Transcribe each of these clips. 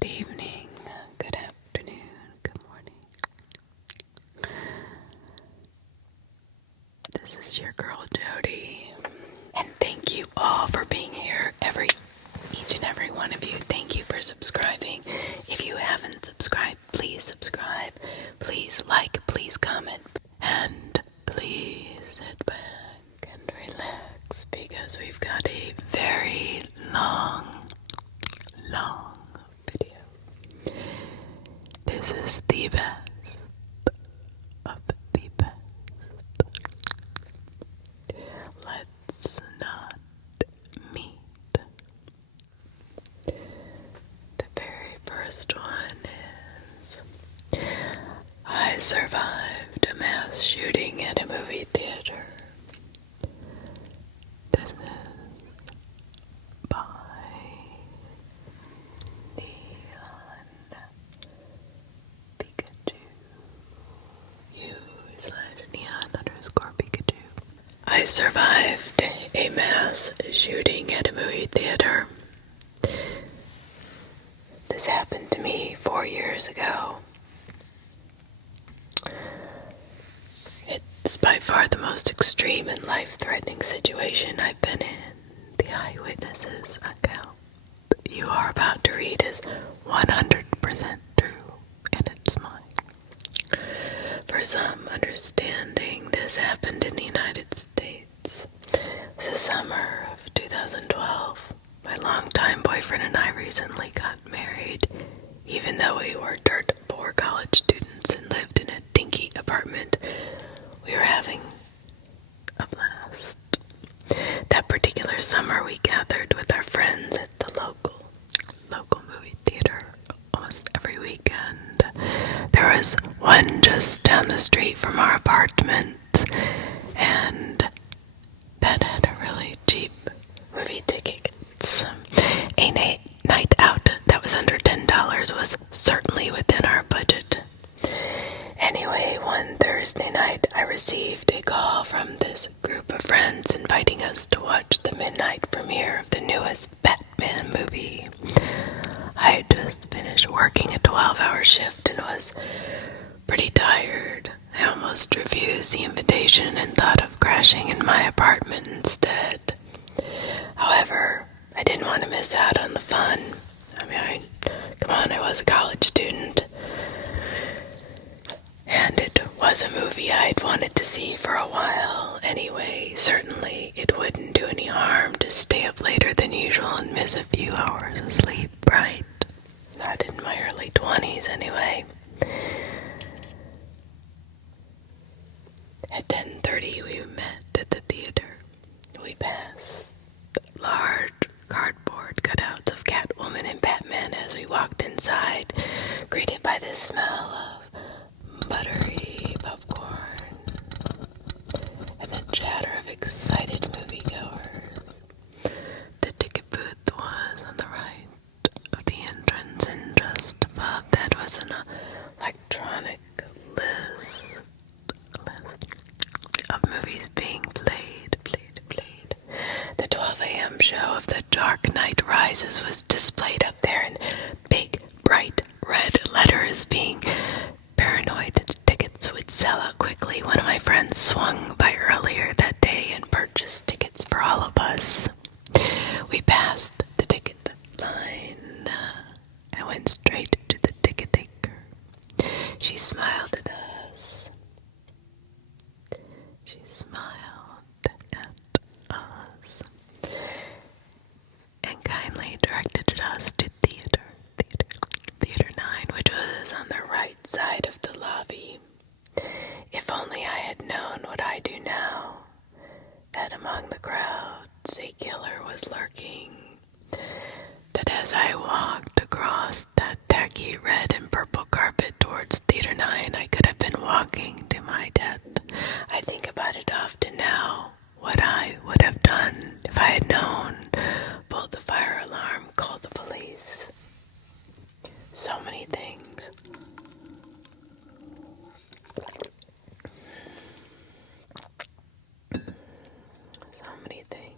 Good evening, good afternoon, good morning. This is your girl Jody, and thank you all for being here, each and every one of you. Thank you for subscribing. If you haven't subscribed, please subscribe. Please like, please comment, and please sit back and relax because we've got a very long video. This is the best of the best. Let's not meet. The very first one is: I survived a mass shooting at a movie theater. This is by Pikachu. U/neon_Pikachu. I survived a mass shooting at a movie theater. This happened to me 4 years ago. It's by far the most extreme and life-threatening situation I've been in. The eyewitnesses account you are about to read is 100% true, and it's mine. For some understanding, this happened in the United States. It was the summer of 2012. My longtime boyfriend and I recently got married, even though we were dirt poor college students and lived in a dinky apartment. We were having a blast. That particular summer, we gathered with our friends at the local movie theater almost every weekend. There was one just down the street from our apartment, and that had a really cheap movie tickets. A night out that was under $10 was certainly within our budget. Anyway, one Thursday night, I received a call from this group of friends inviting us to watch the midnight premiere of the newest Batman movie. I had just finished working a 12-hour shift and was pretty tired. I almost refused the invitation and thought of crashing in my apartment instead. However, I didn't want to miss out on the fun. I was a college student. And it was a movie I'd wanted to see for a while anyway. Certainly, it wouldn't do any harm to stay up later than usual and miss a few hours of sleep, right? Not in my early 20s anyway. At 10:30, we met at the theater. We passed large cardboard cutouts of Catwoman and Batman as we walked inside, greeted by the smell of buttery popcorn and the chatter of excited moviegoers. The ticket booth was on the right of the entrance, and just above that was an electronic list of movies being played. The 12 a.m. show of The Dark Knight Rises was displayed up there in big, bright red letters. Being paranoid that the tickets would sell out quickly, one of my friends swung by earlier that day and purchased tickets for all of us. We passed the ticket line and went straight to the ticket taker. She smiled at us. And kindly directed us to Theater 9, which was on the right side of the lobby. If only I had known what I do now, that among the crowds a killer was lurking, that as I walked across that tacky red and purple carpet towards Theater 9, I could have been walking to my death. I think about it often now, what I would have done if I had known. Pulled the fire alarm, called the police. So many things. So many things.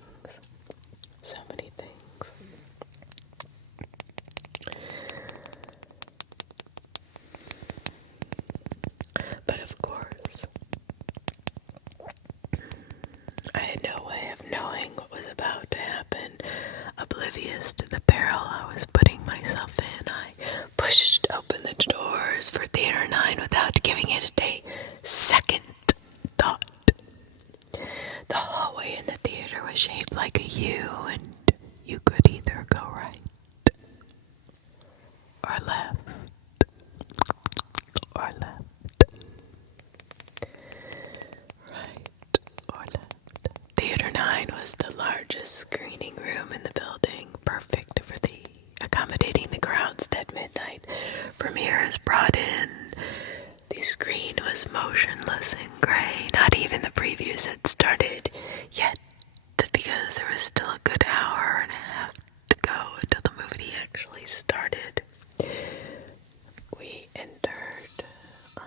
oblivious to the peril I was putting myself in, I pushed open the doors for Theater 9 without giving it a second thought. The hallway in the theater was shaped like a U, and you could either go right or left, or left, right or left. Theater 9 was the largest screening room in the building, perfect for accommodating the crowds that midnight premieres brought in. The screen was motionless and gray. Not even the previews had started yet, because there was still a good hour and a half to go until the movie actually started. We entered on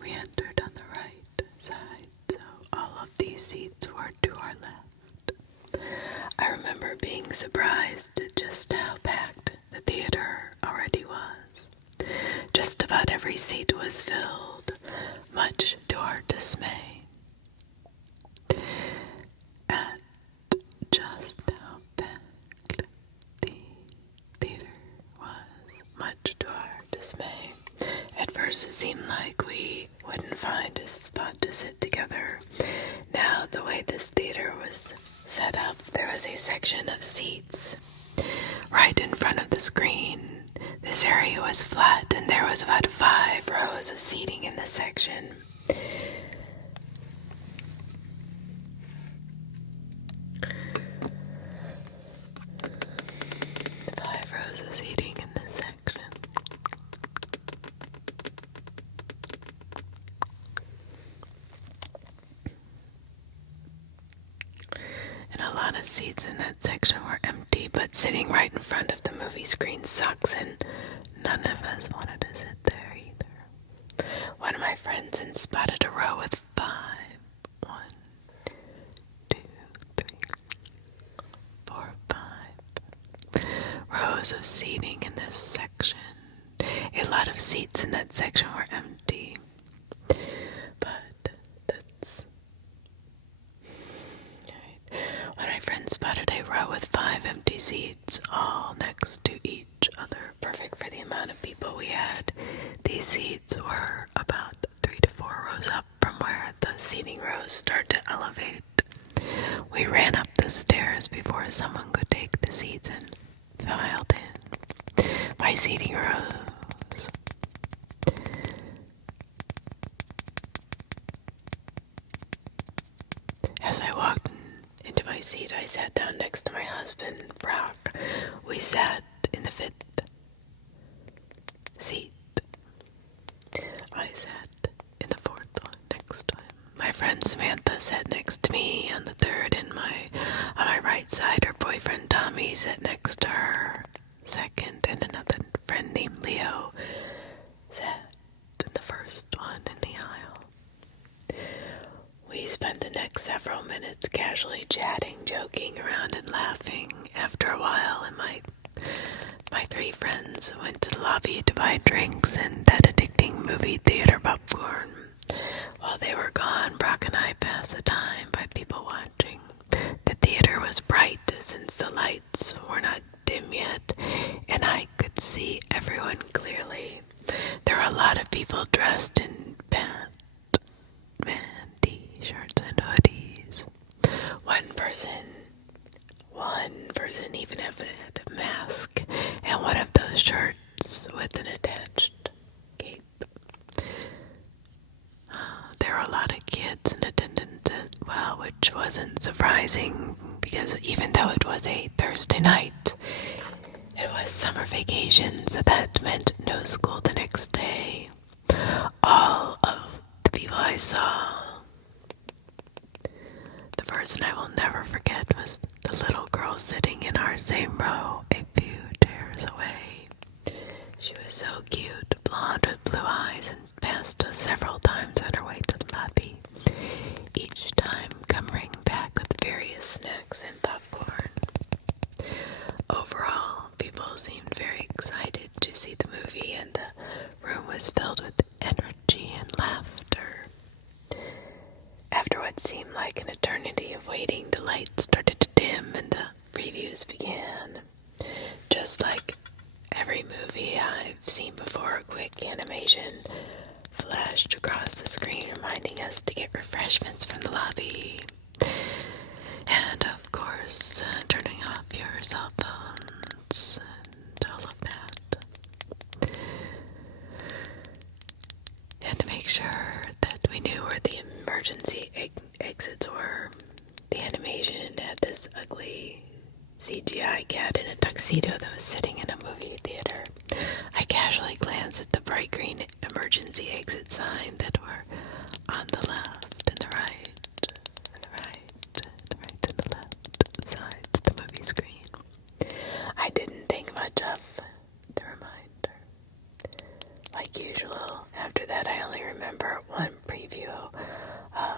We entered on the right side, so all of these seats were to our left. I remember being surprised at just how packed the theater already was. Just about every seat was filled, much to our dismay. At just how packed the theater was, much to our dismay. At first it seemed like we wouldn't find a spot to sit together. Now, the way this theater was set up, there was a section of seats right in front of the screen. This area was flat, and there was about 5 rows of seating in this section. 5 rows of seating in this section. And a lot of seats in that section were empty, but sitting right in front of the movie screen sucks, and none of us wanted to sit there either. One of my friends then spotted a row with 5. 1, 2, 3, 4, 5 rows of seating in this section. A lot of seats in that section were empty, but that's right. When my friend spotted a row with 5 empty seats, all next to each other, perfect for the amount of people we had. These seats were about 3 to 4 rows up from where the seating rows start to elevate. We ran up the stairs before someone could take the seats and filed in. My seating rows as I walked into my seat, I sat down next to my husband, Brock. We sat in the 5th seat. I sat in the 4th one next to him. My friend Samantha sat next to me on the 3rd, and on my right side, her boyfriend Tommy sat next to her 2nd, and another friend named Leo sat in the 1st one in the aisle. We spent the next several minutes casually chatting, joking around, and laughing. After a while, and my 3 friends went to the lobby to buy drinks and that addicting movie theater popcorn. While they were gone, Brock and I passed the time by people watching. The theater was bright since the lights were not dim yet, and I could see everyone clearly. There were a lot of people dressed in Batman t-shirts and hoodies. One person even had a mask and one of those shirts with an attached cape. There were a lot of kids in attendance as well, which wasn't surprising because even though it was a Thursday night, it was summer vacation, so that meant no school the next day. All of the people I saw person I will never forget was the little girl sitting in our same row a few chairs away. She was so cute, blonde with blue eyes, and passed us several times on her way to the lobby, each time coming back with various snacks and popcorn. Overall, people seemed very excited to see the movie, and the room was filled with energy and laughter. After what seemed like an eternity of waiting, the lights started to dim and the previews began. Just like every movie I've seen before, a quick animation flashed across the screen reminding us to get refreshments from the lobby. And of course, turning off your cell phones and all of that. And to make sure that we knew where the emergency exits were, the animation had this ugly CGI cat in a tuxedo that was sitting in a movie theater. I casually glanced at the bright green emergency exit sign that were on the left and the right, and the right, and the right and the left sides of the movie screen. I didn't think much of the reminder. Like usual, after that I only remember one preview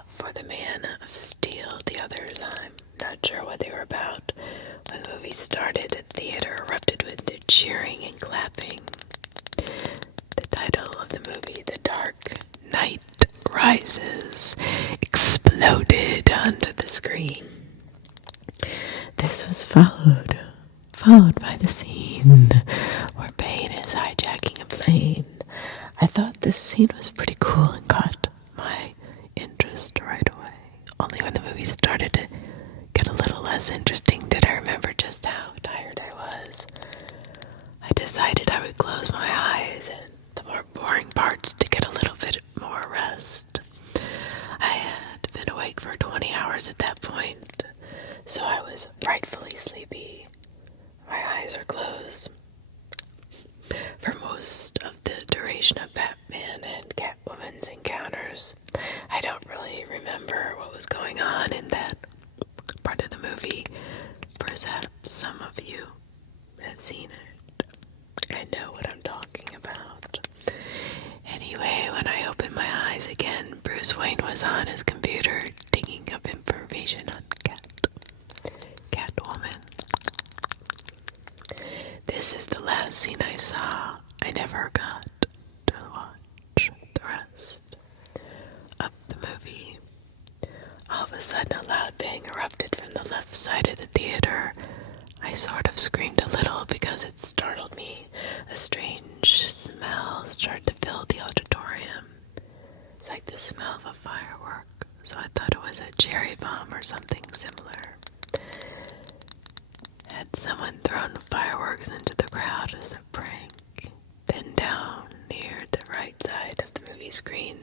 for The Man of Steel. The others, I'm not sure what they were about. When the movie started, the theater erupted with cheering and clapping. The title of the movie, The Dark Knight Rises, exploded onto the screen. This was followed by the scene where Bane is hijacking a plane. I thought this scene was pretty cool and caught my interest right away. Only when the movie started to get a little less interesting did I remember just how tired I was. I decided I would close my eyes and the more boring parts to get a little bit more rest. I had been awake for 20 hours at that point, so I was frightfully sleepy. My eyes were closed for most of the duration of Batman and Catwoman's encounters. I don't really remember what was going on in that part of the movie. Perhaps some of you have seen it and know what I'm talking about. Anyway, when I opened my eyes again, Bruce Wayne was on his computer digging up information on Catwoman. This is the last scene I saw. I never got to watch the rest of the movie. All of a sudden, a loud bang erupted from the left side of the theater. I sort of screamed a little because it startled me. A strange smell started to fill the auditorium. It's like the smell of a firework, so I thought it was a cherry bomb or something similar. Had someone thrown fireworks into the crowd as a prank? Then down near the right side of the movie screen,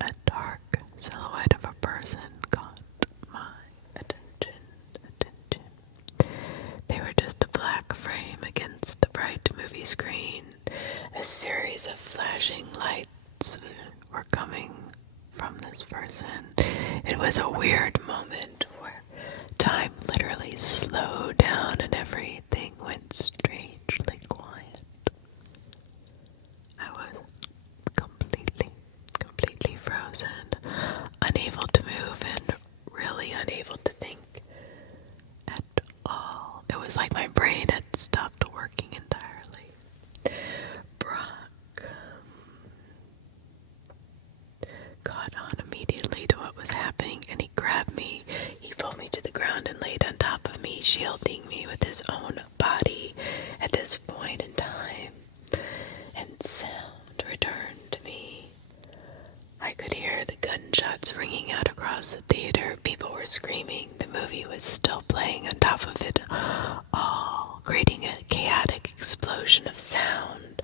a dark silhouette of a person caught my attention. They were just a black frame against the bright movie screen. A series of flashing lights were coming from this person. It was a weird moment where time literally slowed down and everything went strangely quiet. I was completely frozen, unable to move and really unable to think at all. It was like my brain had stopped working entirely. Brock caught on immediately to what was happening, and he grabbed me. He pulled me to the ground and laid on top of me, shielding me with his own body. At this point in time, and sound returned to me. I could hear the gunshots ringing out across the theater. People were screaming. The movie was still playing on top of it all, creating a chaotic explosion of sound.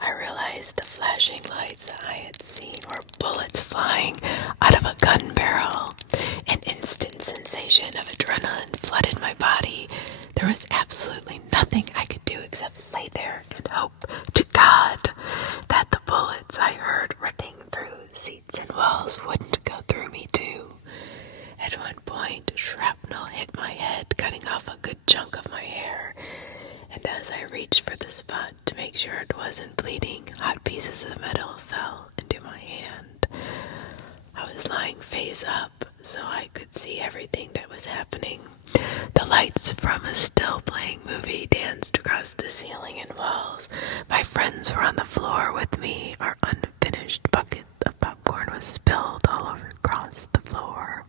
I realized the flashing lights that I had seen were bullets flying out of a gun barrel. An instant sensation of adrenaline flooded my body. There was absolutely nothing I could do except lay there and hope to God that the bullets I heard ripping through seats and walls wouldn't go through me too. At one point, hit my head, cutting off a good chunk of my hair. And as I reached for the spot to make sure it wasn't bleeding, hot pieces of metal fell into my hand. I was lying face up, so I could see everything that was happening. The lights from a still-playing movie danced across the ceiling and walls. My friends were on the floor with me. Our unfinished bucket of popcorn was spilled all over across the floor.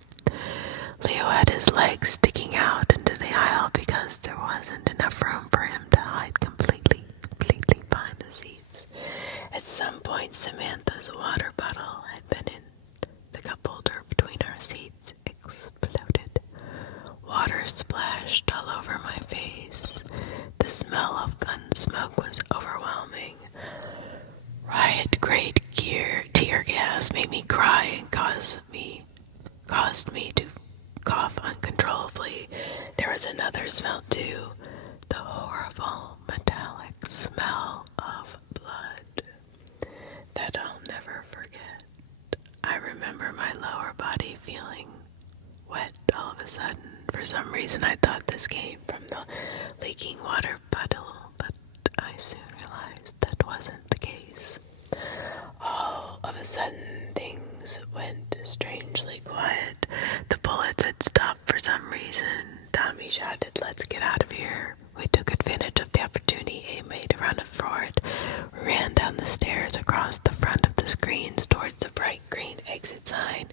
Leo had his legs sticking out into the aisle because there wasn't enough room for him to hide completely behind the seats. At some point, Samantha's water bottle had been in the cup holder between our seats exploded. Water splashed all over my face. The smell of gun smoke was overwhelming. Riot-grade tear gas made me cry and caused me to cough uncontrollably. There was another smell too, the horrible metallic smell of blood that I'll never forget. I remember my lower body feeling wet all of a sudden. For some reason I thought this came from the leaking water bottle, but I soon realized that wasn't the case. All of a sudden things went strangely quiet. The bullets had stopped for some reason. Tommy shouted, "Let's get out of here." We took advantage of the opportunity and made a run for it. We ran down the stairs across the front of the screens towards the bright green exit sign.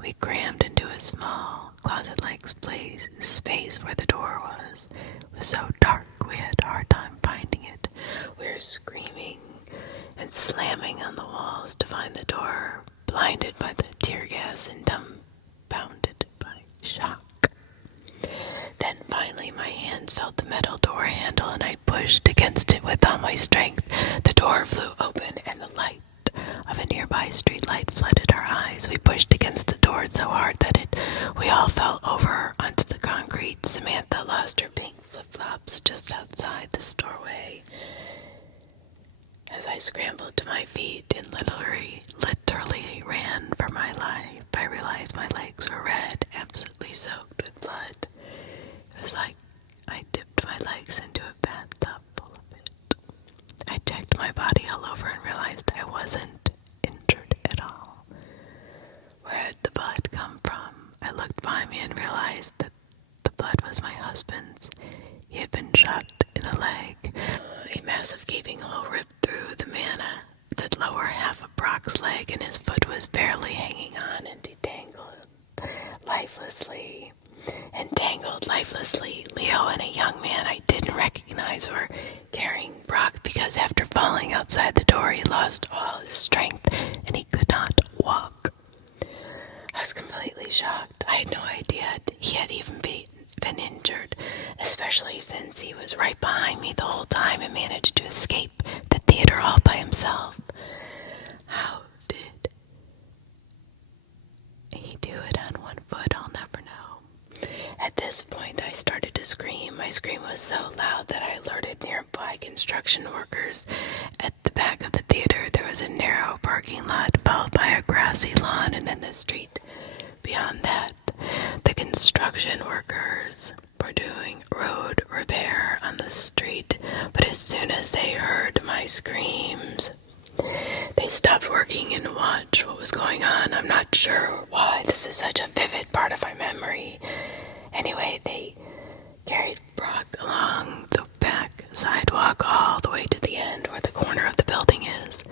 We crammed into a small closet-like space where the door was. It was so dark we had a hard time finding it. We were screaming and slamming on the walls to find the door, blinded by the tear gas and dumbfounded by shock. Then finally my hands felt the metal door handle and I pushed against it with all my strength. The door flew open and the light of a nearby street light flooded our eyes. We pushed against the door so hard that we all fell over onto the concrete. Samantha lost her pink flip-flops just outside this doorway. As I scrambled to my feet and literally ran for my life, I realized my legs were red, absolutely soaked with blood. It was like I dipped my legs into a bathtub full of it. I checked my body all over and realized I wasn't injured at all. Where had the blood come from? I looked behind me and realized that the blood was my husband's. He had been shot in the leg. A massive gaping hole ripped through the lower half of Brock's leg, and his foot was barely hanging on and entangled lifelessly. Leo and a young man I didn't recognize were carrying Brock because after falling outside the door, he lost all his strength and he could not walk. I was completely shocked. I had no idea he had even been injured, especially since he was right behind me the whole time and managed to escape the theater all by himself. How did he do it on one foot? I'll never know. At this point, I started to scream. My scream was so loud that I alerted nearby construction workers. At the back of the theater, there was a narrow parking lot followed by a grassy lawn and then the street beyond that. The construction workers were doing road repair on the street, but as soon as they heard my screams, they stopped working and watched what was going on. I'm not sure why this is such a vivid part of my memory. Anyway, they carried Brock along the back sidewalk all the way to the end where the corner of the building is.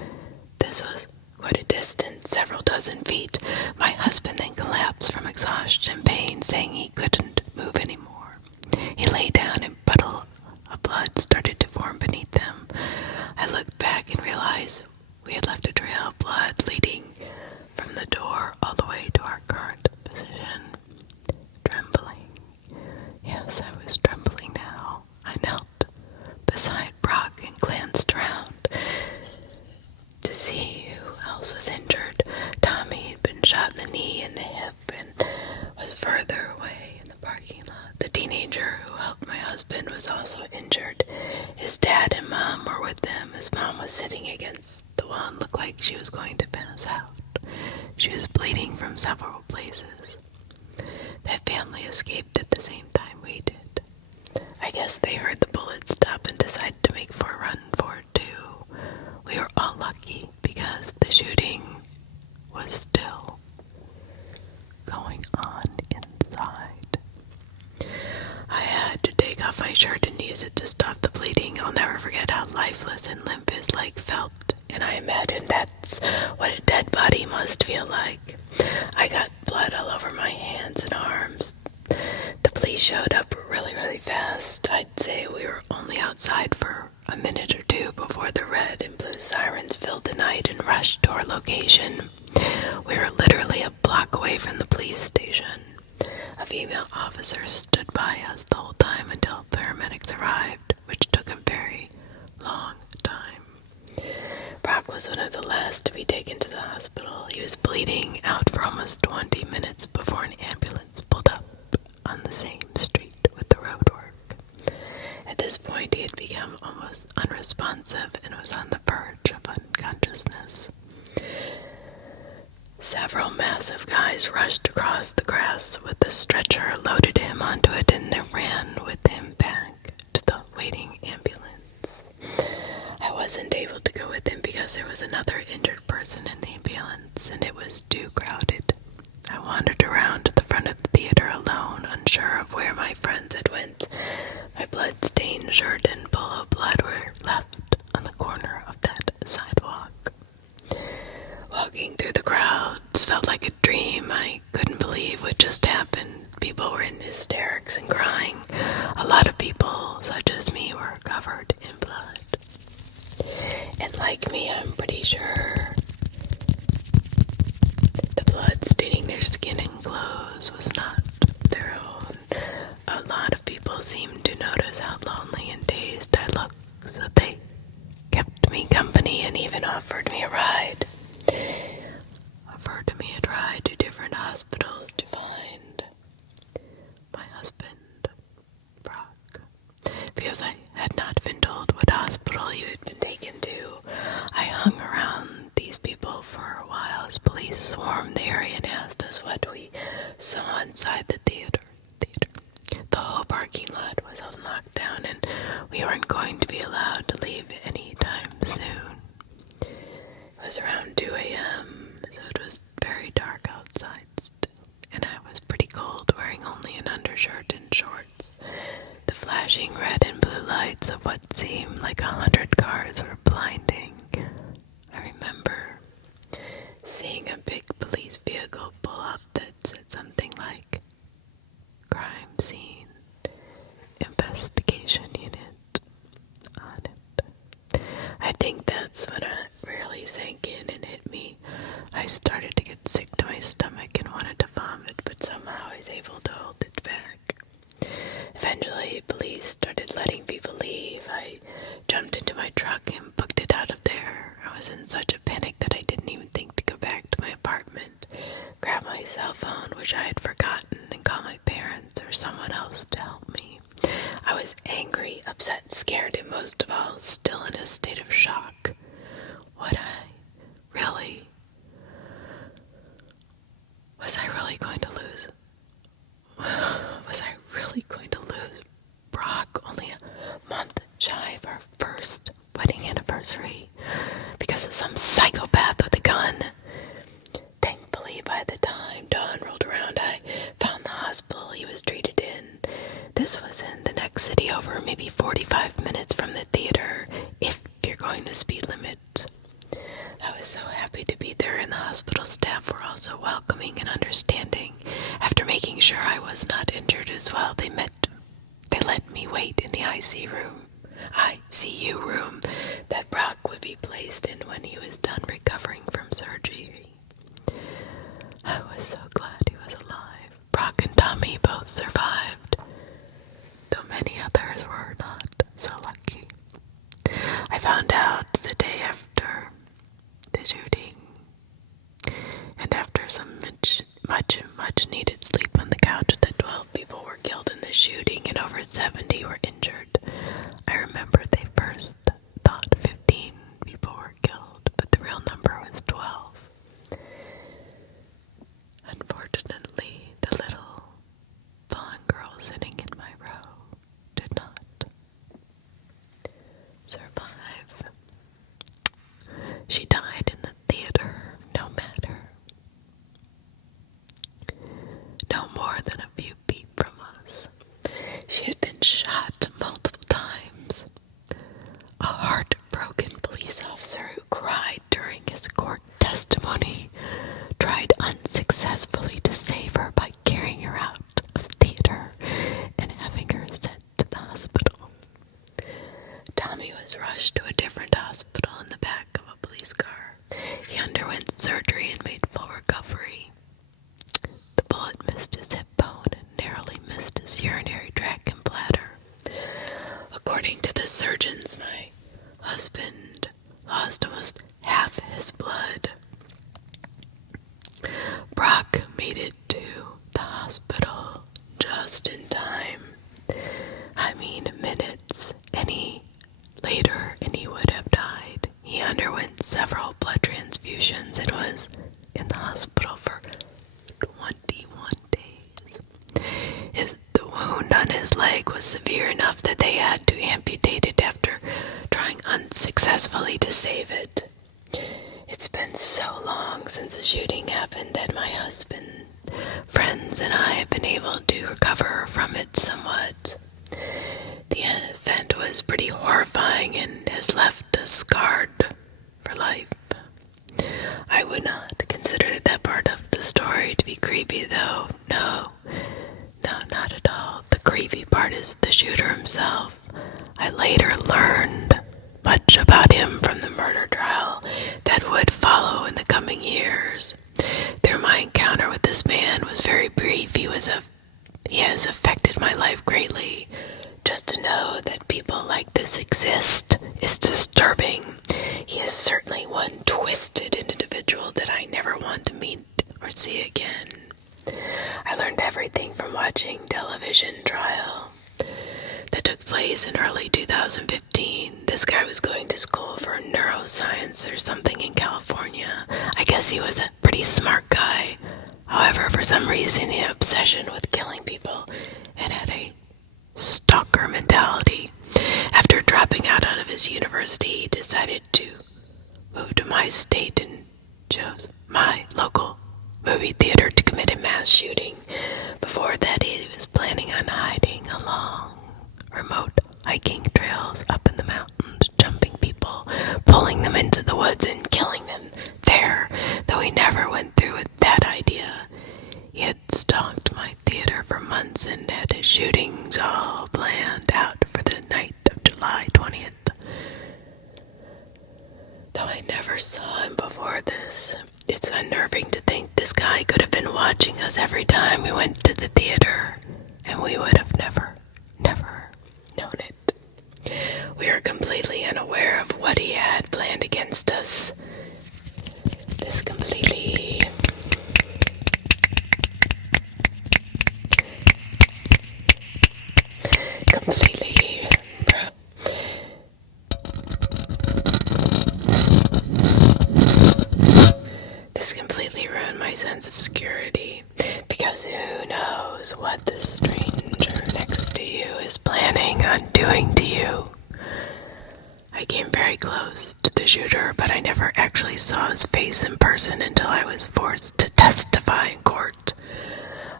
This was quite a distance, several dozen feet. My husband then collapsed from exhaustion and pain, saying he couldn't move anymore. He lay down and a puddle of blood started to form beneath him. I looked back and realized we had left a trail of blood leading from the door all the way to our current position. Trembling. Yes, I was trembling now. I knelt beside Brock and glanced around to see who else was injured. Tommy had been shot in the knee and the hip and was further away in the parking lot. The teenager who helped my husband was also injured. His dad and mom were with them. His mom was sitting against the wall and looked like she was going to pass out. She was bleeding from several places. That family escaped at the the same time we did. I guess they heard the bullets stop and decided to make for a run for it too. We were all lucky because the shooting was still going on inside. I had to take off my shirt and use it to stop the bleeding. I'll never forget how lifeless and limp his leg felt, and I imagine that's what a dead body must feel like. I got blood all over my hands and arms. The police showed up really fast. I'd say we were only outside for a minute or two before the red and blue sirens filled the night and rushed to our location. We were literally a block away from the police station. A female officer stood by us the whole time until paramedics arrived, which took a very long time. Brock was one of the last to be taken to the hospital. He was bleeding out for almost 20 minutes before an ambulance pulled up on the same street with the roadwork. At this point, he had become almost unresponsive and was on the verge of unconsciousness. Several massive guys rushed across the grass with the stretcher, loaded him onto it, and then ran with him back to the waiting ambulance. I wasn't able to go with him because there was another injured person in the ambulance, and it was too crowded. I wandered around to the front of the theater alone, unsure of where my friends had went. My blood-stained shirt and polo blood were left on the corner of that sidewalk. Walking through the crowds felt like a dream. I couldn't believe what just happened. People were in hysterics and crying. A lot of people, such as me, were covered in blood. And like me, I'm pretty sure the blood staining their skin and clothes was not their own. A lot of people seemed to notice how lonely and dazed I looked, so they kept me company and even offered me a ride. To different hospitals to find my husband, Brock. Because I had not been told what hospital he had been taken to, I hung around these people for a while as police swarmed the area and asked us what we saw inside the theater. The whole parking lot was on lockdown and we weren't going to be allowed to leave anytime soon. It was around 2 a.m., so it was very dark outside still, and I was pretty cold, wearing only an undershirt and shorts. The flashing red and blue lights of what seemed like 100 cars were blinding. I remember seeing a big police vehicle pull up that said something like, "Crime Scene Investigation Unit" on it. I think that's when it really sank in and hit me. I started to get sick to my stomach and wanted to vomit, but somehow I was able to hold it back. Eventually, police started letting people leave. I jumped into my truck and booked it out of there. I was in such a panic that I didn't even think to go back to my apartment, grab my cell phone, which I had forgotten, and call my parents or someone else to help me. I was angry, upset, scared, and most of all, still in a state of shock. Was I really going to lose Brock only a month shy of our first wedding anniversary because of some psychopath with a gun? Thankfully, by the time dawn rolled around, I found the hospital he was treated in. This was in the next city over, maybe 45 minutes from the theater, if you're going the speed limit. I was so happy to be there, and the hospital staff were also welcoming and understanding. After making sure I was not injured as well, they let me wait in the ICU room that Brock would be placed in when he was done recovering from surgery. I was so glad he was alive. Brock and Tommy both survived, though many others were not so lucky. I found out the day after the shooting, and after some much needed sleep on the couch, that 12 people were killed in the shooting and over 70 were injured. I remember they first thought 15 people were killed, but the real number was 12. Unfortunately, the little blonde girl sitting surgeons, my husband lost almost half his blood. Brock made it to the hospital just in time. I mean, minutes. Any later and he would have died. He underwent several blood transfusions and was in the hospital for 21 days. The wound on his leg was severe enough that they had to amputate it after trying unsuccessfully to save it. It's been so long since the shooting happened that my husband, friends, and I have been able to recover from it somewhat. The event was pretty horrifying and has left us scarred for life. I would not consider that part of the story to be creepy, though. No, not at all. The creepy part is the shooter himself. I later learned much about him from the murder trial that would follow in the coming years. Through my encounter with this man was very brief. He has affected my life greatly. Just to know that people like this exist is disturbing. He is certainly one twisted individual that I never want to meet or see again. I learned everything from watching television trial that took place in early 2015. This guy was going to school for neuroscience or something in California. I guess he was a pretty smart guy. However, for some reason, he had an obsession with killing people and had a stalker mentality. After dropping out of his university, he decided to move to my state and chose my local movie theater to commit a mass shooting. Before that, he was planning on hiding along remote hiking trails up in the mountains, jumping people, pulling them into the woods and killing them there, though he never went through with that idea. He had stalked my theater for months and had his shootings all planned out for the night of July 20th. Though I never saw him before this, it's unnerving to think this guy could have been watching us every time we went to the theater, and we would have never known it. We are completely unaware of what he had planned against us. This completely ruined my sense of security, because who knows what the stranger next to you is planning on doing to you. I came very close to the shooter, but I never actually saw his face in person until I was forced to testify in court.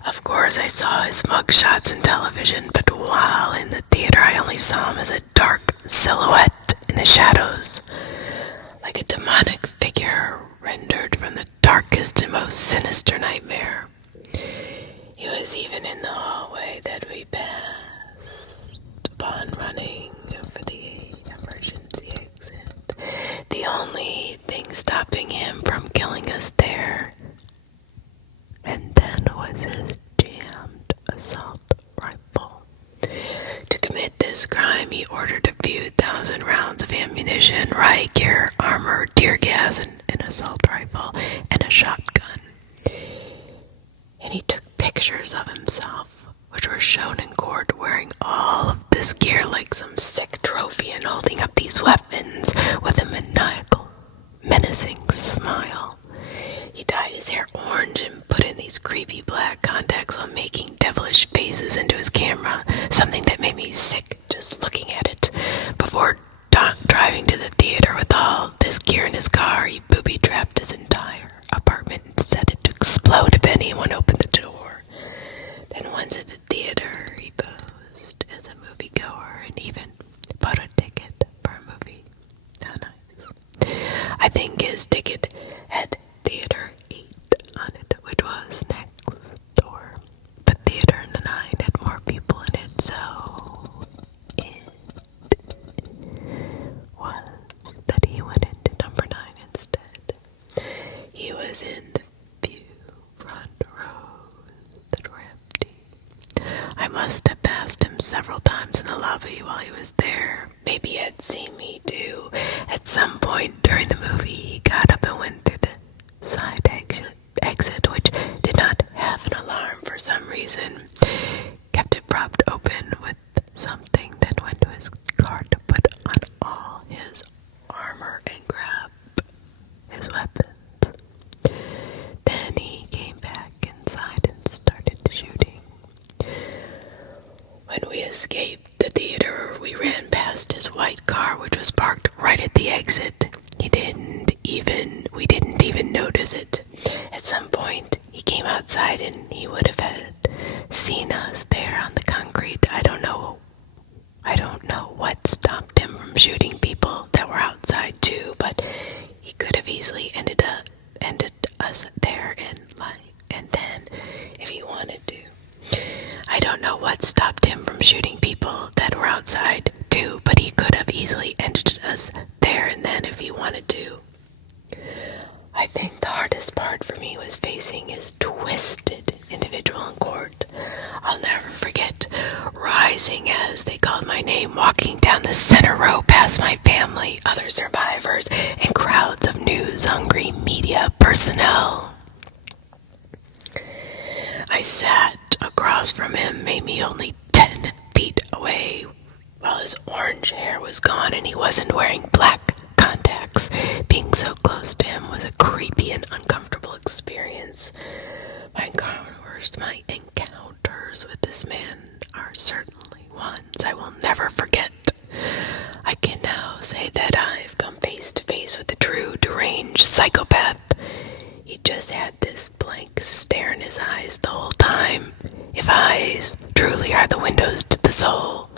Of course, I saw his mugshots in television, but while in the theater, I only saw him as a dark silhouette in the shadows, like a demonic figure rendered from the darkest and most sinister nightmare. He was even in the hallway that we passed upon running for the emergency exit. The only thing stopping him from killing us there and then was his jammed assault rifle. To commit this crime, he ordered a few thousand rounds of ammunition, riot gear, armor, tear gas, an assault rifle, and a shotgun. And he took pictures of himself, which were shown in court, wearing all of this gear like some sick trophy and holding up these weapons with a maniacal, menacing smile. He dyed his hair orange and put in these creepy black contacts while making devilish faces into his camera, something that made me sick just looking at it. Before driving to the theater with all this gear in his car, he booby-trapped his entire apartment and set it to explode if anyone opened the door. Then once at the theater, he posed as a moviegoer and even bought a ticket for a movie. How nice. I think his ticket had Theater 8 on it, which was next door. But Theater 9 had more people in it, so it was that he went into number 9 instead. He was in the few front rows that were empty. I must several times in the lobby while he was there. Maybe he had seen me too. At some point during the movie, he got up and went through the side exit, which did not have an alarm for some reason. Kept it propped open with something, then went to his car to put on all his armor and grab his weapons. Then he came back inside and started shooting. When we escaped the theater, we ran past his white car, which was parked right at the exit. We didn't even notice it. At some point, he came outside and he would have had seen us there on the concrete. I don't know what stopped him from shooting people that were outside too, but he could have easily ended us there and then if he wanted to. I don't know what stopped him from shooting people that were outside too, but he could have easily ended us there and then if he wanted to. I think the hardest part for me was facing his twisted individual in court. I'll never forget rising as they called my name, walking down the center row past my family, other survivors, and crowds of news-hungry media personnel. I sat across from him, maybe only 10 feet away, while his orange hair was gone and he wasn't wearing black contacts. Being so close to him was a creepy and uncomfortable experience. My encounters with this man are certainly ones I will never forget. I can now say that I've come face to face with a true deranged psychopath. He just had this blank stare in his eyes the whole time. If eyes truly are the windows to the soul,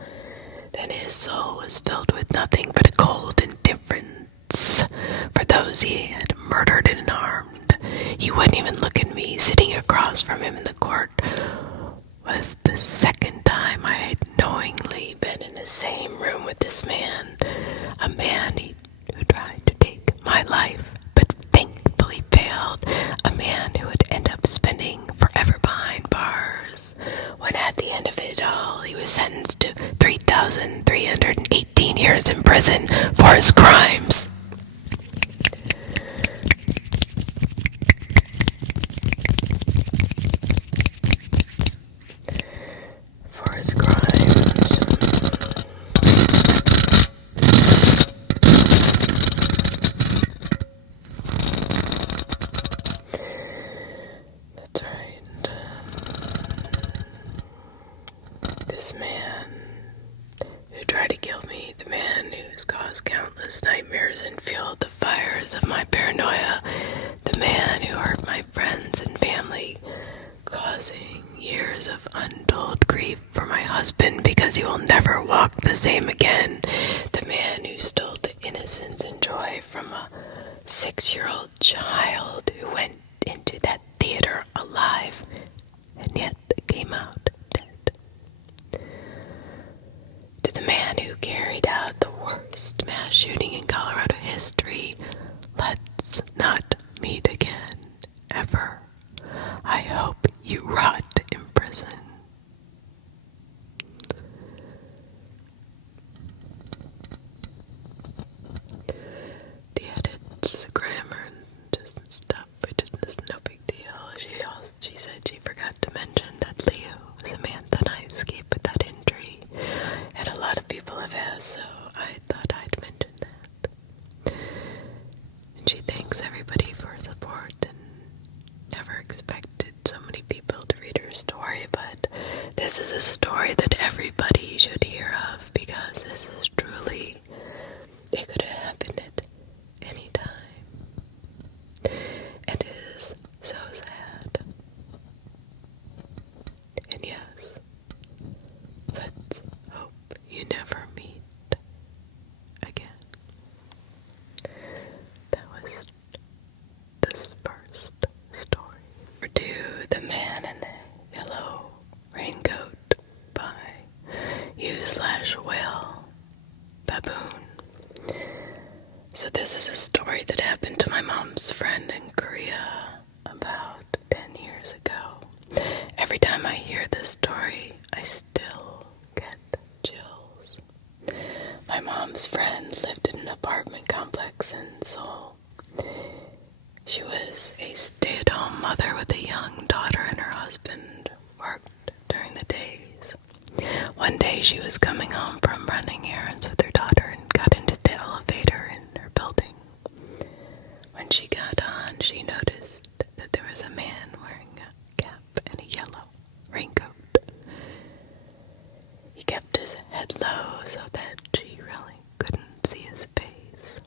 then his soul was filled with nothing but a cold indifference for those he had murdered and harmed. He wouldn't even look at me. Sitting across from him in the court was the second time I had knowingly been in the same room with this man, a man who tried to take my life, but thankfully failed, a man who would end up spending forever behind bars, when at the end of it all, he was sentenced to 3,318 years in prison for his crimes. For his crimes. That's right. This man who tried to kill me, the man who's caused countless nightmares and fueled the fires of my paranoia, the man who hurt my friends and family, causing years of untold grief for my husband because he will never walk the same again, the man who stole the innocence and joy from a 6-year-old child who went into that theater alive and yet came out dead, to the man who carried out the worst mass shooting in Colorado history. Let's not meet again, ever. I hope you rot in prison. The edits, grammar, and just stuff, it's no big deal. She said she forgot to mention that Leo, Samantha, and I escaped without injury, and a lot of people have asked, so I thought I'd mention that. And she thanks everybody for support and never expected so many people to read her story, but this is a story that everybody should hear of because this is truly, it could have happened at any time. And it is so sad. And yes, let's hope you never meet again. That was this first story. Or to The Man in the Yellow Raincoat by u/whalebaboon. So this is a story that happened to my mom's friend in Korea about 10 years ago. Every time I hear this story, I still get mom's friend lived in an apartment complex in Seoul. She was a stay-at-home mother with a young daughter, and her husband worked during the days. One day she was coming home from running errands with her daughter and got into the elevator in her building. When she got on, she noticed that there was a man wearing a cap and a yellow raincoat. He kept his head low so that she really couldn't see his face.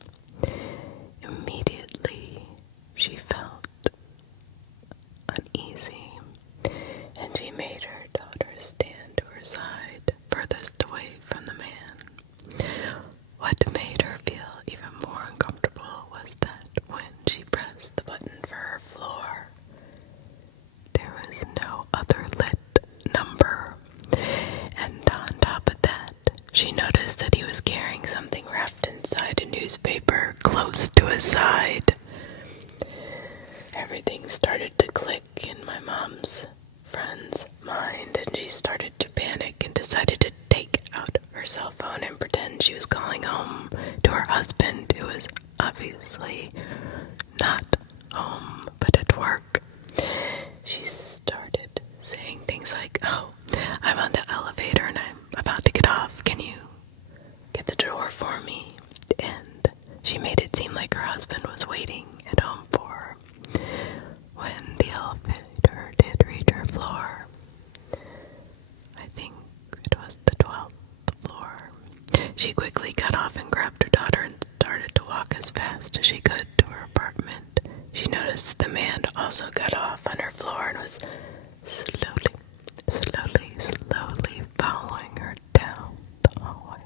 Immediately, she felt uneasy, and she made her daughter stand to her side, furthest away from the man. What made her feel even more uncomfortable was that when she pressed the button for her floor, there was no other lit number. And on top of that, she noticed that he was carrying something wrapped inside a newspaper close to his side. Everything started to click in my mom's friend's mind, and she started to panic and decided to take out her cell phone and pretend she was calling home to her husband, who was obviously not home but at work. She started saying things like, "Oh, I'm on the elevator and I'm about to get off. Can you get the door for me?" And she made it seem like her husband was waiting at home for her. When the elevator did reach her floor, I think it was the 12th floor, she quickly got off and grabbed her daughter and started to walk as fast as she could to her apartment. She noticed that the man also got off on her floor and was slowly following her down the hallway.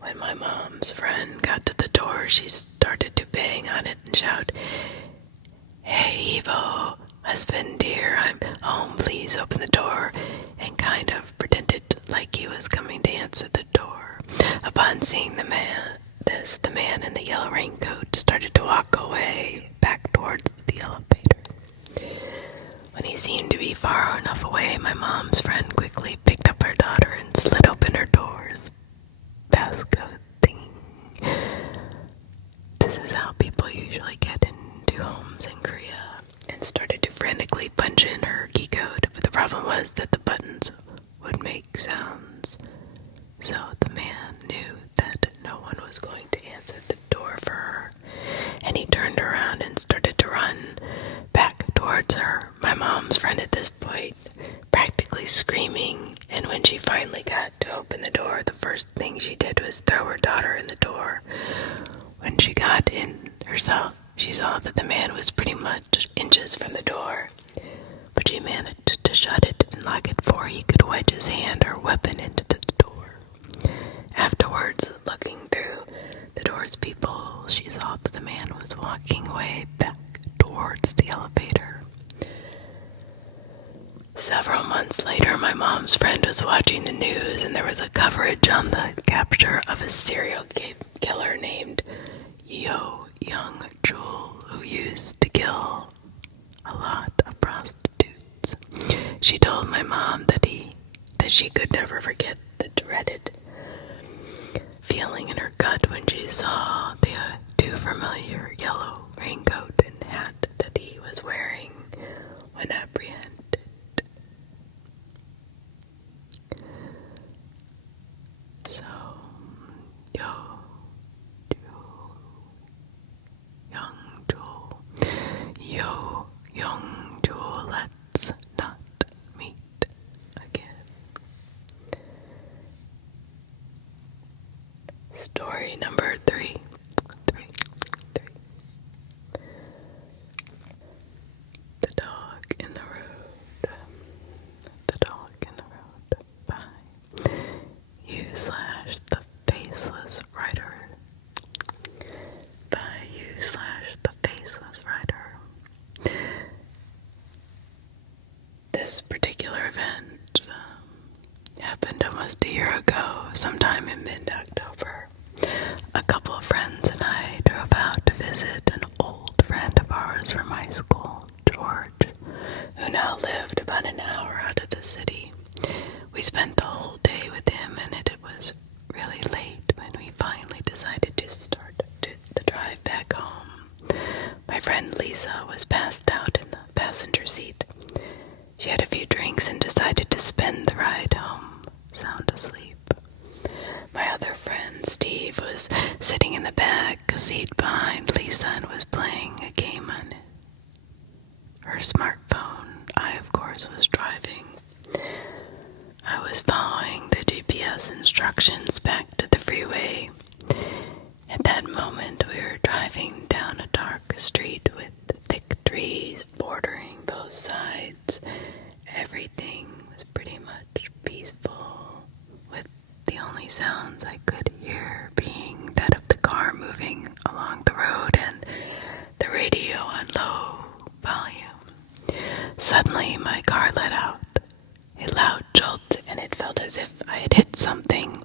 When my mom's friend got to the door, she started to bang on it and shout, "Hey, Evo, husband dear, I'm home, please open the door," and kind of pretended like he was coming to answer the door. Upon seeing the man in the yellow raincoat started to walk away back towards the elevator. When he seemed to be far enough away, my mom's friend quickly picked up her daughter and slid open her doors. Passcode thing. This is how people usually get into homes in Korea, and started to frantically punch in her key code, but the problem was that the buttons would make sounds. So the man knew that no one was going to answer the door for her, and he turned around and started to run back towards her. My mom's friend at this point practically screaming, and when she finally got to open the door, the first thing she did was throw her daughter in the door. When she got in herself, she saw that the man was pretty much inches from the door, but she managed to shut it and lock it before he could wedge his hand or weapon into the door. Afterwards, looking through the door's peephole, she saw that the man was walking way back towards the elevator. Several months later, my mom's friend was watching the news, and there was a coverage on the capture of a serial killer named Yo Young Jewel, who used to kill a lot of prostitutes. She told my mom that she could never forget the dreaded feeling in her gut when she saw the too familiar yellow raincoat and hat that he was wearing when apprehended. So, young Jewel, let's not meet again. Story number 3. The Dog in the Road. The Dog in the Road by you/the Faceless Writer. By you/the Faceless Writer. This particular event happened almost a year ago, sometime in mid-October. A couple of friends and I drove out to visit an old friend of ours from high school, George, who now lived about an hour out of the city. We spent the whole day with him, and it was really late asleep. My other friend, Steve, was sitting in the back seat behind Lisa and was playing a game on her smartphone. I, of course, was driving. I was following the GPS instructions back to the freeway. At that moment, we were driving down a dark street with thick trees bordering both sides. Everything was pretty much peaceful, with the only sounds I could hear being that of the car moving along the road and the radio on low volume. Suddenly, my car let out a loud jolt, and it felt as if I had hit something.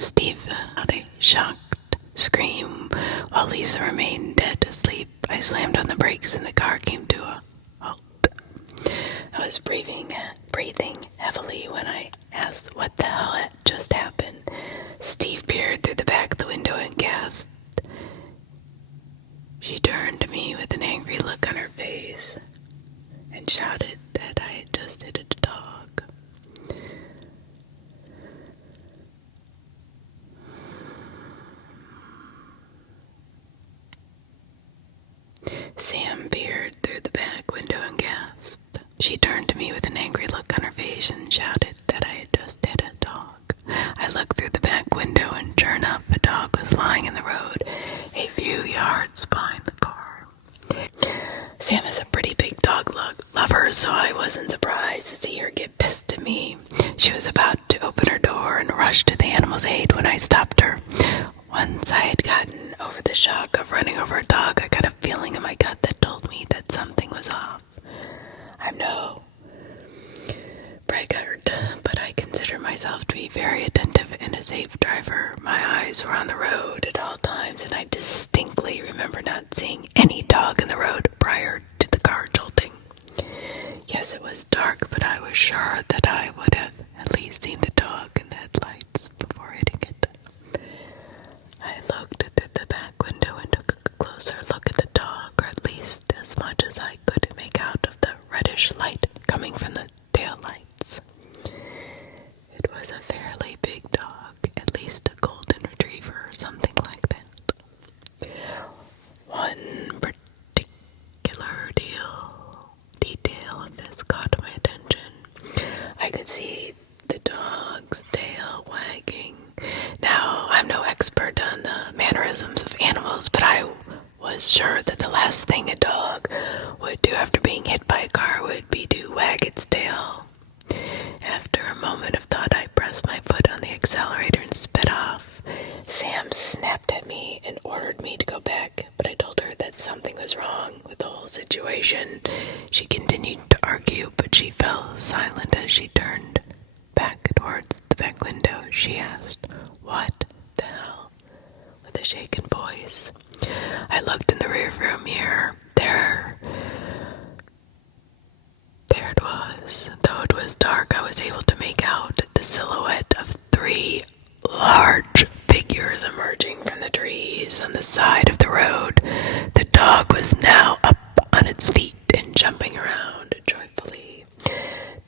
Steve had a shocked scream while Lisa remained dead asleep. I slammed on the brakes and the car came to a halt. I was breathing heavily when I asked what the hell had just happened. Steve peered through the back of the window and gasped. She turned to me with an angry look on her face and shouted that I had just hit a dog. Sam peered through the back window and gasped. She turned to me with an angry look on her face and shouted that I had just hit a dog. I looked through the back window and sure enough, a dog was lying in the road a few yards behind the car. Sam is a pretty big dog lover, so I wasn't surprised to see her get pissed at me. She was about to open her door and rush to the animal's aid when I stopped her. Once I had gotten over the shock of running over a dog, I got a feeling in my gut that told me that something was off. I'm no braggart, but I consider myself to be very attentive and a safe driver. My eyes were on the road at all times, and I distinctly remember not seeing any dog in the road prior to the car jolting. Yes, it was dark, but I was sure that I would have at least seen the dog in the headlights before hitting it. I looked through the back window and took a closer look at the dog, or at least as much as I could make out of the reddish light coming from the tail lights. It was a fairly big dog, at least a golden retriever or something like that. One particular detail of this caught my attention. I could see the dog's tail wagging. Now, I'm no expert on the mannerisms of animals, but I was sure that the last thing a dog would do after being hit by a car would be to wag its tail. After a moment of thought, I pressed my foot on the accelerator and sped off. Sam snapped at me and ordered me to go back, but I told her that something was wrong with the whole situation. She continued to argue, but she fell silent as she turned back towards the back window. She asked, "What the hell?" with a shaken voice. I looked in the rearview mirror. There it was. Though it was dark, I was able to make out the silhouette of 3 large figures emerging from the trees on the side of the road. The dog was now up on its feet and jumping around joyfully.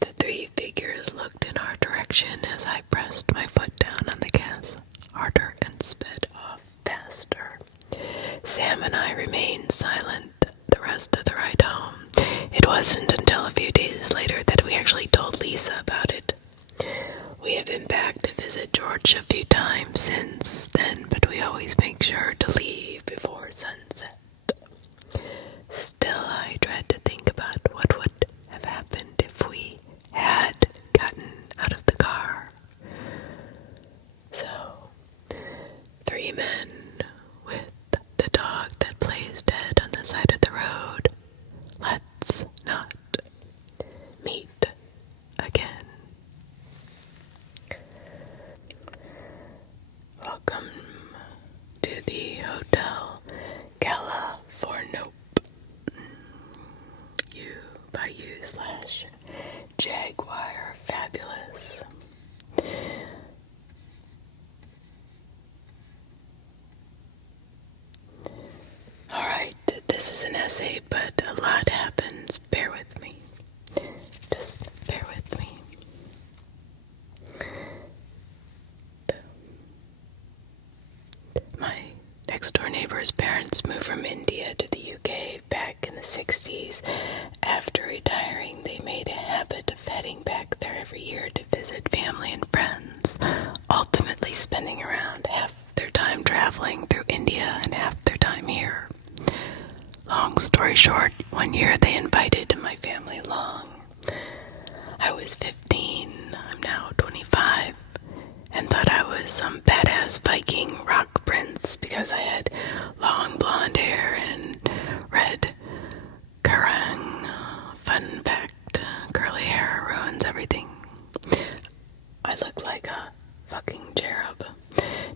The 3 figures looked in our direction as I pressed my foot down on the gas harder and sped off faster. Sam and I remained silent the rest of the ride home. It wasn't until a few days later that we actually told Lisa about it. We have been back to visit George a few times since then, but we always make sure to leave before sunset. Still, I dread to think about what would neighbor's parents moved from India to the UK back in the 60s. After retiring, they made a habit of heading back there every year to visit family and friends, ultimately spending around half their time traveling through India and half their time here. Long story short, one year they invited my family along. I was 15, I'm now 25, and thought I was some badass Viking rock prince because I had long blonde hair and red kerrang. Fun fact, curly hair ruins everything. I look like a fucking cherub.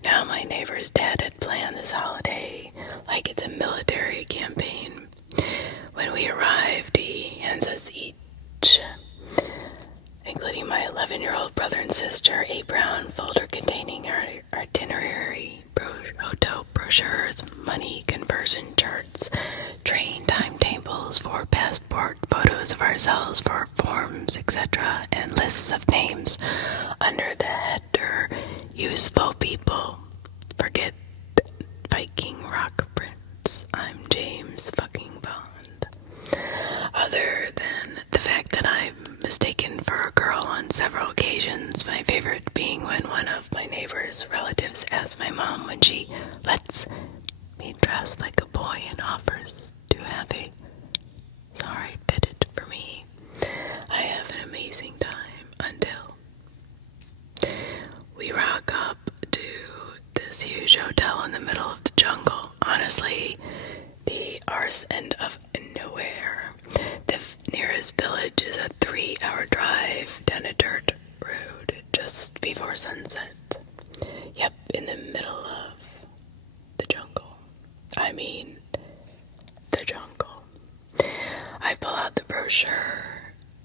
Now my neighbor's dad had planned this holiday like it's a military campaign. When we arrived, he hands us each, including my 11-year-old brother and sister, a brown folder containing our itinerary, hotel brochures, money conversion charts, train timetables, 4 passport photos of ourselves for forms, etc., and lists of names under the header useful people. Forget Viking rock prince. I'm James fucking Bond. Other than the fact that I'm mistaken for a girl on several occasions, my favorite being when one of my neighbor's relatives asked my mom when she lets me dress like a boy and offers to have a sorry fitted for me. I have an amazing time until we rock up to this huge hotel in the middle of the jungle. Honestly, the arse end of nowhere. The nearest village is a 3-hour drive down a dirt road just before sunset. Yep, in the middle of the jungle. I mean, the jungle. I pull out the brochure.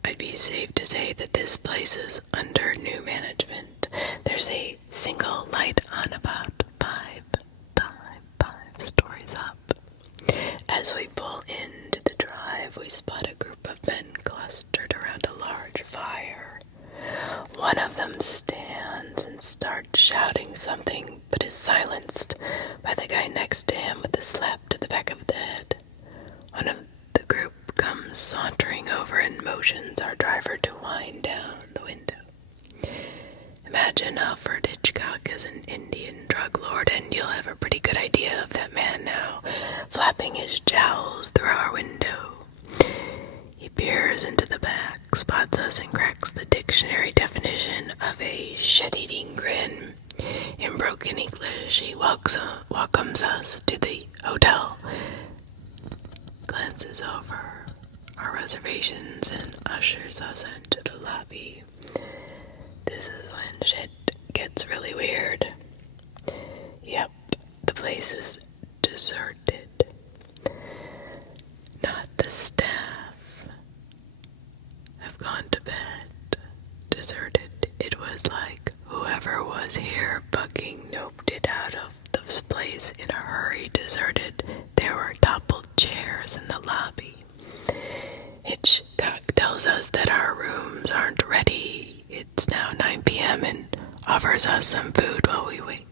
I'd be safe to say that this place is under new management. There's a single light on about five stories up. As we pull into the drive, we spot a group of men clustered around a large fire. One of them stands and starts shouting something, but is silenced by the guy next to him with a slap to the back of the head. One of the group comes sauntering over and motions our driver to wind down the window. Imagine Alfred Hitchcock as an Indian drug lord, and you'll have a pretty good idea of that man now, flapping his jowls through our window. He peers into the back, spots us, and cracks the dictionary definition of a shit-eating grin. In broken English, he welcomes us to the hotel, glances over our reservations, and ushers us into the lobby. This is when shit gets really weird. Yep, the place is deserted. Not the staff have gone to bed. Deserted. It was like whoever was here bugging noped it out of this place in a hurry. Deserted. There were toppled chairs in the lobby. Hitchcock tells us that our rooms aren't ready. It's now 9 p.m. and offers us some food while we wait.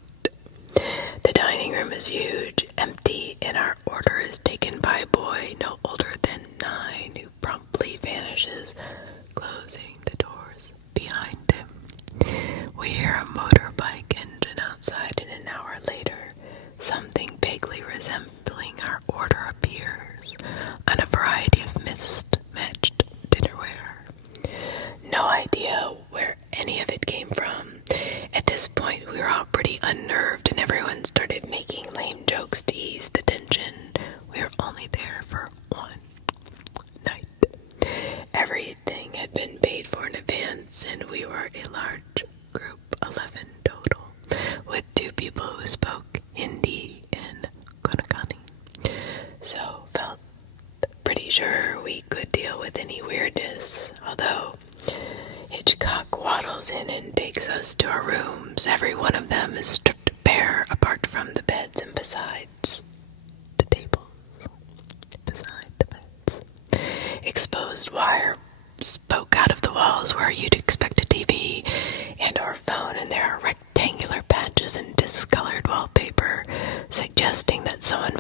The dining room is huge, empty, and our order is taken by a boy no older than 9 who promptly vanishes, closing the doors behind him. We hear a motorbike engine outside, and an hour later, something vaguely resembling our order appears on a variety of mismatched dinnerware. No idea where any of it came from. At this point, we were all pretty unnerved, and everyone started making lame jokes to ease the tension. We were only there for one night. Everything had been paid for in advance, and we were a large group, 11 total, with 2 people who spoke Hindi and Konkani. So, felt pretty sure we could deal with any weirdness, although Hitchcock waddles in and takes us to our rooms. Every one of them is stripped bare apart from the beds and besides the tables. Beside the beds. Exposed wire spoke out of the walls where you'd expect a TV and or phone, and there are rectangular patches and discolored wallpaper suggesting that someone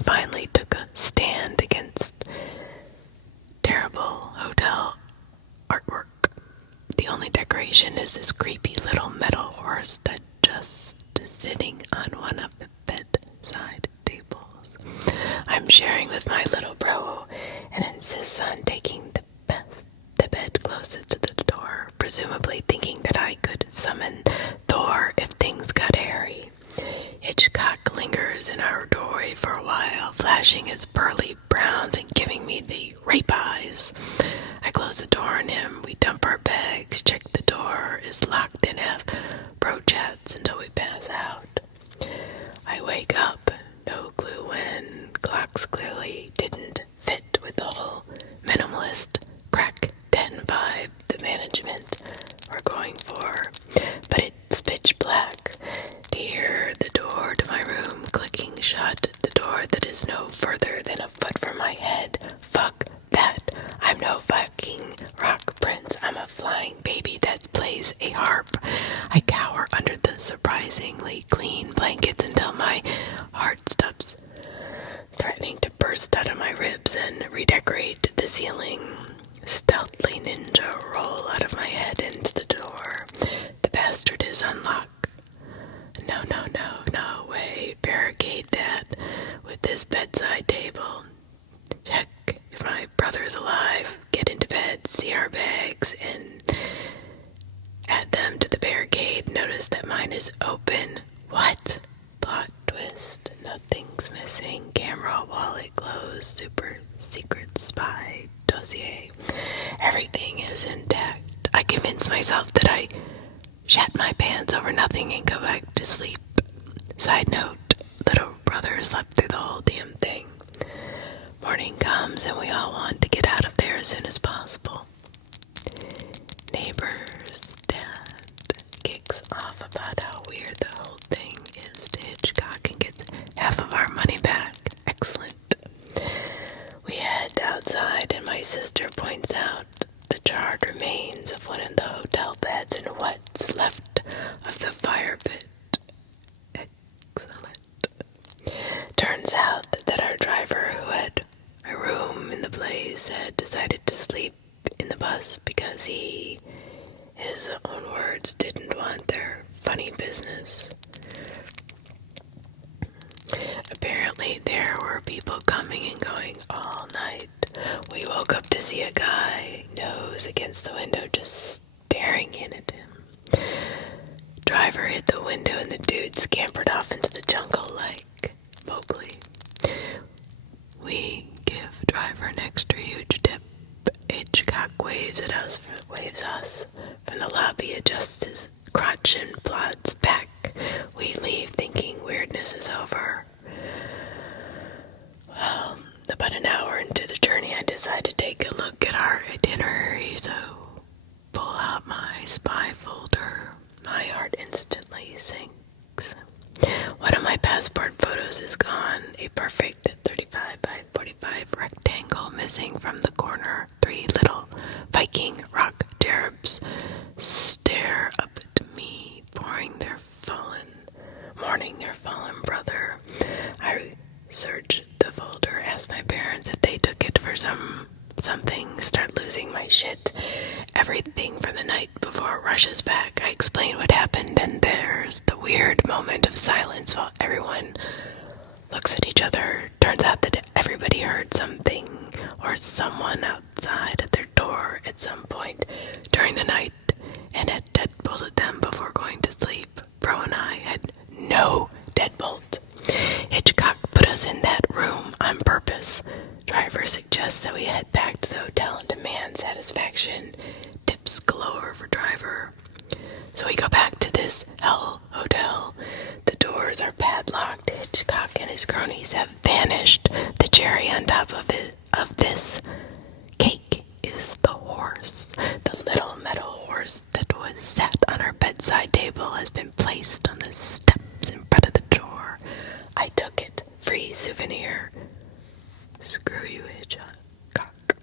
decoration is this creepy little metal horse that just is sitting on one of the bedside tables. I'm sharing with my little bro and insists on taking the bed closest to the door, presumably thinking that I could summon Thor if things got hairy. Hitchhiker lingers in our doorway for a while, flashing his pearly browns and giving me the rape eyes. I close the door on him, we dump our bags, check the door is locked, and have bro chats until we pass out. I wake up, no clue when, clocks clearly didn't fit with the whole minimalist crack den vibe the management were going for, but it's pitch black. To hear the door to my room clicking shut, the door that is no further than a foot from my head. Fuck that. I'm no fucking rock prince. I'm a flying baby that plays a harp. I cower under the surprisingly clean blankets until my heart stops threatening to burst out of my ribs and redecorate the ceiling. Stealthily ninja roll out of my head into the door. The bastard is unlocked. No way. Barricade that with this bedside table. Check if my brother is alive. Get into bed, see our bags, and add them to the barricade. Notice that mine is open. What? Plot twist. Nothing's missing. Camera, wallet, clothes, super secret spy dossier. Everything is intact. I convince myself that I shat my pants over nothing and go back to sleep. Side note, little brother slept through the whole damn thing. Morning comes and we all want to get out of there as soon as possible. Neighbor's dad kicks off about how weird the whole thing is to Hitchcock and gets half of our money back. Excellent. We head outside and my sister points out the charred remains of one of the hotel beds and what's left of the fire pit. Excellent. Turns out that our driver, who had a room in the place, had decided to sleep in the bus because he, in his own words, didn't want their funny business. Apparently there were people coming and going all night. We woke up to see a guy, nose against the window, just staring in at him. Driver hit the window and the dude scampered off into the jungle like Mowgli. We give driver an extra huge tip. Hitchcock waves us from the lobby, adjusts his crotch and plods back. We leave thinking weirdness is over. Well, about an hour into the journey, I decide to take a look at our itinerary, so pull out my spy folder. My heart instantly sinks. One of my passport photos is gone, a perfect 35 by 45 rectangle missing from the corner. 3 little Viking rock cherubs stare up at me, mourning their fallen brother. I search the folder, ask my parents if they took it for something, start losing my shit. Everything from the night before rushes back. I explain what happened, and there's the weird moment of silence while everyone looks at each other. Turns out that everybody heard something or someone outside at their door at some point during the night and had deadbolted them before going to sleep. Bro and I had no deadbolt. Hitchcock put us in that room on purpose. Driver suggests that we head back to the hotel and demand satisfaction. Tips galore for driver. So we go back to this hell hotel. The doors are padlocked. Hitchcock and his cronies have vanished. The cherry on top of this cake is the horse. The little metal horse that was sat on our bedside table has been placed on the steps in front of the door. I took it. Free souvenir. Screw you, Hitchcock.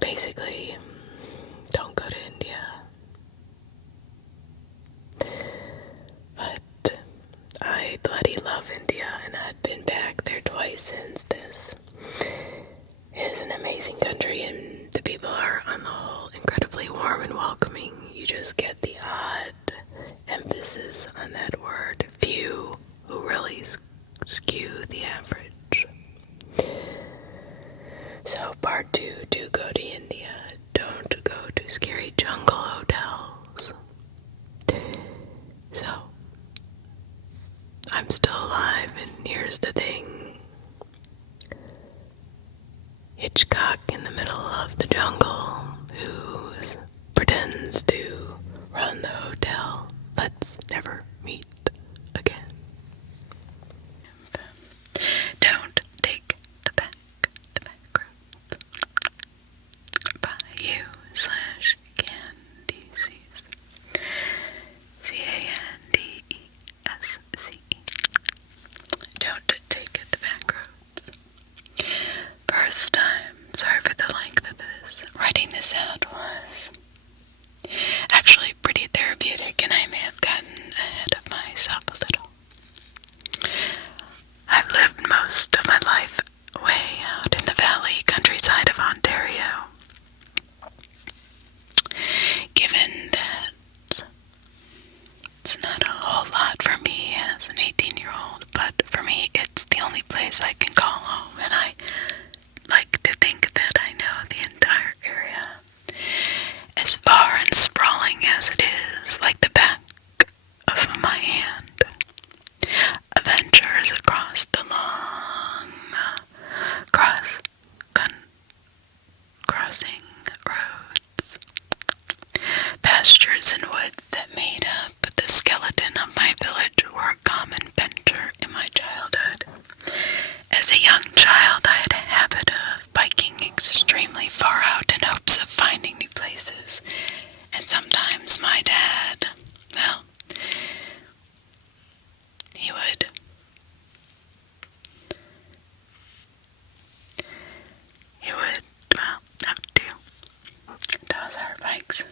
Basically, don't go to India. But I bloody love India, and I've been back there twice since this. It is an amazing country, and the people are, on the whole, incredible. and welcoming. You just get the odd emphasis on that word. Few who really skew the average. So part 2, do go to India. Don't go to scary jungle hotels. So, I'm still alive, and here's the thing. Hitchhiker in the middle of the jungle who pretends to run the hotel. Let's never meet again. Don't take the back road. Bayou/Candesce. Candesce. Don't take the back roads. First time, sorry for the length of this. Writing this out was actually pretty therapeutic, and I may have gotten ahead of myself a little. I've lived most of my life way out in the valley countryside of Ontario. Given that it's not a whole lot for me as an 18-year-old, but for me it's the only place I can call home, and I like to think that I know the entire area. As far and sprawling as it is, like the back of my hand. Adventures across the long, crossing roads. Pastures and woods that made up the skeleton of my village were a common venture in my childhood. As a young child, I had a habit of biking extremely far out in hopes of finding new places, and sometimes my dad, well, he would have to toss our bikes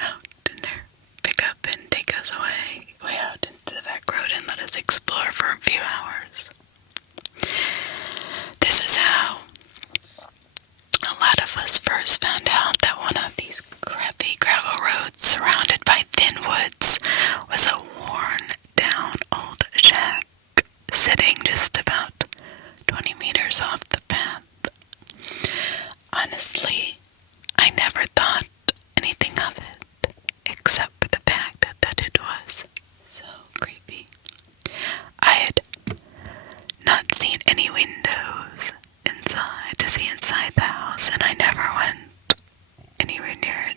out in their pickup and take us way out into the back road and let us explore for a few hours. This is how a lot of us first found out that one of these crappy gravel roads surrounded by thin woods was a worn-down old shack sitting just about 20 meters off the path. Honestly, I never thought anything of it, except for the fact that it was so creepy. I had not seen any windows inside to see inside the house, and I never went anywhere near it.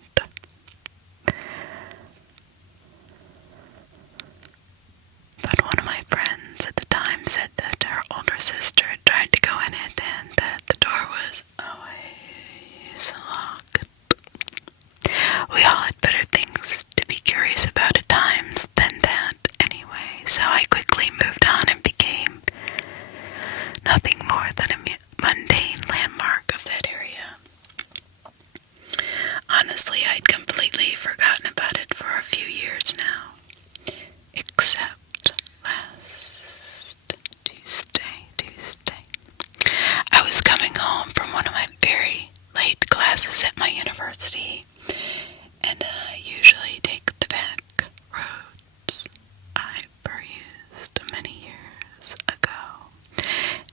But one of my friends at the time said that her older sister had tried to go in it and that the door was always locked. We all had better things to be curious about at times than that anyway, so I quickly moved on and became nothing more than a mundane landmark of that area. Honestly, I'd completely forgotten about it for a few years now, except last Tuesday. I was coming home from one of my very late classes at my university, and I usually take the back roads I perused many years ago,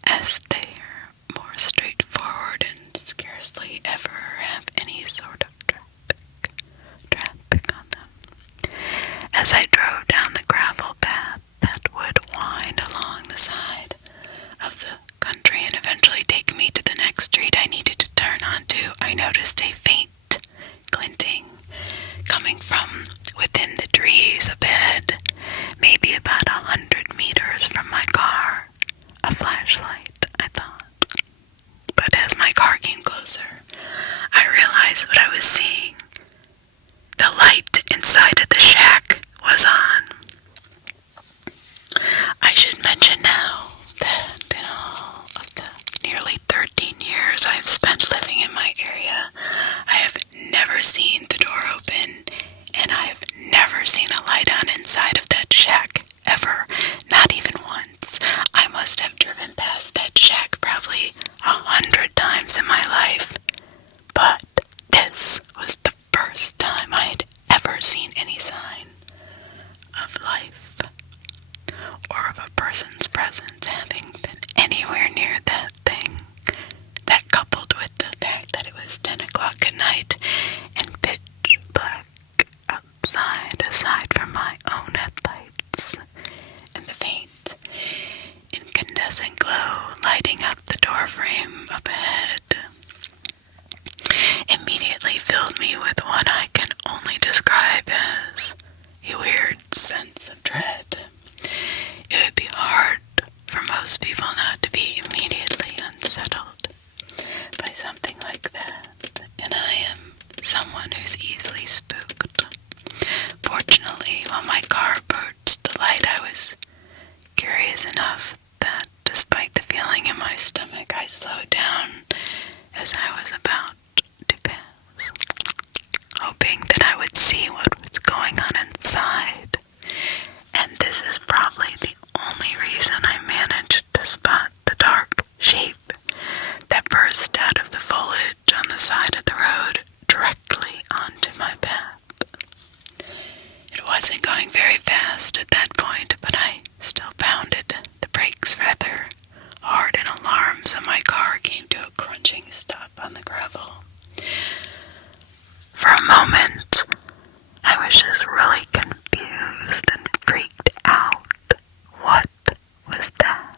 as they're more straightforward and scarcely ever have any sort of traffic on them. As I drove down the gravel path that would wind along the side of the country and eventually take me to the next street I needed to turn onto, I noticed a faint glinting coming from within the trees ahead, maybe about 100 meters from my car. A flashlight, I thought. But as my car came closer, I realized what I was seeing. The light inside of the shack was on. I should mention now that in all of the nearly 13 years I've spent living in my area, I have never seen the door open, and I have describe as a weird sense of dread. It would be hard for most people not to be immediately unsettled by something like that, and I am someone who's easily spooked. Fortunately, when my car approached the light, I was curious enough that despite the feeling in my stomach, I slowed down as I was about to pass, hoping that I would see what was going on inside. And this is probably the only reason I managed to spot the dark shape that burst out of the foliage on the side of the road directly onto my path. It wasn't going very fast at that point, but I still pounded the brakes rather hard in alarm, so my car came to a crunching stop on the gravel. For a moment, I was just really confused and freaked out. What was that?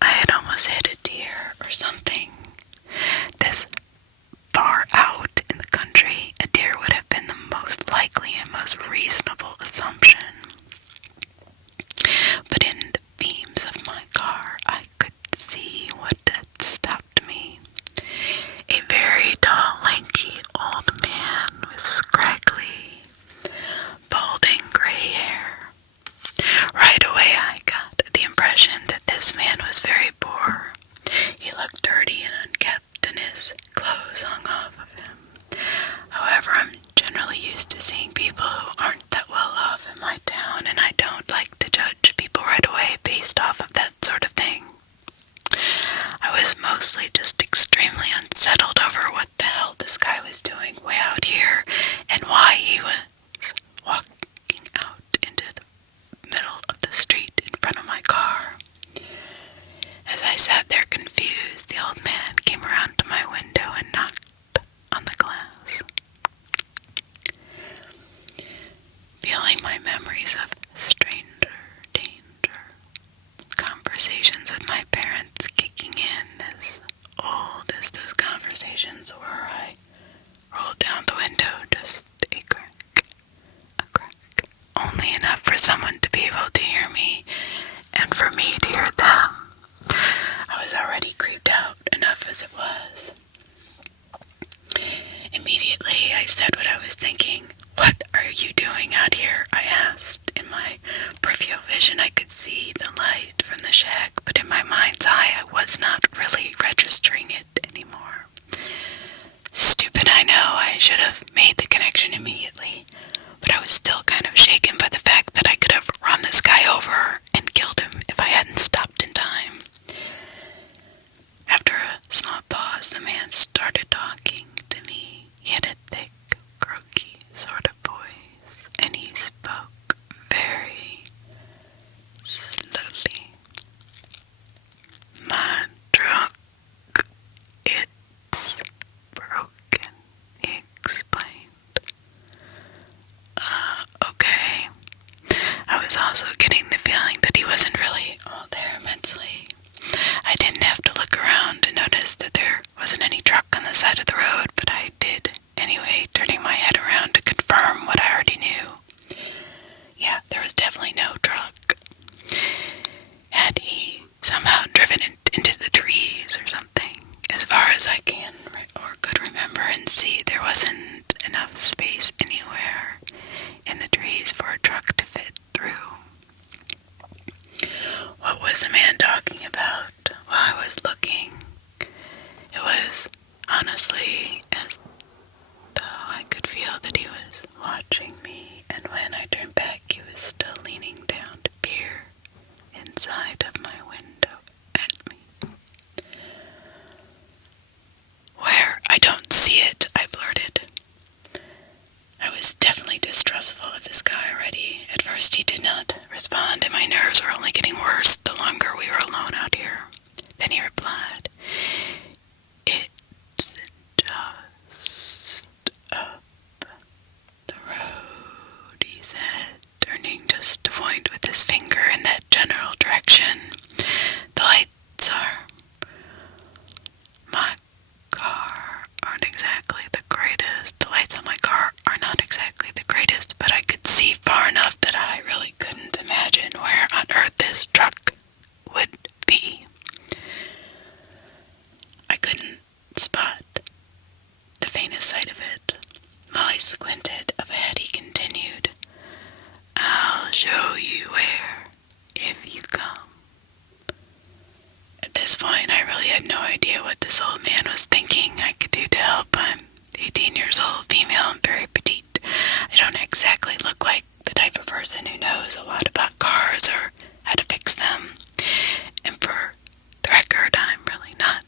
I had almost hit a deer or something. This far out in the country, a deer would have been the most likely and most reasonable assumption. But in the beams of my car, I could see what had stopped me. A very tall, lanky old man with scraggly, balding gray hair. Right away I got the impression that this man was very poor. He looked dirty and unkempt, and his clothes hung off of him. However, I'm generally used to seeing people who aren't that well off in my town, and I don't like to judge people right away based off of that sort of thing. I was mostly just extremely unsettled over what the hell this guy was doing way out here, and why he was walking out into the middle of the street in front of my car. As I sat there confused, the old man came around to my window and knocked on the glass. Feeling my memories of stranger danger, conversations with my parents kicking in, as old as those conversations were, I rolled down the window just a crack, only enough for someone to be able to hear me, and for me to hear them. I was already creeped out enough as it was. Immediately, I said what I was thinking. "What are you doing out here?" I asked. In my peripheral vision, I could see the light from the shack, but in my mind's eye, I was not really registering it anymore. Stupid, I know. I should have made the connection immediately, but I was still kind of shaken by the fact that I could have run this guy over and killed him if I hadn't stopped in time. After a small pause, the man started talking to me. He had a thick, croaky sort of voice, and he spoke very slowly. "My truck, it's broken," he explained. Okay. I was also getting the feeling that he wasn't really all there mentally. I didn't have to look around to notice that there wasn't any truck on the side of the road, but I did anyway, turning my head around to confirm what I already knew. Yeah, there was definitely no truck. Had he somehow driven it into the trees or something? As far as I can or could remember and see, there wasn't enough space anywhere in the trees for a truck to fit through. What was the man talking about? While I was looking, it was honestly as though I could feel that he was watching me, and when I turned back, he was still leaning down to peer inside of my window at me. "Where? I don't see it," I blurted. I was definitely distrustful of this guy already. At first he did not respond, and my nerves were only getting worse the longer we were alone out here. Then he replied, "It's just up the road," he said, turning just to point with his finger in that general direction. "The lights are... my car aren't exactly the greatest. The lights on my car are not exactly squinted up ahead, he continued, "I'll show you where, if you come." At this point, I really had no idea what this old man was thinking I could do to help. I'm 18 years old, female, and very petite. I don't exactly look like the type of person who knows a lot about cars or how to fix them. And for the record, I'm really not.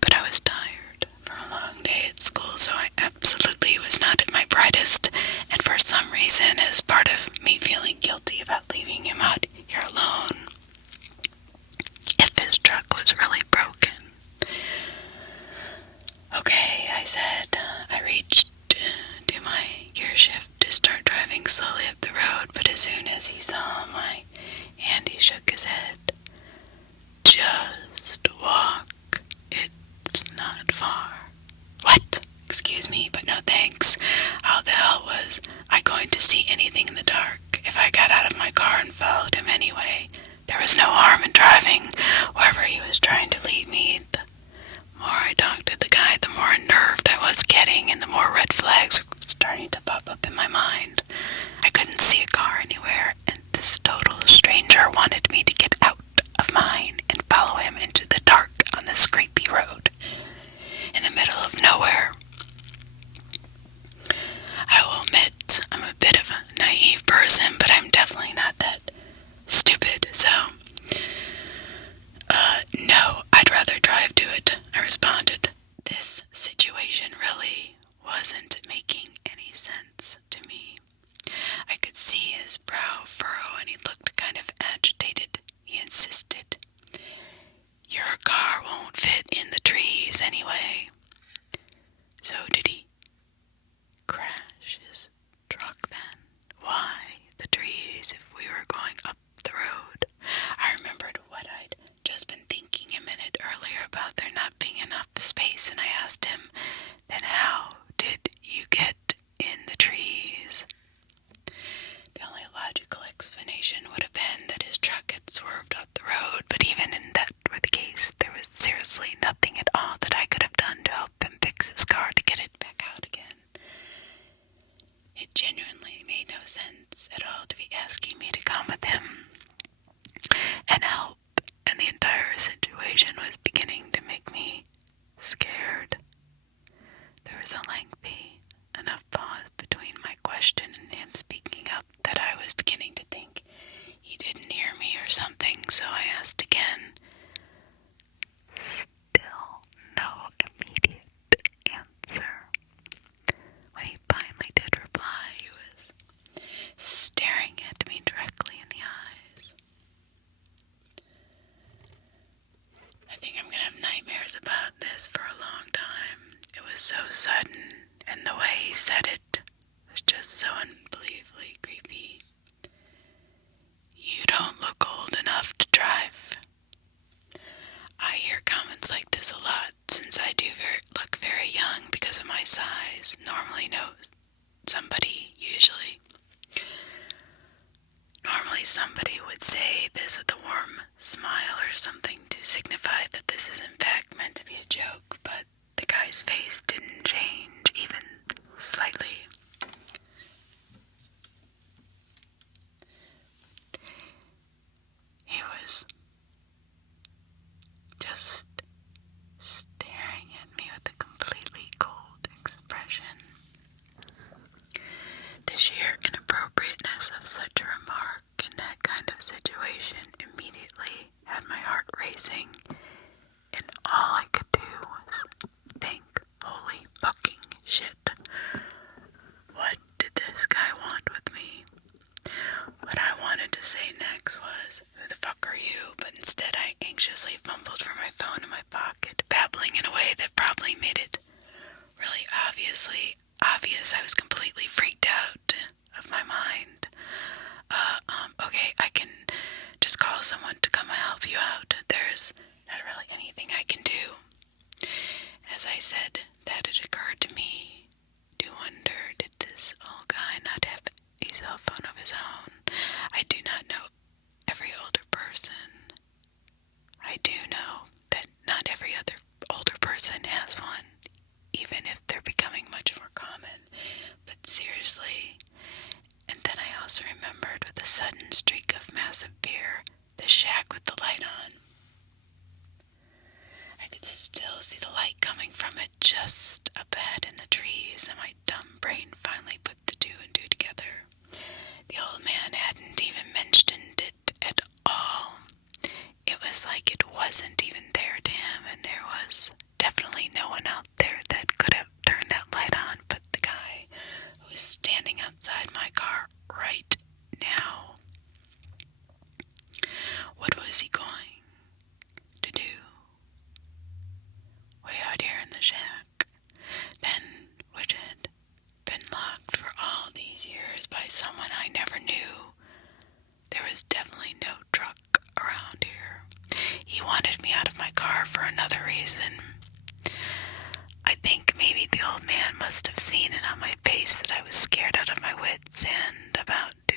But I was tired from a long day at school, so I absolutely was not at my brightest. And for some reason, as part of me feeling guilty about leaving him out here alone, if his truck was really broken. "Okay," I said. I reached to my gear shift to start driving slowly up the road, but as soon as he saw my hand, he shook his head. "Just walk. It's not far." "What? Excuse me, but no thanks. How the hell was I going to see anything in the dark if I got out of my car and followed him anyway? There was no harm in driving wherever he was trying to lead me. The more I talked to the guy, the more unnerved I was getting, and the more red flags were starting to pop up in my mind. I couldn't see a car anywhere, and this total stranger wanted me to get out of mine and follow him into the dark on this creepy road in the middle of nowhere. I will admit I'm a bit of a naive person, but I'm definitely not that stupid, so no, I'd rather drive to it, I responded. This situation really wasn't making any sense to me. I could see his brow furrow, and he looked kind of agitated. He insisted, "Your car won't fit in the trees anyway." "So did he crash his truck then? Why the trees if we were going up the road?" I remembered what I'd just been thinking a minute earlier about there not being enough space, and I asked him, "Then how did you get in the trees?" The only logical explanation would have been that his truck had swerved off the road, but even in that were the case, there was seriously nothing at all that I could have done to help him fix his car to get it back out again. It genuinely made no sense at all to be asking me to come with him and help, and the entire situation was beginning to make me scared. There was a lengthy enough pause between my question and him speaking up that I was beginning to think he didn't hear me or something, so I asked again. Still no immediate answer. When he finally did reply, he was staring at me directly in the eyes. I think I'm gonna have nightmares about this for a long time. It was so sudden, and the way he said it was just so unbelievably creepy. "You don't look old enough to drive." I hear comments like this a lot, since I do look very young because of my size. Normally somebody would say this with a warm smile or something to signify that this is in fact meant to be a joke, but the guy's face didn't change even slightly. He was just staring at me with a completely cold expression. The sheer inappropriateness of such a remark in that kind of situation immediately had my heart racing, and all I could do was think, holy fucking shit, what did this guy want with me? What I wanted to say next was, "Who the fuck are you?" But instead I anxiously fumbled for my phone in my pocket, babbling in a way that probably made it really obvious I was completely freaked out of my mind. Okay, I can just call someone to come help you out. There's not really anything I can do. As I said that, it occurred to me to wonder, did this old guy not have a cell phone of his own? I do not know every older person. I do know that not every other older person has one, even if they're becoming much more common. But reason. I think maybe the old man must have seen it on my face that I was scared out of my wits and about to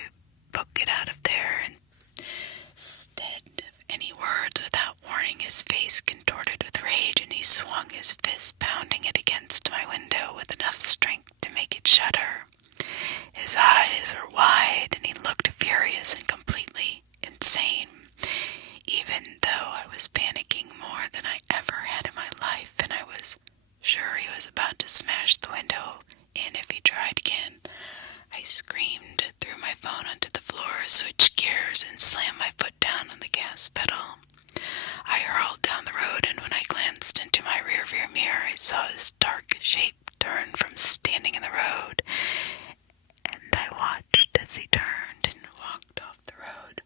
book it out of there. Instead of any words, without warning, his face contorted with rage, and he swung his fist, pounding it against my window with enough strength to make it shudder. His eyes were wide, and he looked furious and completely insane, even though I was panicking more than I ever had in my life, and I was sure he was about to smash the window in if he tried again. I screamed, threw my phone onto the floor, switched gears, and slammed my foot down on the gas pedal. I hurled down the road, and when I glanced into my rearview mirror, I saw his dark shape turn from standing in the road, and I watched as he turned and walked off the road,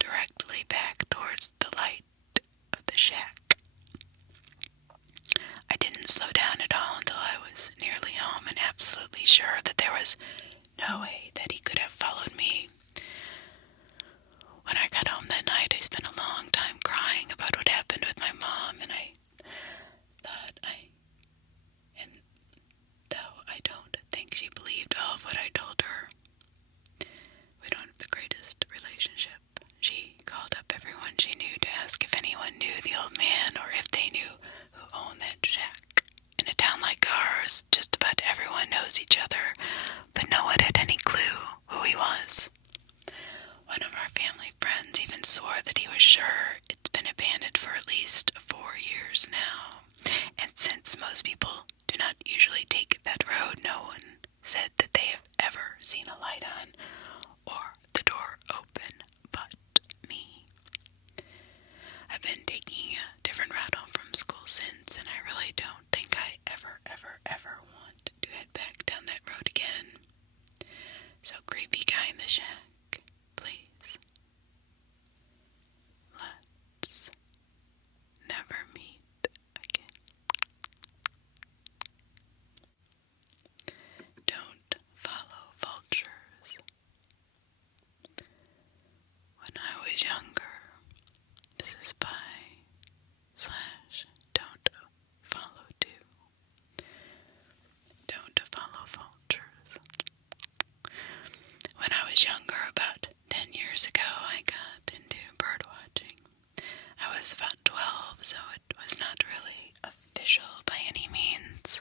directly back towards the light of the shack. I didn't slow down at all until I was nearly home and absolutely sure that there was no way that he could have followed me. When I got home that night, I spent a long time crying about what happened with my mom, and though I don't think she believed all of what I told her, we don't have the greatest relationship. She called up everyone she knew to ask if anyone knew the old man or if they knew who owned that shack. In a town like ours, just about everyone knows each other, but no one had any clue who he was. One of our family friends even swore that he was sure it's been abandoned for at least 4 years now, and since most people do not usually take that road, no one said that they have ever seen a light on or the door open but me. I've been taking a different route home from school since, and I really don't think I ever want to head back down that road again. So, creepy guy in the shack, please, let's never meet again. Don't follow vultures. When I was younger, this is by / don't follow too. Don't follow vultures. When I was younger, about 10 years ago, I got into bird watching. I was about 12, so it was not really official by any means.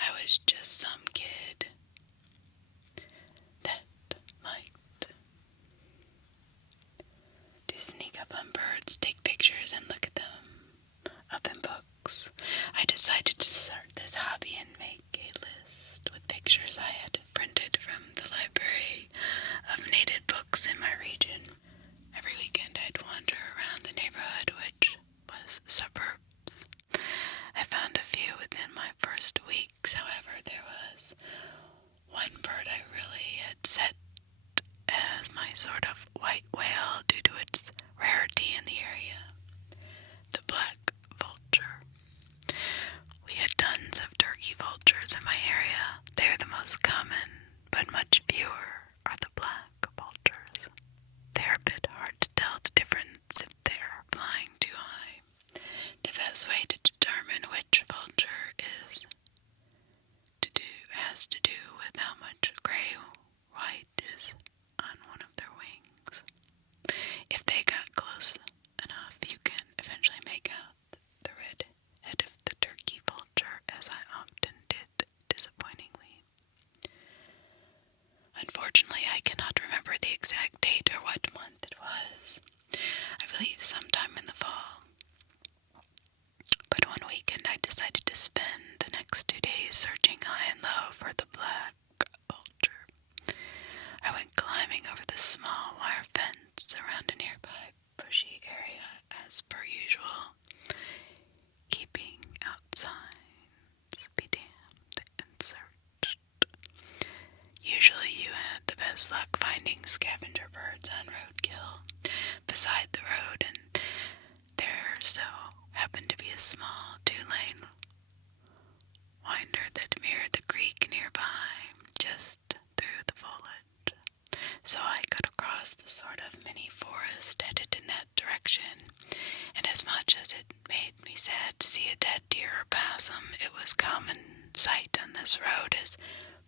I was just some kid that liked to sneak up on birds, take pictures, and look at them up in books. I decided to start this hobby and make a list with pictures I had printed from the library of native books in my region. Every weekend I'd wander around the neighborhood, which was suburbs. I found a few within my first weeks. However, there was one bird I really had set as my sort of white whale due to its rarity in the area, the black vulture. We had tons of turkey vultures in my area. They're the most common, but much fewer are the black vultures. They're a bit hard to tell the difference if they're flying too high. The best way to determine which vulture has to do with how much gray-white is on one of their wings. If they got close enough, you can eventually make out the red head of the turkey vulture, as I often did, disappointingly. Unfortunately, I cannot remember the exact date or what month it was. I believe sometime in the fall. But one weekend I decided to spend the next 2 days searching high and low for the black vulture. I went climbing over the small wire fence around a nearby bushy area as per usual, keeping out signs, be damned, and searched. Usually you had the best luck finding scavenger birds on roadkill beside the road, and there so happened to be a small 2-lane winder that mirrored the creek nearby, just through the foliage. So I cut across across the sort of mini forest headed in that direction, and as much as it made me sad to see a dead deer or possum, it was common sight on this road, as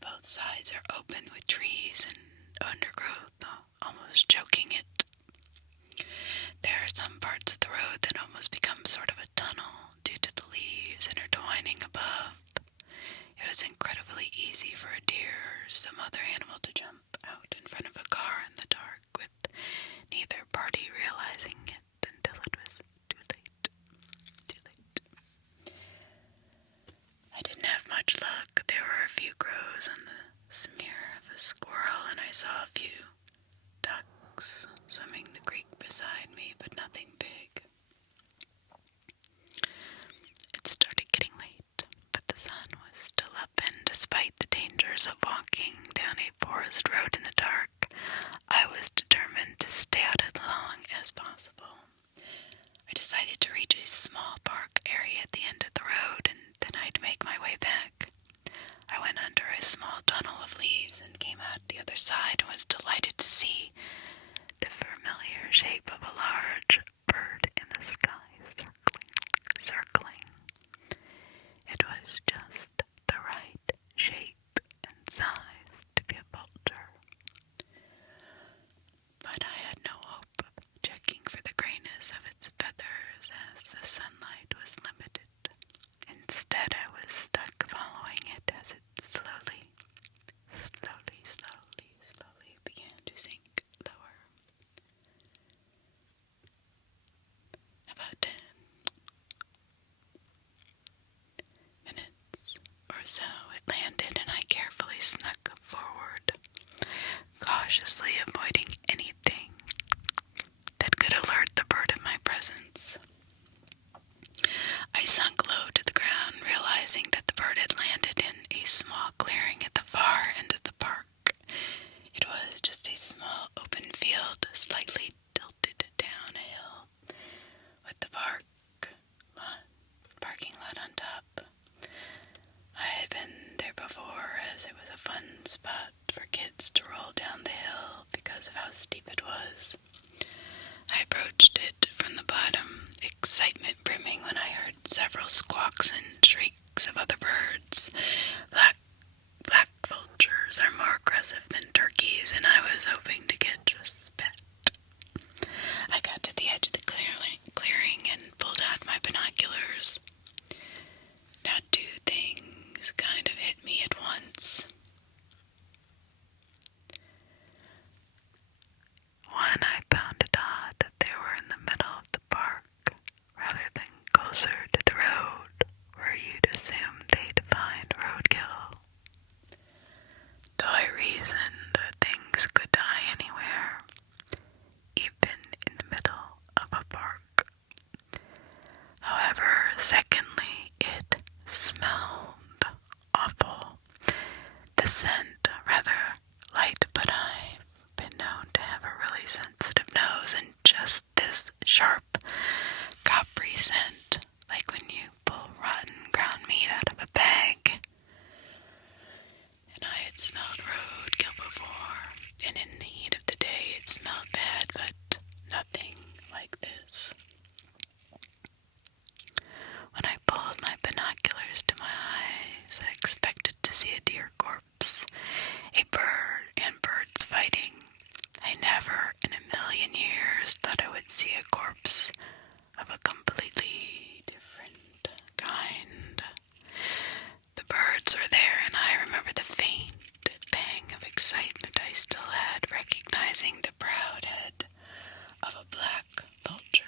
both sides are open with trees and undergrowth almost choking it. There are some parts of the road that almost become sort of a tunnel due to the leaves intertwining above. It was incredibly easy for a deer or some other animal to jump out in front of a car in the dark, with neither party realizing it until it was too late. Too late. I didn't have much luck. There were a few crows on the smear of a squirrel, and I saw a few ducks swimming the creek beside me, but nothing big. It started getting late, but the sun was still up, and despite the dangers of walking down a forest road in the dark, I was determined to stay out as long as possible. I decided to reach a small park area at the end of the road, and then I'd make my way back. I went under a small tunnel of leaves and came out the other side and was delighted to see the familiar shape of a large bird in the sky circling. It was just the right shape and size to be a vulture. But I had no hope of checking for the grayness of its feathers, as the sunlight was limited. Instead, I was stuck following it as it slowly began to sink lower. About 10 minutes or so it landed, and I carefully snuck forward, cautiously avoiding anything that could alert the bird of my presence. I sunk low to the ground, realizing that the bird had landed in a small clearing at the far end of the park. It was just a small open field, slightly tilted down a hill, with the parking lot on top. I had been there before, as it was a fun spot for kids to roll down the hill because of how steep it was. I approached it from the bottom, excitement brimming, when I heard several squawks and shrieks of other birds. Black vultures are more aggressive than turkeys, and I was hoping to get just that. I got to the edge of the clearing and pulled out my binoculars. Now 2 things kind of hit me at once. One, I found it odd that they were in the middle of the park rather than closer to the road, where you'd assume they'd find roadkill. Though I reasoned that things could die anywhere, even in the middle of a park. However, secondly, it smelled awful. The scent, rather light, but I've been known to have a really sensitive nose, and just this sharp, coppery scent, like when you pull rotten ground meat out of a bag. And I had smelled roadkill before, and in the heat of the day it smelled bad, but nothing like this. When I pulled my binoculars to my eyes, I expected to see a deer corpse, a bird, and birds fighting. I never in a million years thought I would see a corpse of a completely different kind. The birds were there, and I remember the faint pang of excitement I still had, recognizing the proud head of a black vulture.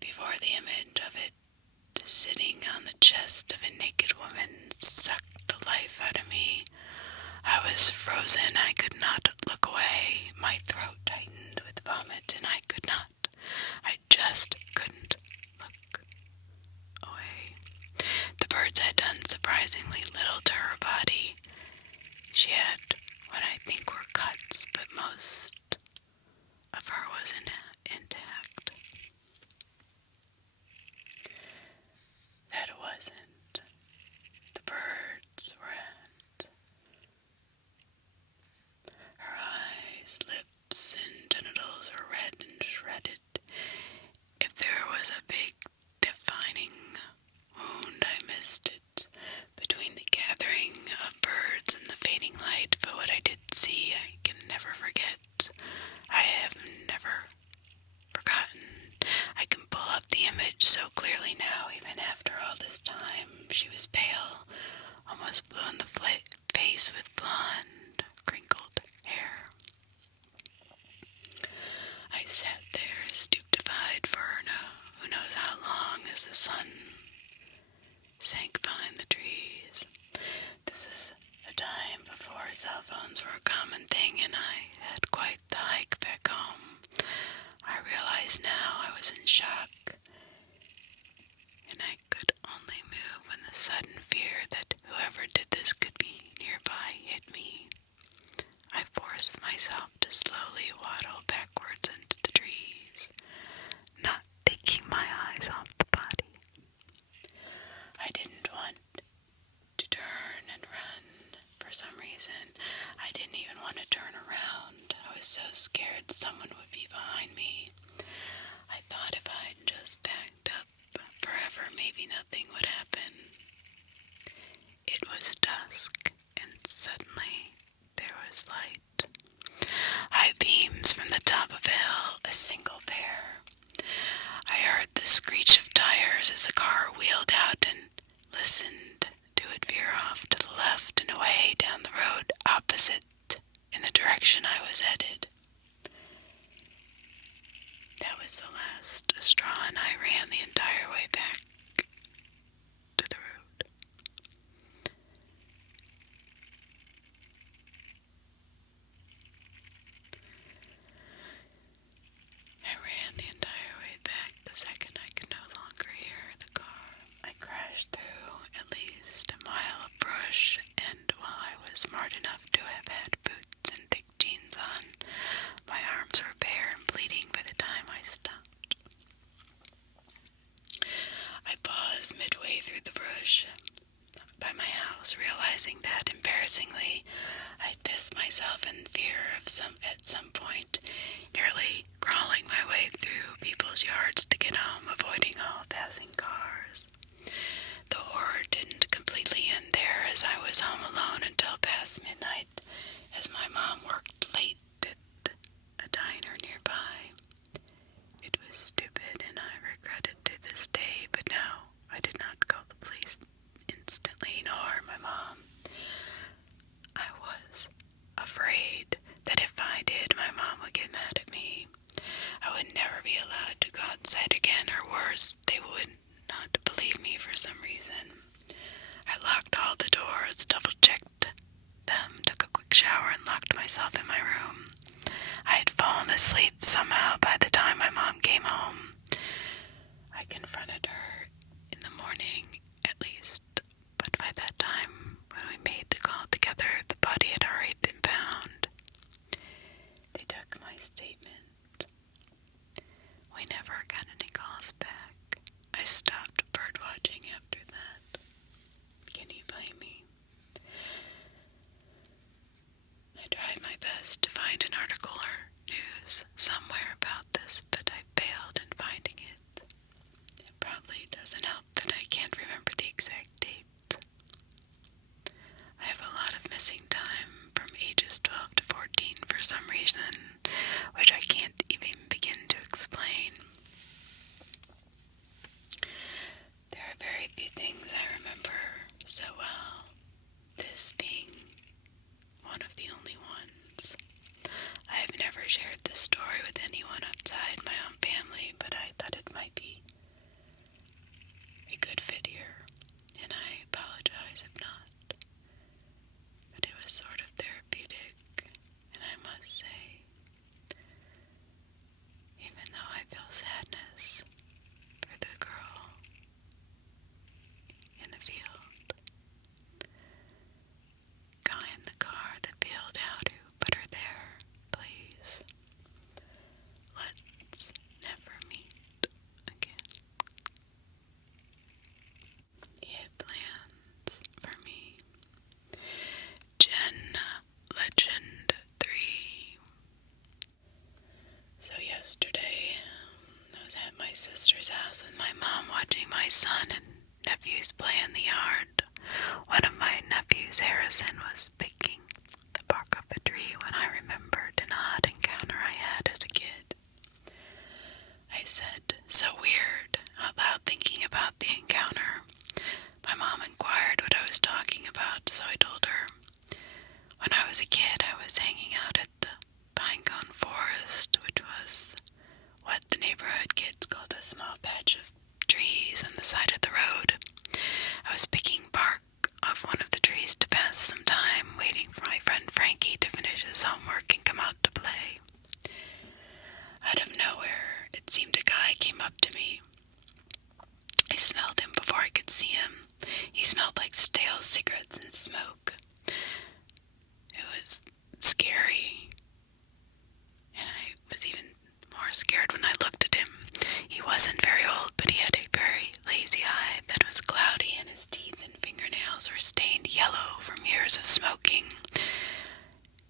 Before the image of it sitting on the chest of a naked woman sucked the life out of me, I was frozen. I could not look away. My throat tightened with vomit, and I could not. I just couldn't look away. The birds had done surprisingly little to her body. She had what I think were cuts, but most of her was intact. That wasn't the birds were at. Her eyes, lips, before cell phones were a common thing and I had quite the hike back home. I realize now I was in shock, and I could only move when the sudden fear that whoever did this could be nearby hit me. I forced myself to slowly waddle backwards into the trees, not taking my eyes off the body. I didn't want to turn and run for some reason. I didn't even want to turn around. I was so scared someone would be behind me. I thought if I'd just backed up forever, maybe nothing would happen. It was dusk, and suddenly there was light. High beams from the top of a hill, a single pair. I heard the screech of tires as the car wheeled out and listened to it veer off to the left and away down the road opposite in the direction I was headed. That was the last straw, and I ran the entire way back to the road. I ran the entire way back the second I could no longer hear the car. I crashed through at least a mile of brush, and while I was smart enough to have had boots and thick jeans on, my arms were bare and bleeding by the time I stopped. I paused midway through the brush by my house, realizing that, embarrassingly, I'd pissed myself in fear of at some point, nearly crawling my way through people's yards to get home, avoiding all passing cars. The horror didn't completely end there, as I was home alone until past midnight, as my mom worked late at a diner nearby. It was stupid, and I regret it to this day, but no, I did not call the police instantly, nor my mom. I was afraid that if I did, my mom would get mad at me. I would never be allowed to go outside again, or worse, they would not believe me for some reason. I locked all the doors, double-checked them, took a quick shower, and locked myself in my room. I had fallen asleep somehow by the time my mom came home. I confronted her in the morning, at least, but by that time, when we made the call together, the body had already been found. They took my statement. We never got any calls back. I stopped birdwatching after that. Can you blame me? I tried my best to find an article or news somewhere about this, but I failed in finding it. It probably doesn't help that I can't remember the exact date. I have a lot of missing time from ages 12 to 14 for some reason, which I can't even begin to explain. There are very few things I remember so well, this being one of the only ones. I have never shared this story with anyone outside my own family, but I thought it might be a good fit here, and I apologize if not. But it was sort of therapeutic, and I must say, even though I feel sadness for the girl in the field, guy in the car that bailed out, who put her there, please, let's never meet again. He had plans for me. Legend 3. So yesterday, I was at my sister's house with my mom watching my son and nephews play in the yard. One of my nephews, Harrison, was picking the bark off a tree when I remembered an odd encounter I had as a kid. I said, "So weird," out loud, thinking about the encounter. My mom inquired what I was talking about, so I told her. When I was a kid, I was hanging out at the pinecone forest, which was what the neighborhood kids called a small patch of trees on the side of the road. I was picking bark off one of the trees to pass some time, waiting for my friend cooking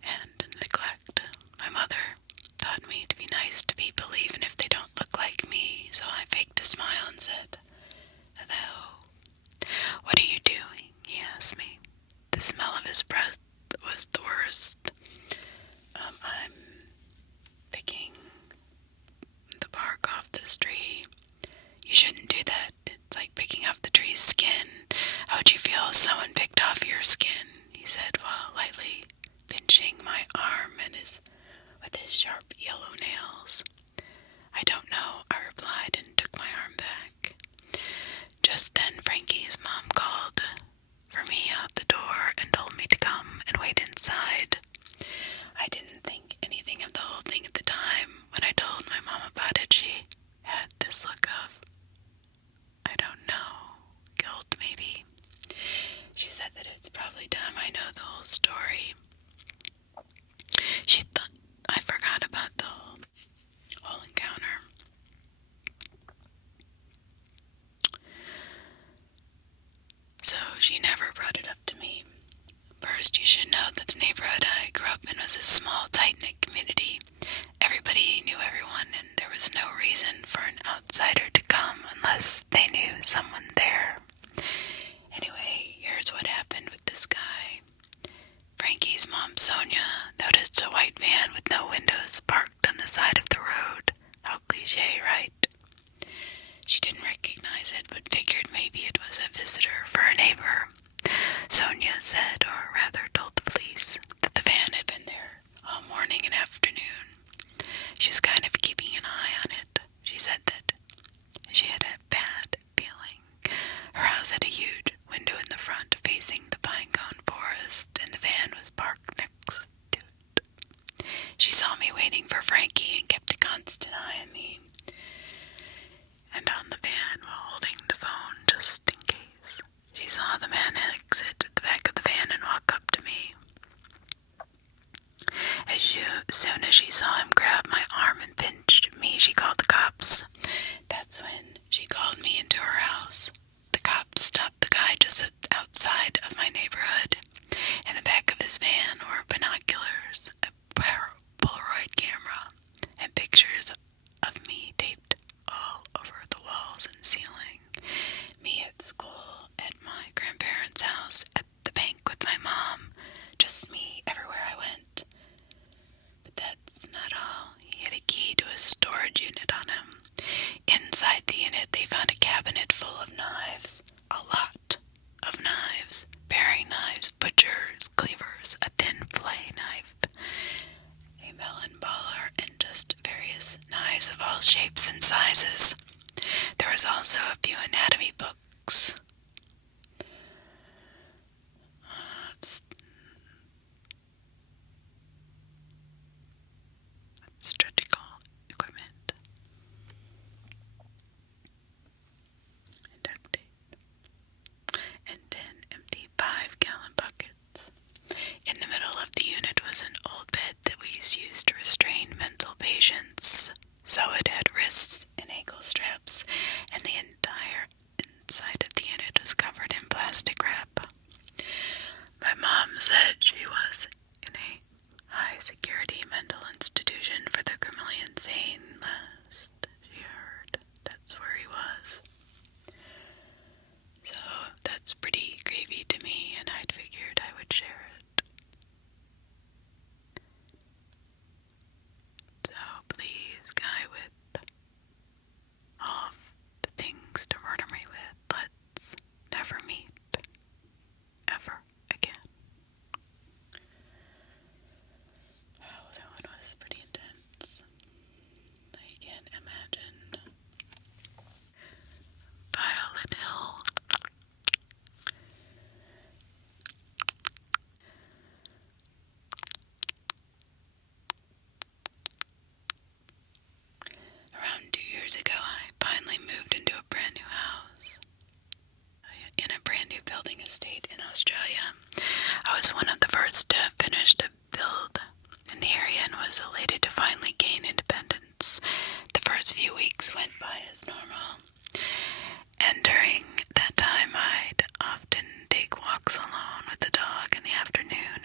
and neglect. My mother taught me to be nice to people even if they don't look like me, so I faked a smile and said, "Hello." "What are you doing?" he asked me. The smell of his breath was the worst. "I'm picking the bark off this tree." "You shouldn't do that. It's like picking off the tree's skin. How would you feel if someone picked off your skin?" he said while lightly pinching my arm with his sharp yellow nails. "I don't know," I replied and took my arm back. Just then Frankie's mom called for me out the door and told me to come and wait inside. I didn't think anything of the whole thing at the time. When I told my mom about it, she had this look of, I don't know, guilt maybe. She said that it's probably time I know the whole story. She thought I forgot about the whole encounter. So she never brought it up to me. First, you should know that the neighborhood I grew up in was a small, tight-knit community. Everybody knew everyone, and there was no reason for an outsider to come unless they knew someone there. Anyway, here's what happened with this guy. Frankie's mom, Sonia, noticed a white van with no windows parked on the side of the road. How cliche, right? She didn't recognize it, but figured maybe it was a visitor for her neighbor. Sonia said, or rather told the police, that the van had been there all morning and afternoon. She was kind of keeping an eye on it. She said that she had a bad feeling. Her house had a huge window in the front facing the pine cone forest, and the van was parked next to it. She saw me waiting for Frankie and kept a constant eye on me and on the van while holding the phone just in case. She saw the man exit the back of the van and walk up to me. As soon as she saw him grab my arm and pinch me, she called the cops. That's when she called me into her house. The cops stopped the guy just outside of my neighborhood. In the back of his van were binoculars, a Polaroid camera, and pictures of me taped all over the walls and ceiling. Me at school, at my grandparents' house, at the bank with my mom. Just me everywhere I went. But that's not all. He had a key to a storage unit on him. Inside the unit, they found a cabinet full of knives. A lot of knives. Paring knives, butchers, cleavers, a thin fillet knife, a melon baller, and just various knives of all shapes and sizes. There was also a few anatomy books. Obstetrical equipment. And duct tape. And 10 empty 5-gallon buckets. In the middle of the unit was an old bed that we used to restrain mental patients. So it had wrists and ankle straps, and the entire inside of the unit was covered in plastic wrap. My mom said she was in a high-security mental institution for the criminally insane. Last she heard, that's where he was. So that's pretty creepy to me, and I'd figured I would share it. So please, guy with all of the things to murder me with, let's never meet ever again. Oh, that one was pretty intense. I can't imagine. Violet Hill. Around 2 years ago, I finally moved into a brand new house in a brand new building estate in Australia. I was one of the first to finish a build in the area and was elated to finally gain independence. The first few weeks went by as normal, and during that time I'd often take walks alone with the dog in the afternoon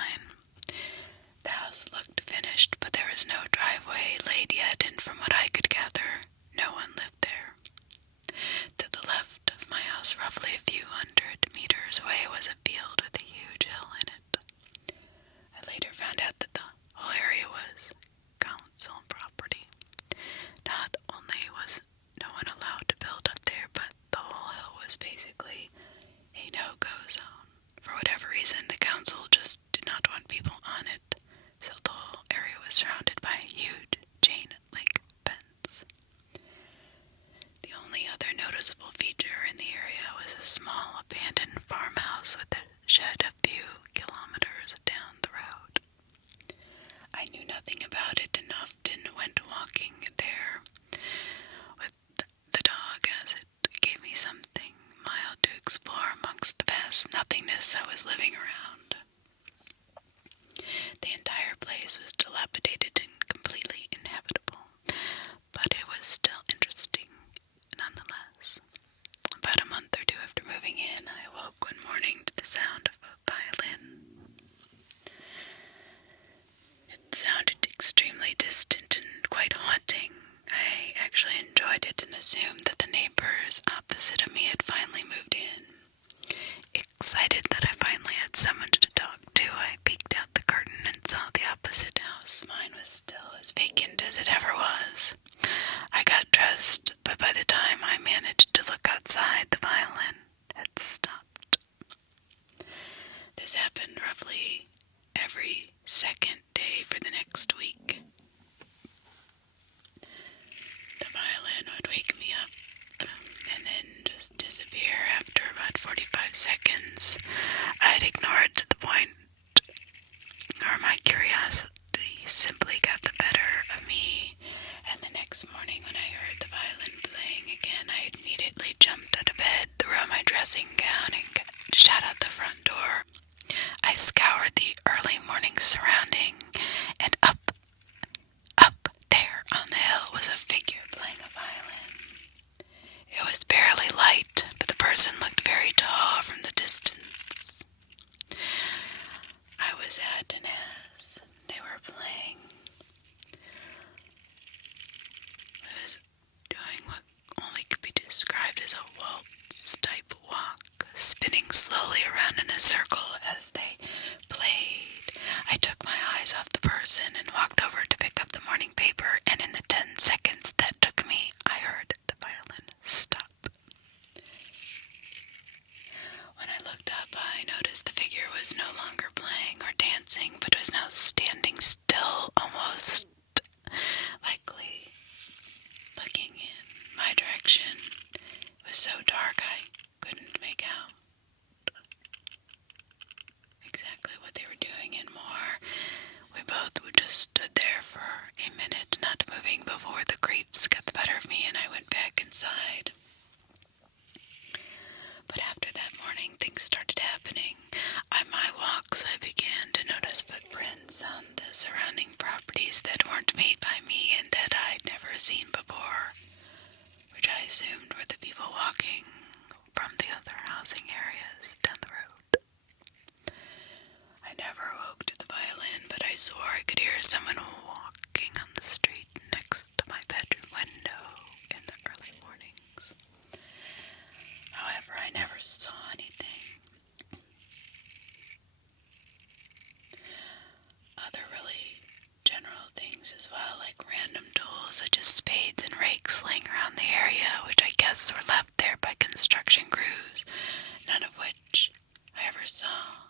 line. The house looked finished, but there was no driveway laid yet, and from what I could gather, no one lived there. To the left of my house, roughly a few hundred meters away, was a field with a huge hill in it. I later found out that the whole area was council property. Not only was no one allowed to build up there, but the whole hill was basically a no-go zone. For whatever reason, the council just did not want people on it, so the whole area was surrounded by a huge chain-link fence. The only other noticeable feature in the area was a small abandoned farmhouse with a shed a few kilometers down the road. I knew nothing about it and often went walking there with the dog, as it gave me something mild to explore amongst the vast nothingness I was living around. The entire place was dilapidated and completely inhabitable, but it was still interesting nonetheless. About a month or two after moving in, I awoke one morning to the sound of a violin. It sounded extremely distant and quite haunting. I actually enjoyed it and assumed that the neighbors opposite of me had finally moved in. Excited that I finally had someone to talk to, I peeked out the curtain and saw the opposite house. Mine was still as vacant as it ever was. I got dressed, but by the time I managed to look outside, the violin had stopped. This happened roughly every second day for the next week. The violin would wake me up and then just disappear after about 45 seconds. I'd ignore it to the point where my curiosity simply got the better of me, and the next morning when I heard the violin playing again, I immediately jumped out of bed, threw on my dressing gown, and shut out the front door. I scoured the early morning surrounding, and up there on the hill was a figure playing a violin. It was barely light, but the person looked very tall from the distance. I was at an as they were playing. I was doing what only could be described as a waltz-type walk, spinning slowly around in a circle as they played. I took my eyes off the person and walked over to pick up the morning paper, and in the 10 seconds that took me, I heard the violin stop. When I looked up, I noticed the figure was no longer playing or dancing, but was now standing still, almost likely looking in my direction. It was so dark I couldn't make out exactly what they were doing and more. We both just stood there for a minute, not moving, before the creeps got the better of me and I went back inside. But after that morning, things started happening. On my walks, I began to notice footprints on the surrounding properties that weren't made by me and that I'd never seen before, which I assumed were the people walking from the other housing areas down the road. I never awoke to the violin, but I swore I could hear someone walking on the street next to my bedroom window in the early mornings. However, I never saw anything. Other really general things as well, like random tools such as spades and rakes laying around the area, which I guess were left there by construction crews, none of which I ever saw.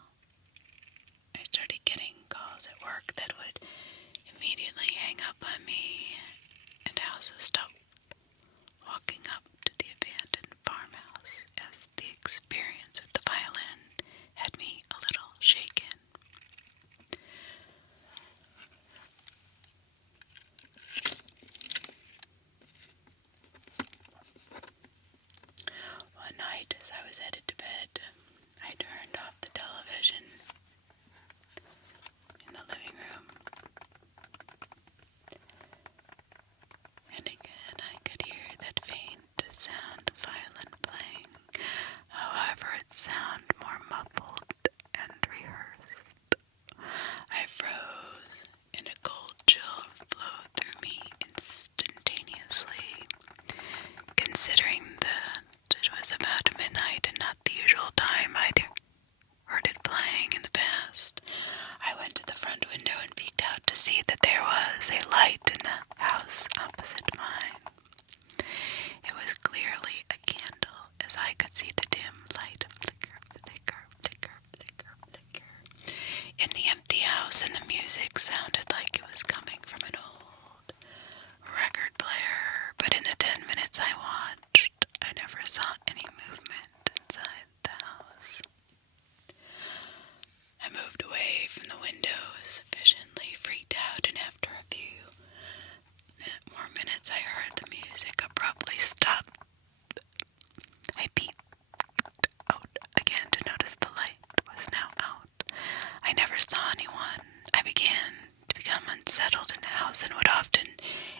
I started getting calls at work that would immediately hang up on me, and I also stopped walking up to the abandoned farmhouse, as the experience with the violin had me a little shaken. One night, as I was headed to bed, I turned off the television in the living room, and see that there was a light in the house opposite mine. It was clearly a candle, as I could see the dim light flicker, flicker, flicker, flicker, flicker in the empty house, and the music sounded like it was coming from an old record player. But in the 10 minutes I watched, I never saw any movement inside the house. I moved away from the window, sufficiently freaked out, and after a few more minutes I heard the music abruptly stop. I peeped out again to notice the light was now out. I never saw anyone. I began to become unsettled in the house and would often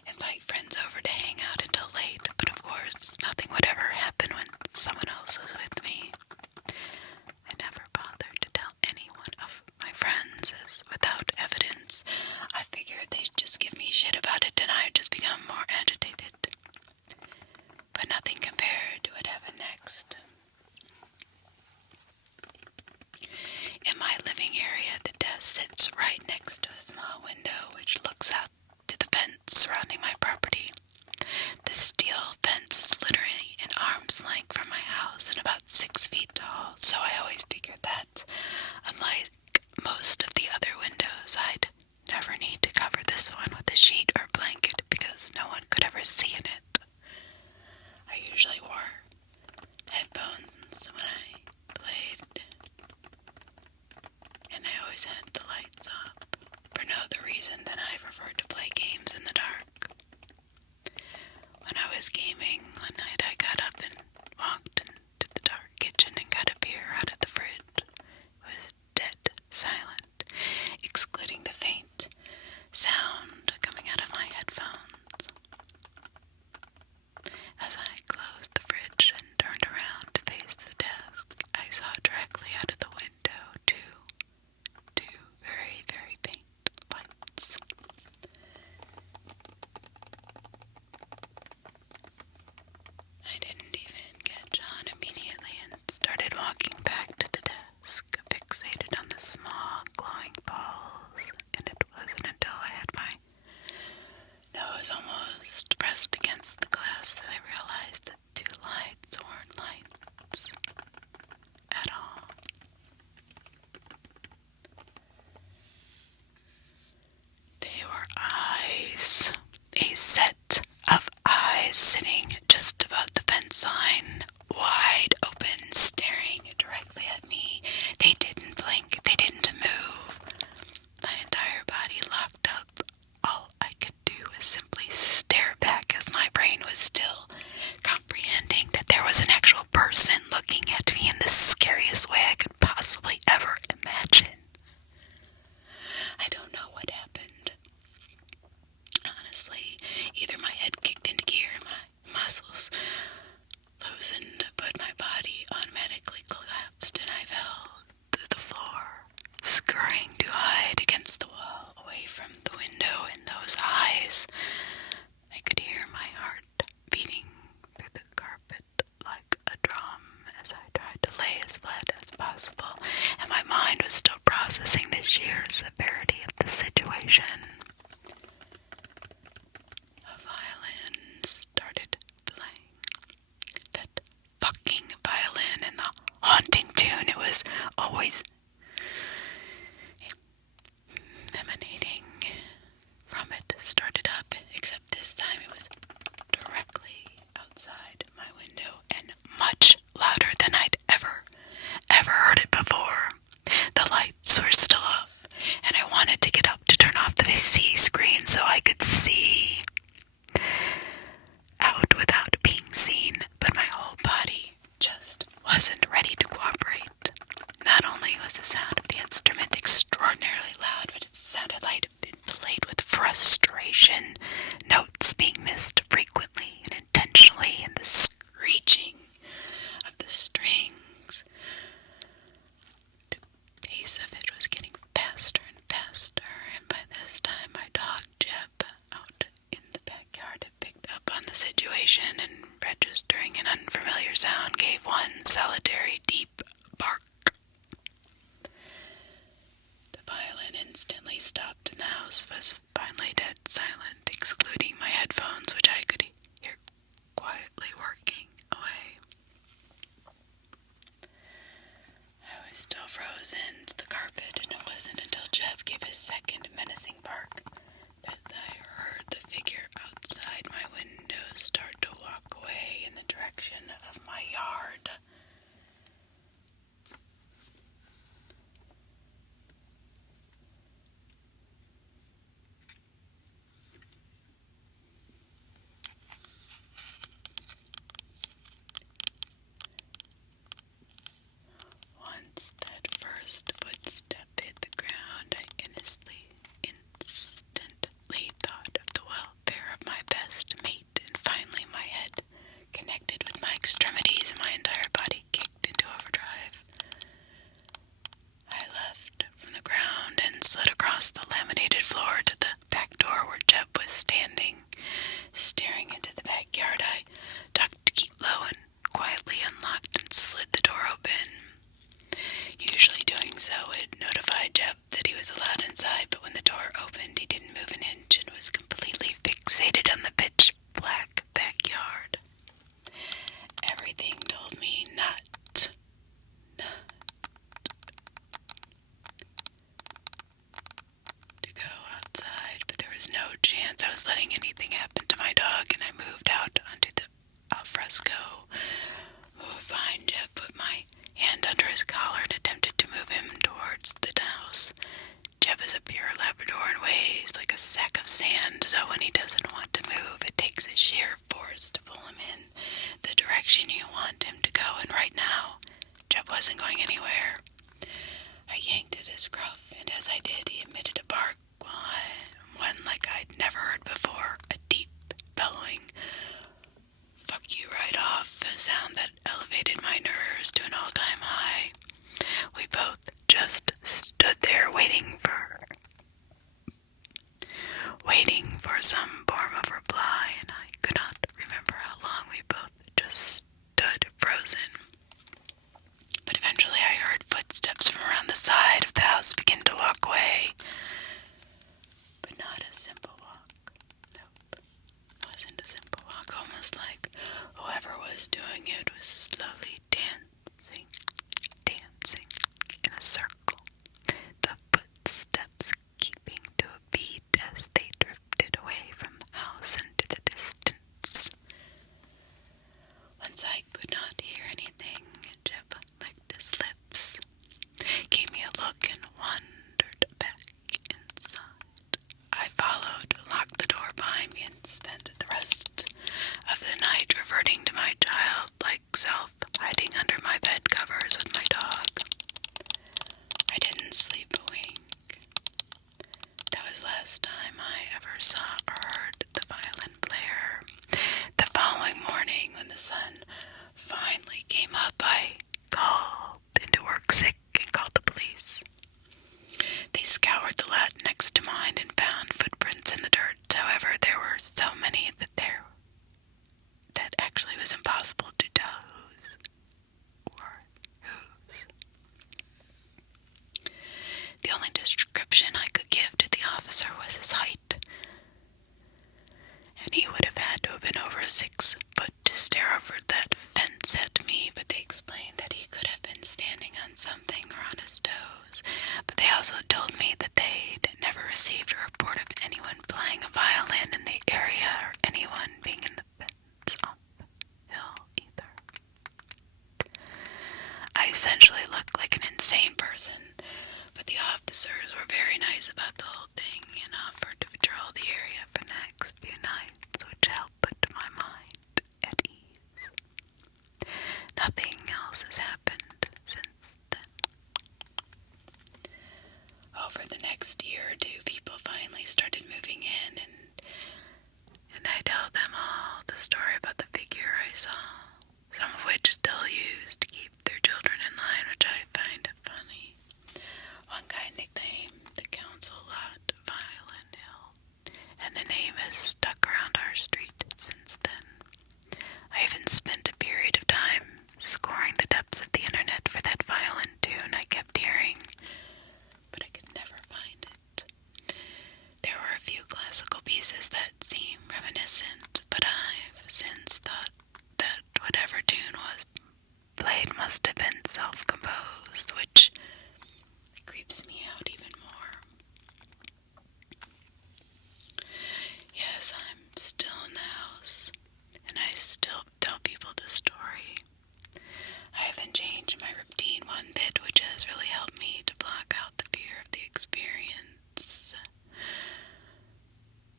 invite friends over to hang out until late, but of course nothing would ever happen when someone else was with me. I never bothered to tell anyone of my friends, as without evidence, I figured they'd just give me shit about it and I'd just become more agitated. But nothing compared to what happened next. In my living area, the desk sits right next to a small window which looks out to the fence surrounding my property. The steel fence is literally an arm's length from my house and about 6 feet tall, so I always figured that, unlike most of the other windows, I'd never need to cover this one with a sheet or blanket because no one could ever see in it. I usually wore headphones when I played, and I always had the lights off, for no other reason than I preferred to play games in the dark. When I was gaming one night, I got up and walked into the dark kitchen and got a beer out of the fridge. It was dead silent, excluding the faint sound coming out of my headphones. As I closed the fridge and turned around to face the desk, I saw directly out of the window two very, very faint lights. I didn't even catch on immediately and started walking back to the desk, fixated on the small glowing balls, and it wasn't until I had my nose almost pressed against the glass that I realized that 2 lights weren't lights at all. They were eyes. A set of eyes sitting just above the fence line, wide open, staring directly at me. They didn't blink. They didn't move. My entire body locked up. All I could do was simply stare back as my brain was still comprehending that there was an actual person looking at me in the scariest way I could possibly ever imagine. I don't know what happened. Honestly, either my head kicked into gear, my muscles loosened, but my body automatically collapsed and I fell to the floor, scurrying to hide against the wall away from the window and those eyes. I could hear my heart beating through the carpet like a drum as I tried to lay as flat as possible, and my mind was still processing the sheer severity of the situation. A violin started playing. That fucking violin and the haunting tune it was always emanating from it started up, except this time it was directly outside my window and much louder than I'd ever heard it before. The lights were still off, and I wanted to get up to turn off the PC screen so I could see out without being seen, but my whole body just wasn't ready to cooperate. Not only was the sound of the instrument extraordinarily loud, but it sounded like it had been played with frustration, notes being missed frequently and intentionally, and the screeching of the strings. The pace of it was getting faster and faster, and by this time my dog Jeb, out in the backyard, had picked up on the situation and, registering an unfamiliar sound, gave one solitary deep bark. The violin instantly stopped and the house was finally dead silent, excluding my headphones, which I could hear quietly working away. I was still frozen to the carpet, and it wasn't until Jeff gave his second menacing bark that I heard the figure outside my window start to walk away in the direction of my yard. Once that first footstep hit the ground, I instantly thought of the welfare of my best mate, and finally my head connected with my extremities and my entire body kicked into overdrive. I leapt from the ground and slid across the laminated floor to the back door where Jeb was standing, staring into the backyard. I ducked to keep low and quietly unlocked and slid the door open. Usually doing so would notify Jeb that he was allowed inside, but when the door opened, he didn't move an inch and was completely fixated on the pitch black backyard. Everything told me not to go outside, but there was no chance I was letting anything happen to my dog, and I moved out onto the alfresco, moved behind Jeff, put my hand under his collar and attempted to move him towards the house. Jeb is a pure Labrador and weighs like a sack of sand, so when he doesn't want to move, it takes a sheer force to pull him in the direction you want him to go, and right now, Jeb wasn't going anywhere. I yanked at his scruff, and as I did, he emitted a bark, one like I'd never heard before, a deep, bellowing, "fuck you right off," a sound that elevated my nerves to an all-time high. We both just stood there waiting for some form of reply, and I could not remember how long we both just stood frozen. But eventually I heard footsteps from around the side of the house begin to walk away. But not a simple walk. Nope. It wasn't a simple walk, almost like whoever was doing it was slowly dancing in a circle, the footsteps keeping to a beat as they drifted away from the house into the distance. Once I could not hear anything, Jeb licked his lips, gave me a look, and wandered back inside. I followed, locked the door behind me, and spent the rest of the night reverting to my childlike self, hiding under my bed covers with my dog. I didn't sleep a wink. That was the last time I ever saw or heard the violin player. The following morning, when the sun finally came up, I called into work sick and called the police. They scoured the lot next to mine and found footprints in the dirt. However, there were so many that actually was impossible to tell whose were whose. The only description I could give to the officer was his height, and he would have had to have been over 6 foot to stare over that fence at me, but they explained that he could have been standing on something or on his toes. But they also told me that they'd never received a report of anyone playing a violin in the area or anyone being in the fence uphill either. I essentially looked like an insane person, but the officers were very nice about the whole thing and offered to patrol the area for the next few nights, which helped put my mind at ease. Nothing else has happened since then. Over the next year or two, people finally started moving in, and I told them all the story about the figure I saw, some of which still used to keep their children in line, which I find funny. One guy nicknamed the council lot Violin Hill, and the name has stuck around our street since then. I even spent a period of time scoring the depths of the internet for that violin tune I kept hearing, but I could never find it. innocent, but I've since thought that whatever tune was played must have been self-composed, which creeps me out even more. Yes, I'm still in the house, and I still tell people the story. I haven't changed my routine one bit, which has really helped me to block out the fear of the experience.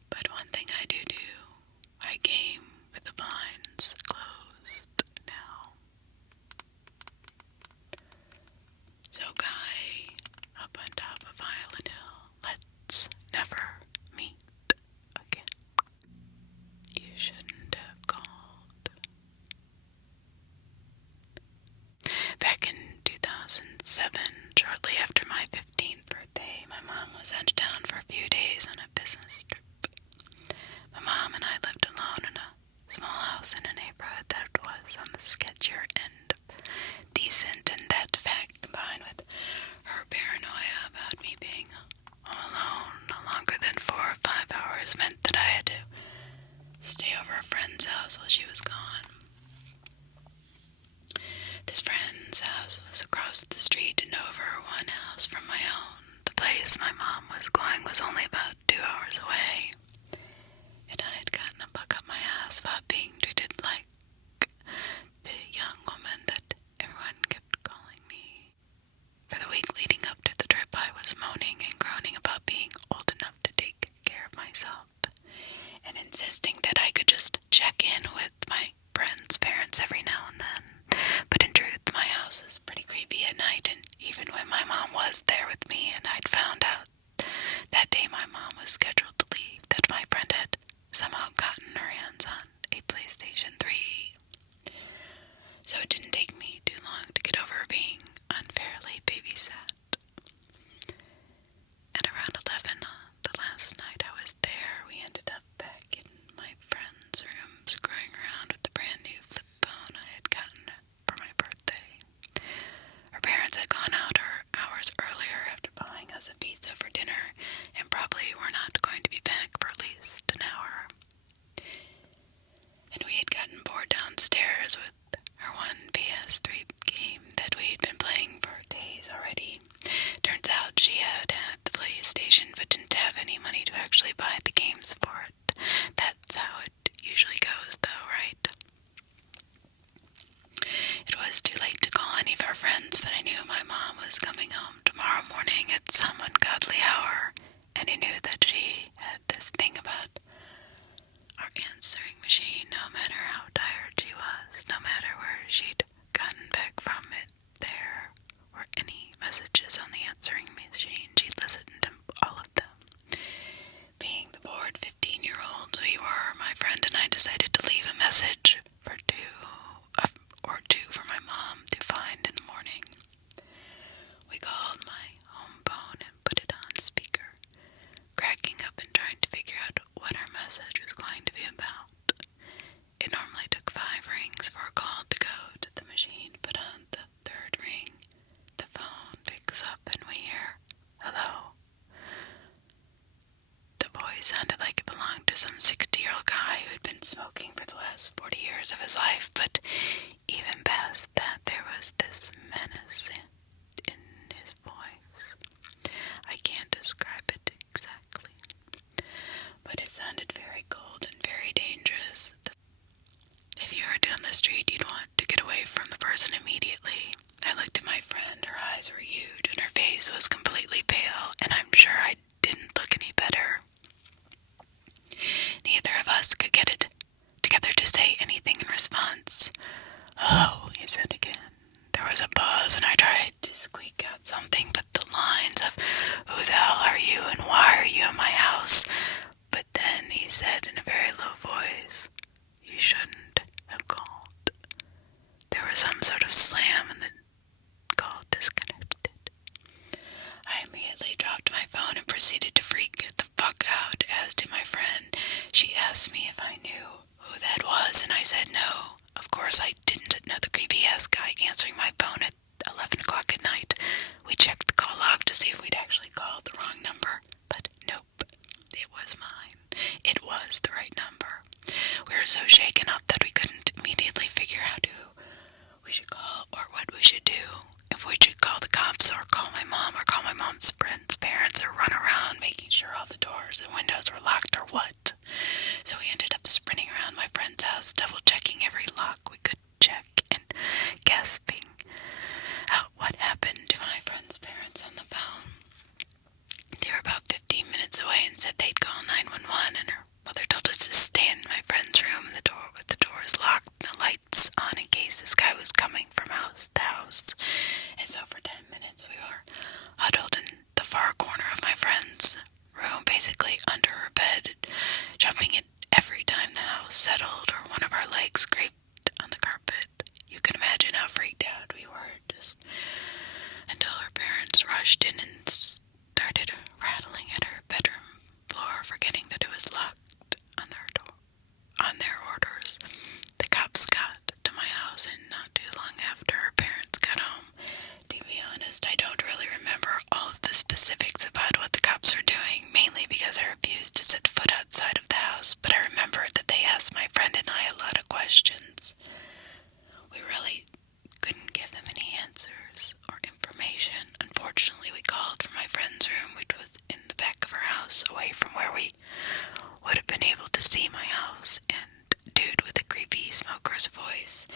But one thing I do, I game with the blinds closed now. So guy up on top of Violin Hill, let's never meet again. You shouldn't have called. Back in 2007, shortly after my 15th birthday, my mom was out of town for a few days on a business trip. My mom and I lived alone in a small house in a neighborhood that was on the sketchier end of decent, and that fact combined with her paranoia about me being all alone no longer than 4 or 5 hours meant that I had to stay over a friend's house while she was gone. This friend's house was across the street and over one house from my own. The place my mom was going was only about 2 hours away, and I had gotten a bug up my ass about being treated like the young woman that everyone kept calling me. For the week leading up to the trip, I was moaning and groaning about being old enough to take care of myself, and insisting that I could just check in with my friend's parents every now and then. But in truth, my house was pretty creepy at night, and even when my mom was there with me, and I'd found out that day my mom was scheduled to leave, that my friend had somehow gotten her hands on a PlayStation 3. So it didn't take me too long to get over being unfairly babysat. At around 11 the last night I was there, we ended up back in my friend's room, screwing around with the brand new flip phone I had gotten for my birthday. Her parents had gone out hours earlier after buying us a pizza for dinner, and probably were not going to be back for at least an hour. And we had gotten bored downstairs with her one PS3 game that we had been playing for days already. Turns out she had the PlayStation but didn't have any money to actually buy the games for it. That's how it usually goes though, right? It was too late to call any of our friends, but I knew my mom was coming home tomorrow morning at some ungodly hour, and I knew that she had this thing about our answering machine. No matter how tired she was, no matter where she'd gotten back from it, there were any messages on the answering machine, she'd listen to all of them. Being the bored 15-year-olds we were, my friend and I decided to leave a message for two for my mom to find in the morning. We called my home phone and put it on speaker, cracking up and trying to figure out what our message was going to be about. It normally took 5 rings for a call to go to the machine, but on the 3rd ring, the phone picks up and we hear, "Hello." The voice sounded like it belonged to some 60-year-old guy who had been smoking for the last 40 years of his life, but even past that, there was this menace in his voice. I can't describe it exactly, but it sounded very cold and very dangerous. If you heard it on the street, you'd want to get away from the person immediately. I looked at my friend. Her eyes were huge, and her face was completely pale, and I'm sure I didn't look any better. Neither of us could get it together to say anything in response. "Hello," he said again. There was a pause, and I tried to squeak out something, but the lines of "Who the hell are you and why are you in my house?" But then he said in a very low voice, "You shouldn't have called." There was some sort of slam and the call disconnected. I immediately dropped my phone and proceeded to freak the fuck out, as did my friend. She asked me if I knew who that was, and I said no. Of course I didn't know the creepy-ass guy answering my phone at 11 o'clock at night. We checked the call log to see if we'd actually called the wrong number, but nope, it was mine. It was the right number. were so shaken up that we couldn't immediately figure out who we should call or what we should do. If we should call the cops or call my mom or call my mom's friends' parents or run around making sure all the doors and windows were locked or what. So we ended up sprinting around my friend's house, double-checking every lock we could check and gasping out what happened to my friend's parents on the phone. They were about 15 minutes away and said they'd call 911, and her mother told us to stay in my friend's room with the doors locked and the lights on in case this guy was coming from house to house. And so for 10 minutes we were huddled in the far corner of my friend's room, basically under her bed, jumping at every time the house settled or one of our legs scraped on the carpet. You can imagine how freaked out we were, just until her parents rushed in and started rattling at her bedroom floor, forgetting that it was locked on their door. On their orders, the cops got to my house, and not too long after her parents got home. To be honest, I don't really remember all of the specifics about what the cops were doing, mainly because I refused to set foot outside of the house, but I remember that they asked my friend and I a lot of questions. We really couldn't give them any answers or information. Unfortunately, we called from my friend's room, which was in the back of her house, away from where we would have been able to see my house, and dude with a creepy smoker's voice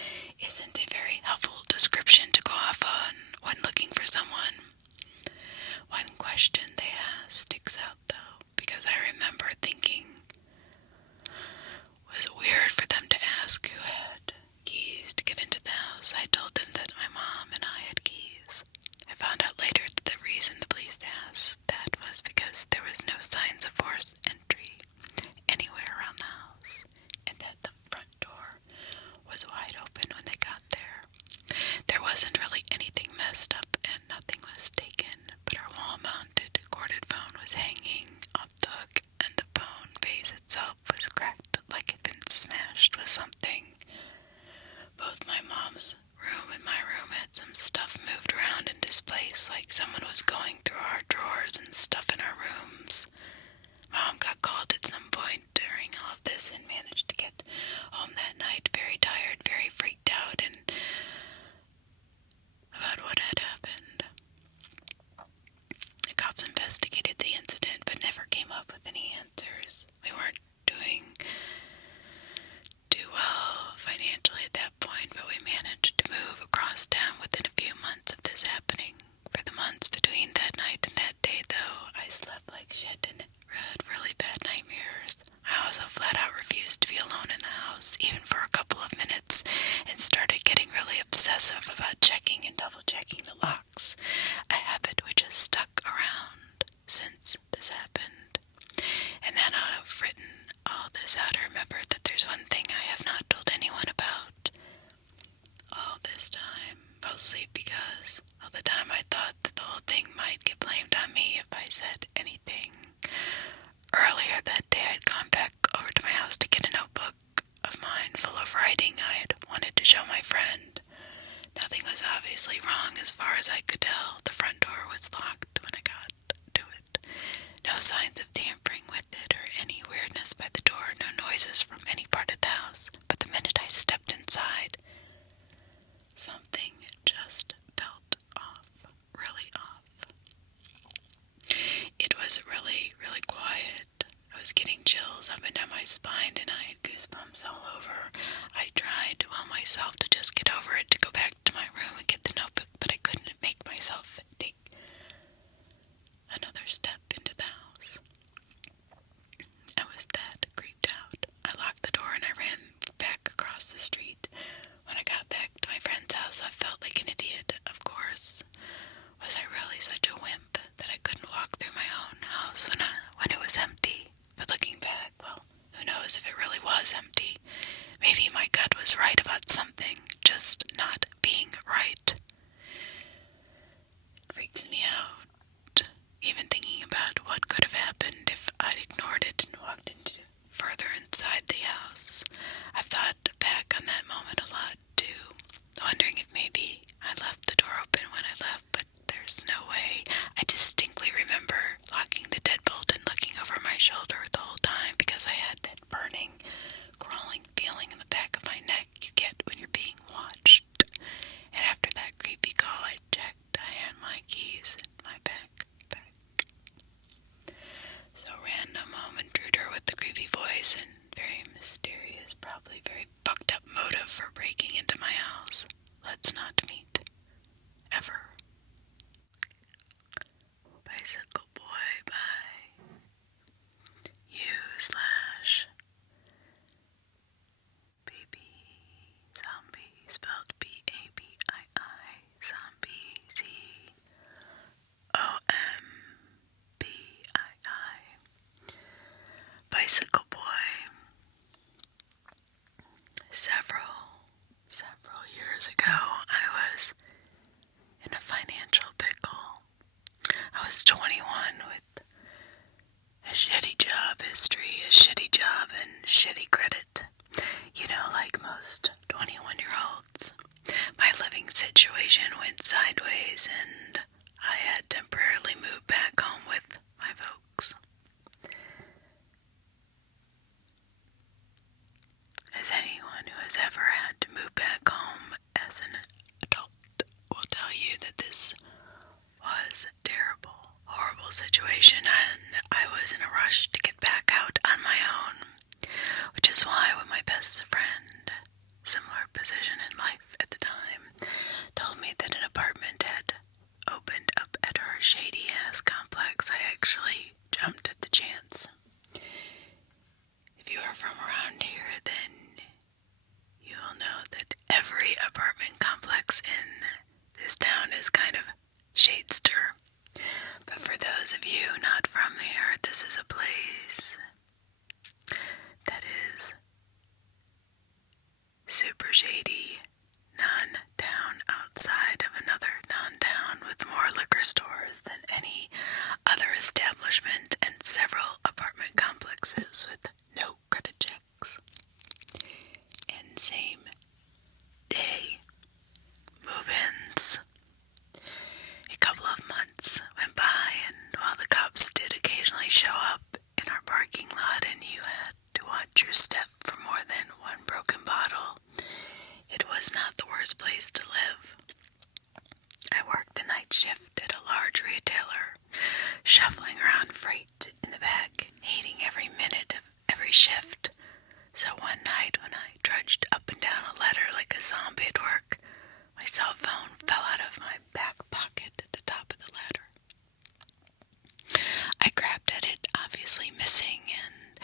isn't a very helpful description to go off on when looking for someone. One question they asked sticks out, though, because I remember thinking it was weird for them to ask who had keys to get into the house. I told them that my mom and I had keys. I found out later that the reason the police asked that was because there was no signs of forced entry anywhere around the house, and that the front door was wide open when they got there. There wasn't really anything messed up and nothing was taken, but our wall-mounted corded phone was hanging off the hook, and the phone base itself was cracked like it had been smashed with something. Both my mom's room and my room had some stuff moved around and displaced, like someone was going through our drawers and stuff in our rooms. Mom got called at some point during all of this and managed to get home that night very tired, very freaked out, and about what had happened. The cops investigated the incident but never came up with any answers. We weren't doing too well financially at that point, but we managed to move across town within a few months of this happening. For the months between that night and that day, though, I slept like shit and had really bad nightmares. I also flat out refused to be alone in the house, even for a couple of minutes, and started getting really obsessive about checking and double-checking the locks, a habit which has stuck around since this happened. And then I've written all this out. I remember that there's one thing I have not told anyone about all this time, mostly because all the time I thought that the whole thing might get blamed on me if I said anything. Earlier that day, I'd gone back over to my house to get a notebook of mine full of writing I had wanted to show my friend. Nothing was obviously wrong as far as I could tell. The front door was locked when I got to it. No signs of tampering with it or any weirdness by the door, no noises from any part of the house. But the minute I stepped inside, something just felt off, really off. It was really, really quiet. I was getting chills up and down my spine, and I had goosebumps all over. I tried to will myself to just get over it, to go back to my room and get the notebook, but I couldn't make myself take another step into the house. I was that creeped out. I locked the door and I ran back across the street. When I got back to my friend's house, I felt like an idiot, of course. Was I really such a wimp that I couldn't walk through my own house when it was empty? But looking back, well, who knows if it really was empty. Maybe my gut was right about something, just not being right. It freaks me out, even thinking about what could have happened if I'd ignored it and walked into further inside the house. I've thought back on that moment a lot, too, wondering if maybe I left the door open when I left, but there's no way. I distinctly remember locking the deadbolt and looking over my shoulder the whole time because I had that burning, crawling feeling voice and very mysterious, probably very fucked up motive for breaking into my house. Let's not meet. Ever. Bicycle Boy by U/Baby Zombie, spelled B-A-B-I-I, Zombie, Z-O-M-B-I-I. Bicycle Boy. Several years ago, I was in a financial pickle. I was 21 with a shitty job history, a shitty job, and shitty credit. You know, like most 21-year-olds. My living situation went sideways, and I had temporarily moved back home with my folks. As anyone who has ever had to move back home as an adult will tell you that this was a terrible, horrible situation, and I was in a rush to get back out on my own, which is why when my best friend, similar position in life at the time, told me that an apartment had opened up at her shady-ass complex, I actually jumped at the chance. If you are from around here, then you'll know that every apartment complex in this town is kind of shadester. But for those of you not from here, this is a place that is super shady, non-town outside of another non-town with more liquor stores than any other establishment and several apartment complexes with no credit checks. And same day move-ins. A couple of months went by, and while the cops did occasionally show up in our parking lot and you had to watch your step for more than one broken bottle, it was not the worst place to live. I worked the night shift at a large retailer, shuffling around freight in the back, hating every minute of every shift. So one night when I trudged up and down a ladder like a zombie at work, my cell phone fell out of my back pocket at the top of the ladder. I grabbed at it, obviously missing, and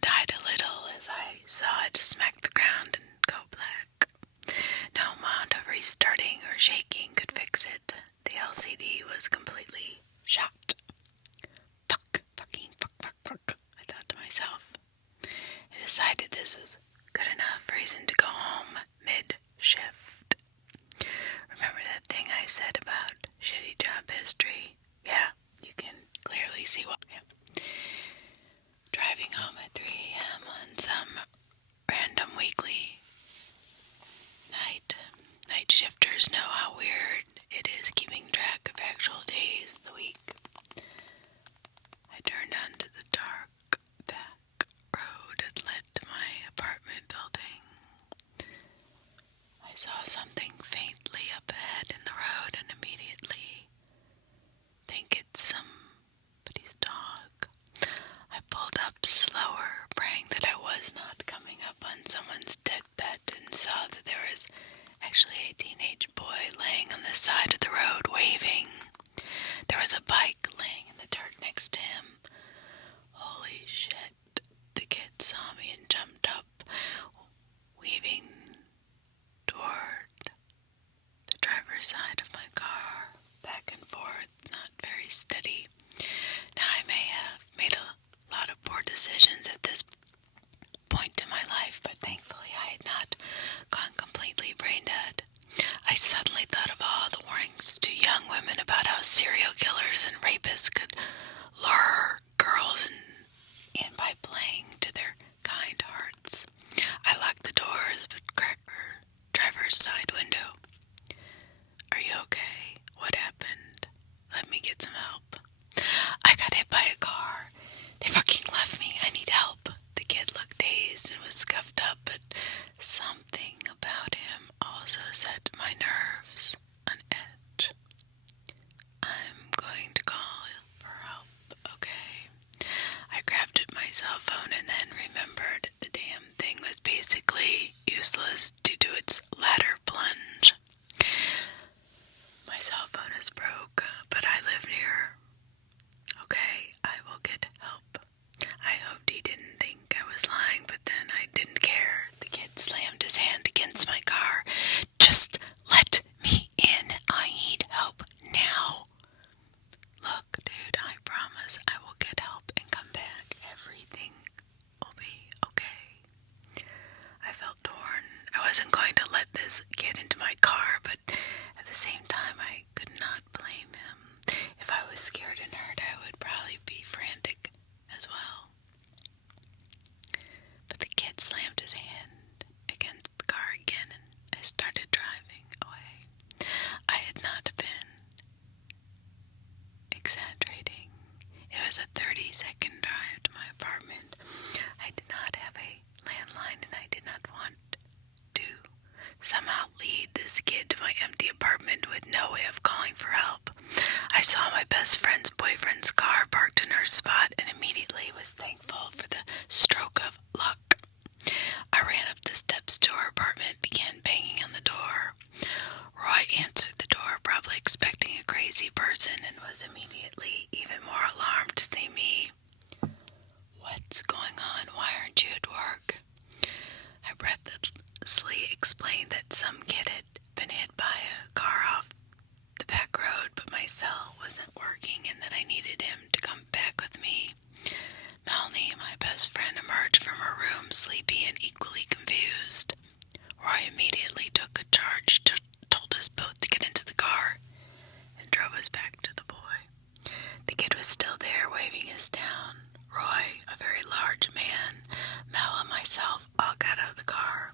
died a little as I saw it smack the ground and go black. No amount of restarting or shaking could fix it. The LCD was completely shot. Fuck, I thought to myself. I decided this was good enough reason to go home mid-shift. Remember that thing I said about shitty job history? Yeah, you can clearly see why. Yeah. Driving home at 3 a.m. on some random weekly night. Night shifters know how weird it is keeping track of actual days of the week. I turned onto the dark back road that led to my apartment building. I saw something faintly up ahead in the road and immediately think it's somebody's dog. I pulled up slower, praying that I was not coming up on someone's dead pet, and saw that there was actually a teenage boy laying on the side of the road waving. There was a bike laying in the dirt next to him. Holy shit. The kid saw me and jumped up, weaving toward the driver's side of my car, back and forth, not very steady. Now, I may have made a lot of poor decisions at this point in my life, but thankfully I had not gone completely brain dead. I suddenly thought of all the warnings to young women about how serial killers and rapists could lure girls and by playing to their kind hearts. I locked the doors but cracked her driver's side window. Are you okay? What happened? Let me get some help. I got hit by a car. They fucking left me. I need help. The kid looked dazed and was scuffed up, but something about him also set my nerves on edge. I'm going to call for help, okay? I grabbed at my cell phone and then remembered the damn thing was basically useless due to its ladder plunge. My cell phone is broke, but I live near. Okay, I will get help. I hoped he didn't think I was lying, but then I didn't care. The kid slammed his hand against my car. Just let me in. I need help now. Look, dude, I promise I will get help and come back. Everything will be okay. I felt torn. I wasn't going to let this get into my car, but at the same time, I could not blame him. If I was scared and hurt, I would probably be frantic as well. But the kid slammed his hand against the car again, and I started driving away. I had not been exaggerating. It was a 30-second drive to my apartment. I did not have a landline, and I did not want to somehow lead this kid to my empty apartment with no way of calling for help. I saw my best friend's boyfriend's car parked in her spot and immediately was thankful for the stroke of luck. I ran up the steps to her apartment, began banging on the door. Roy answered the door, probably expecting a crazy person, and was immediately even more alarmed to see me. What's going on? Why aren't you at work? I breathlessly explained that some kid had been hit by a car off the back road, but my cell wasn't working and that I needed him to come back with me. Melanie, my best friend, emerged from her room, sleepy and equally confused. Roy immediately took a charge, told us both to get into the car, and drove us back to the boy. The kid was still there, waving us down. Roy, a very large man, Mel and myself all got out of the car.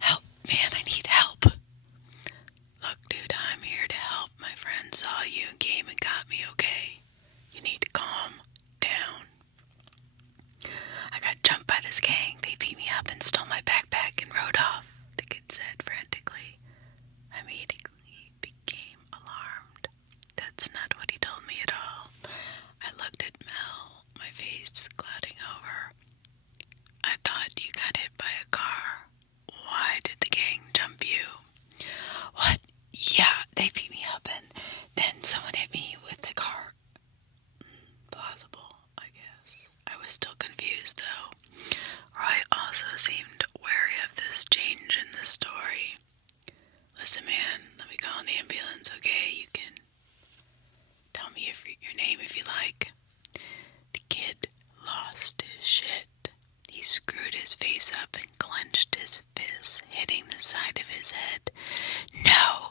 Help, man, I need help. Look, dude, I'm here to help. My friend saw you and came and got me, okay? You need to calm down. I got jumped by this gang. They beat me up and stole my backpack and rode off, the kid said frantically. I immediately became alarmed. That's not what he told me at all. I looked at Mel, my face clouding over. I thought you got hit by a car. Why did the gang jump you? What? Yeah, they beat me up and then someone hit me with the car. Plausible, I guess. I was still confused, though. Roy also seemed wary of this change in the story. Listen, man, let me call an ambulance, okay? You can tell me your name if you like. The kid lost his shit. He screwed his face up and clenched his fist, hitting the side of his head. No,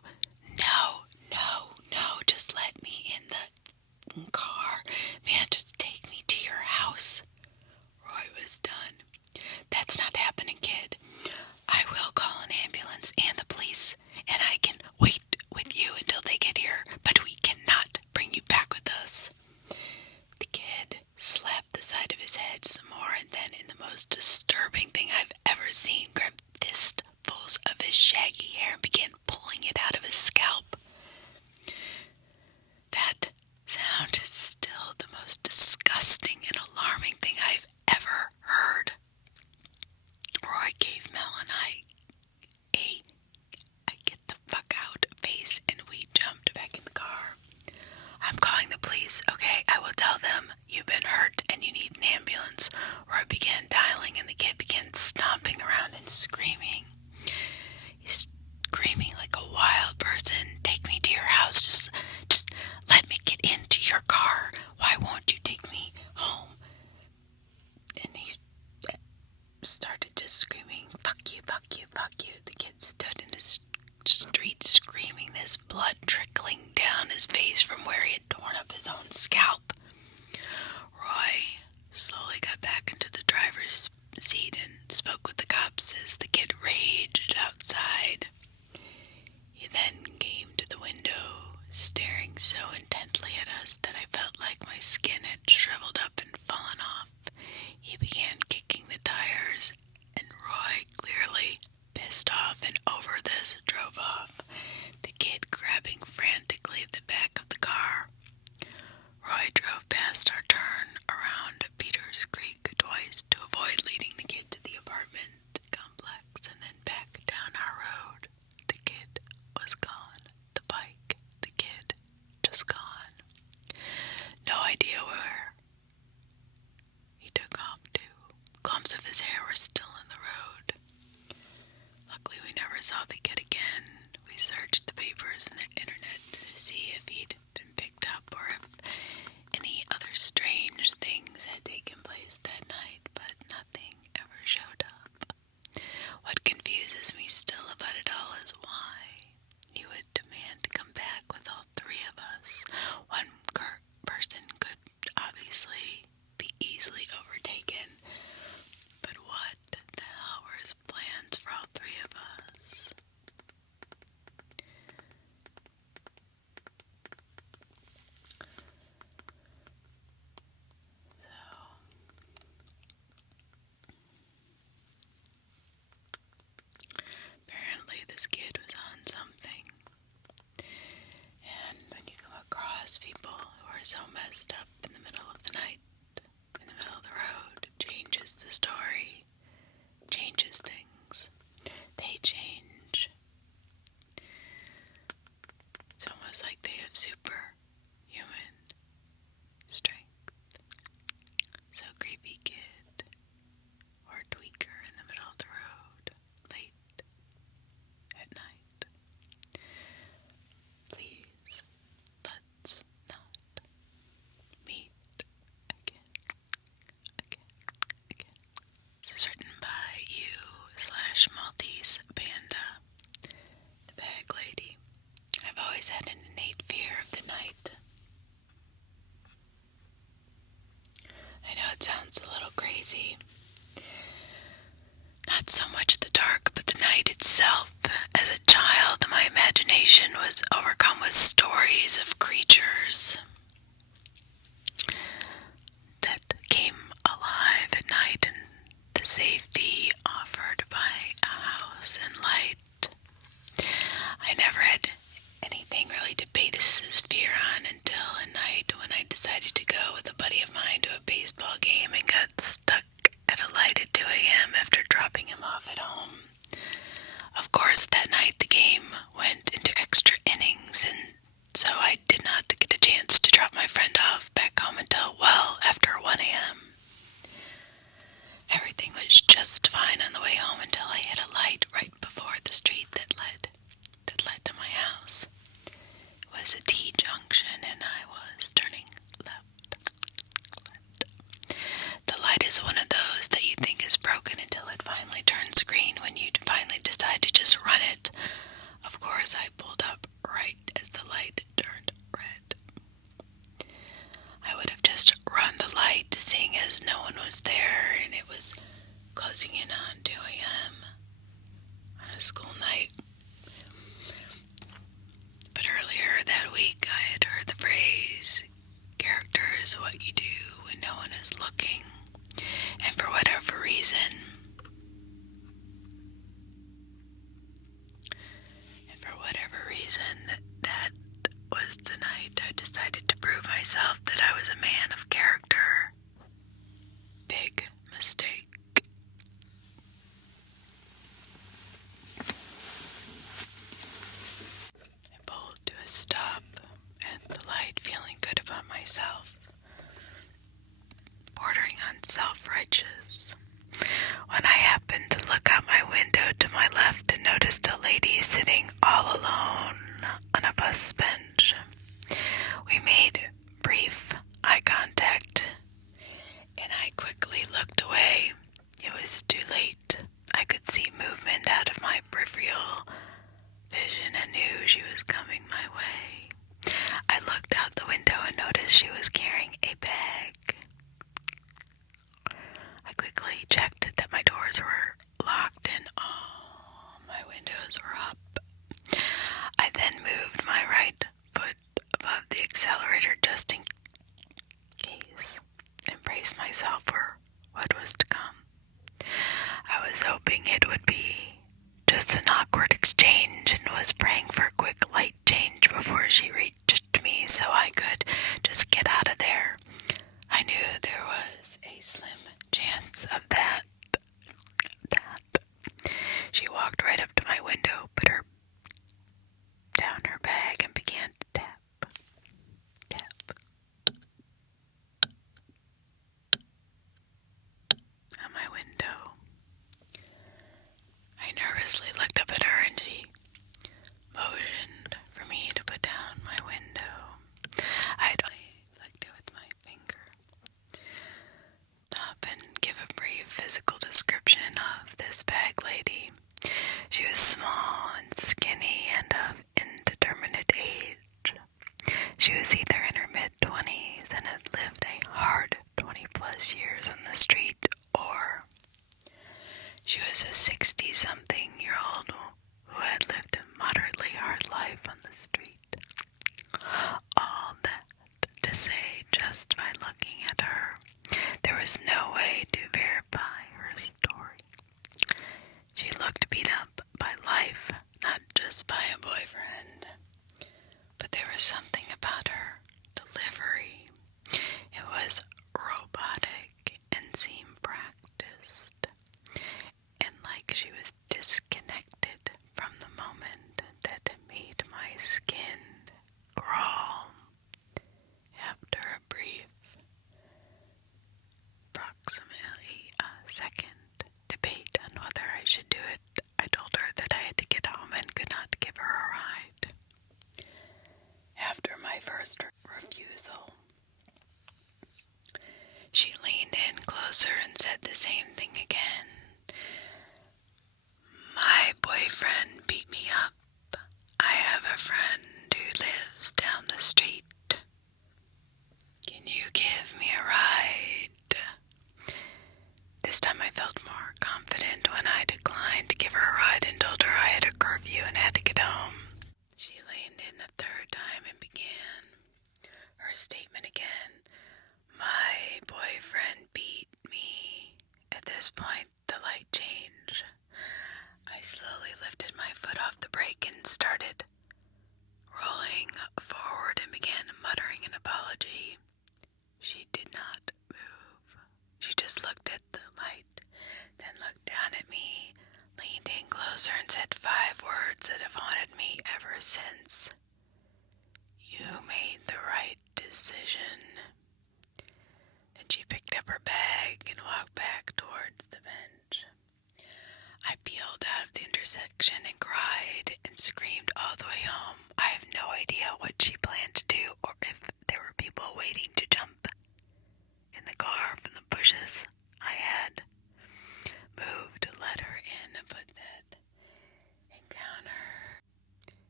just let me in the car. Man, just take me to your house. Roy was done. That's not happening, kid. I will call an ambulance and the police, and I can wait with you until they get here, but we cannot bring you back with us. The kid slapped the side of his head some more, and then, in the most disturbing thing I've ever seen, grabbed fistfuls of his shaggy hair and began pulling it out of his scalp. That sound is still the most disgusting and alarming thing I've ever heard. Roy gave Mel and I a get the fuck out face, and we jumped back in the car. I'm calling the police, okay? I will tell them you've been hurt and you need an ambulance. Roy began dialing, and the kid began stomping around and screaming. He's screaming like a wild person. Take me to your house. Just let me get into your car. Why won't you take me home? And he started just screaming, fuck you, fuck you, fuck you. The kid stood in the street screaming, this blood trickling down his face from where he had torn up his own scalp. Roy slowly got back into the driver's seat and spoke with the cops as the kid raged outside. He then came to the window, staring so intently at us that I felt like my skin had shriveled up and fallen off. He began kicking the tires, and Roy, clearly pissed off and over this, drove off, the kid grabbing frantically at the back of the car. Roy crazy. Not so much the dark, but the night itself. As a child, my imagination was overcome with stories of creatures that came alive at night in the safety offered by a house and light. I never had anything really to base this fear on until a night when I decided to go with a buddy of mine to a baseball game and got stuck at a light at 2 a.m. after dropping him off at home. Of course, that night the game went into extra innings, and so I did not get a chance to drop my friend off back home until well after 1 a.m. Everything was just fine on the way home until I hit a light right before the street that led to my house. It was a T-junction, and I was turning left. The light is one of those that you think is broken until it finally turns green when you finally decide to just run it. Of course, I pulled up right as the light turned red. I would have just run the light, seeing as no one was there, and it was closing in on 2 a.m. on a school night. But earlier that week, I had heard the phrase, "Character is what you do when no one is looking," and for whatever reason, that was the night I decided to prove myself that I was a man of character. Big mistake. I pulled to a stop at the light, feeling good about myself, bordering on self-righteous, when I happened to look out my window to my left and noticed a lady sitting all alone on a bus bench. We made brief eye contact, and I quickly looked away. It was too late. I could see movement out of my peripheral vision and knew she was coming my way. I looked out the window and noticed she was carrying a bag. I quickly checked that my doors were locked and all my windows were up. I then moved my right foot above the accelerator just in case and braced myself for what was to come. I was hoping it would be just an awkward exchange and was praying for a quick light change before she reached me so I could just get out of there. I knew there was a slim chance of that. She walked right up to my window, put her down her bag, and began to tap on my window. I nervously looked up at her and she motioned for me to put down my window. I'd only flicked it with my finger. Stop and give a brief physical description of this bag lady. She was small and skinny and of indeterminate age. She was either in her mid-20s and had lived a hard 20-plus years on the street, or she was a 60-something-year-old who had lived a moderately hard life on the street. All that to say, just by looking at her, there was no way to verify her story. She looked beat up by life, not just by a boyfriend. But there was something about her delivery. It was robotic and seemed practiced, and like she was disconnected from the moment that made my skin crawl. After a brief, approximately a second debate on whether I should do it, I told her that I had to get home and could not give her a ride. After my first refusal, she leaned in closer and said the same thing again. My boyfriend beat me up. I have a friend who lives down the street. Can you give me a ride? This time I felt more confident when I declined to give her a ride and told her I had a curfew and had to get home. She leaned in a third time and began her statement again. My boyfriend beat me. At this point, the light changed. I slowly lifted my foot off the brake and started rolling forward and began muttering an apology. She did not move. She just looked at the light, then looked down at me, leaned in closer and said 5 words that have haunted me ever since. You made the right decision. Then she picked up her bag and walked back towards the bench. I peeled out of the intersection and cried and screamed all the way home. I have no idea what she planned to do or if there were people waiting to jump in the car from the bushes. I had moved to let her in, but that encounter,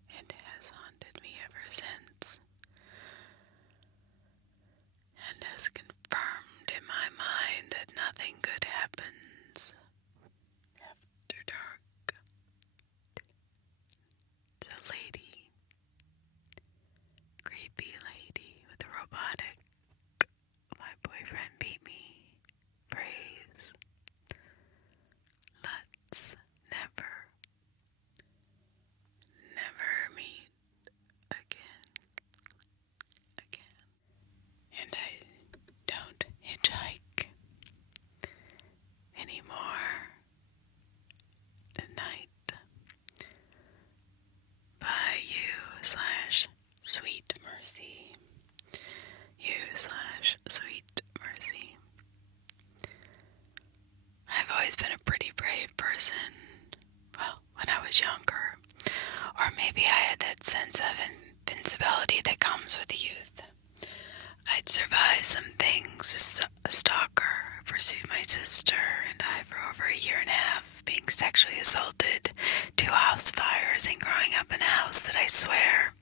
it has haunted me ever since, and has confirmed in my mind that nothing good happens after dark. The lady, creepy lady with a robotic "my boyfriend beat me" phrase. Let's never meet again. And I don't hitchhike anymore tonight. By you/sweet mercy. You/sweet mercy. I've always been a pretty brave person. Well, when I was younger. Or maybe I had that sense of invincibility that comes with youth. I'd survived some things as a stalker, pursued my sister and I for over a year and a half, being sexually assaulted, 2 house fires, and growing up in a house that I swear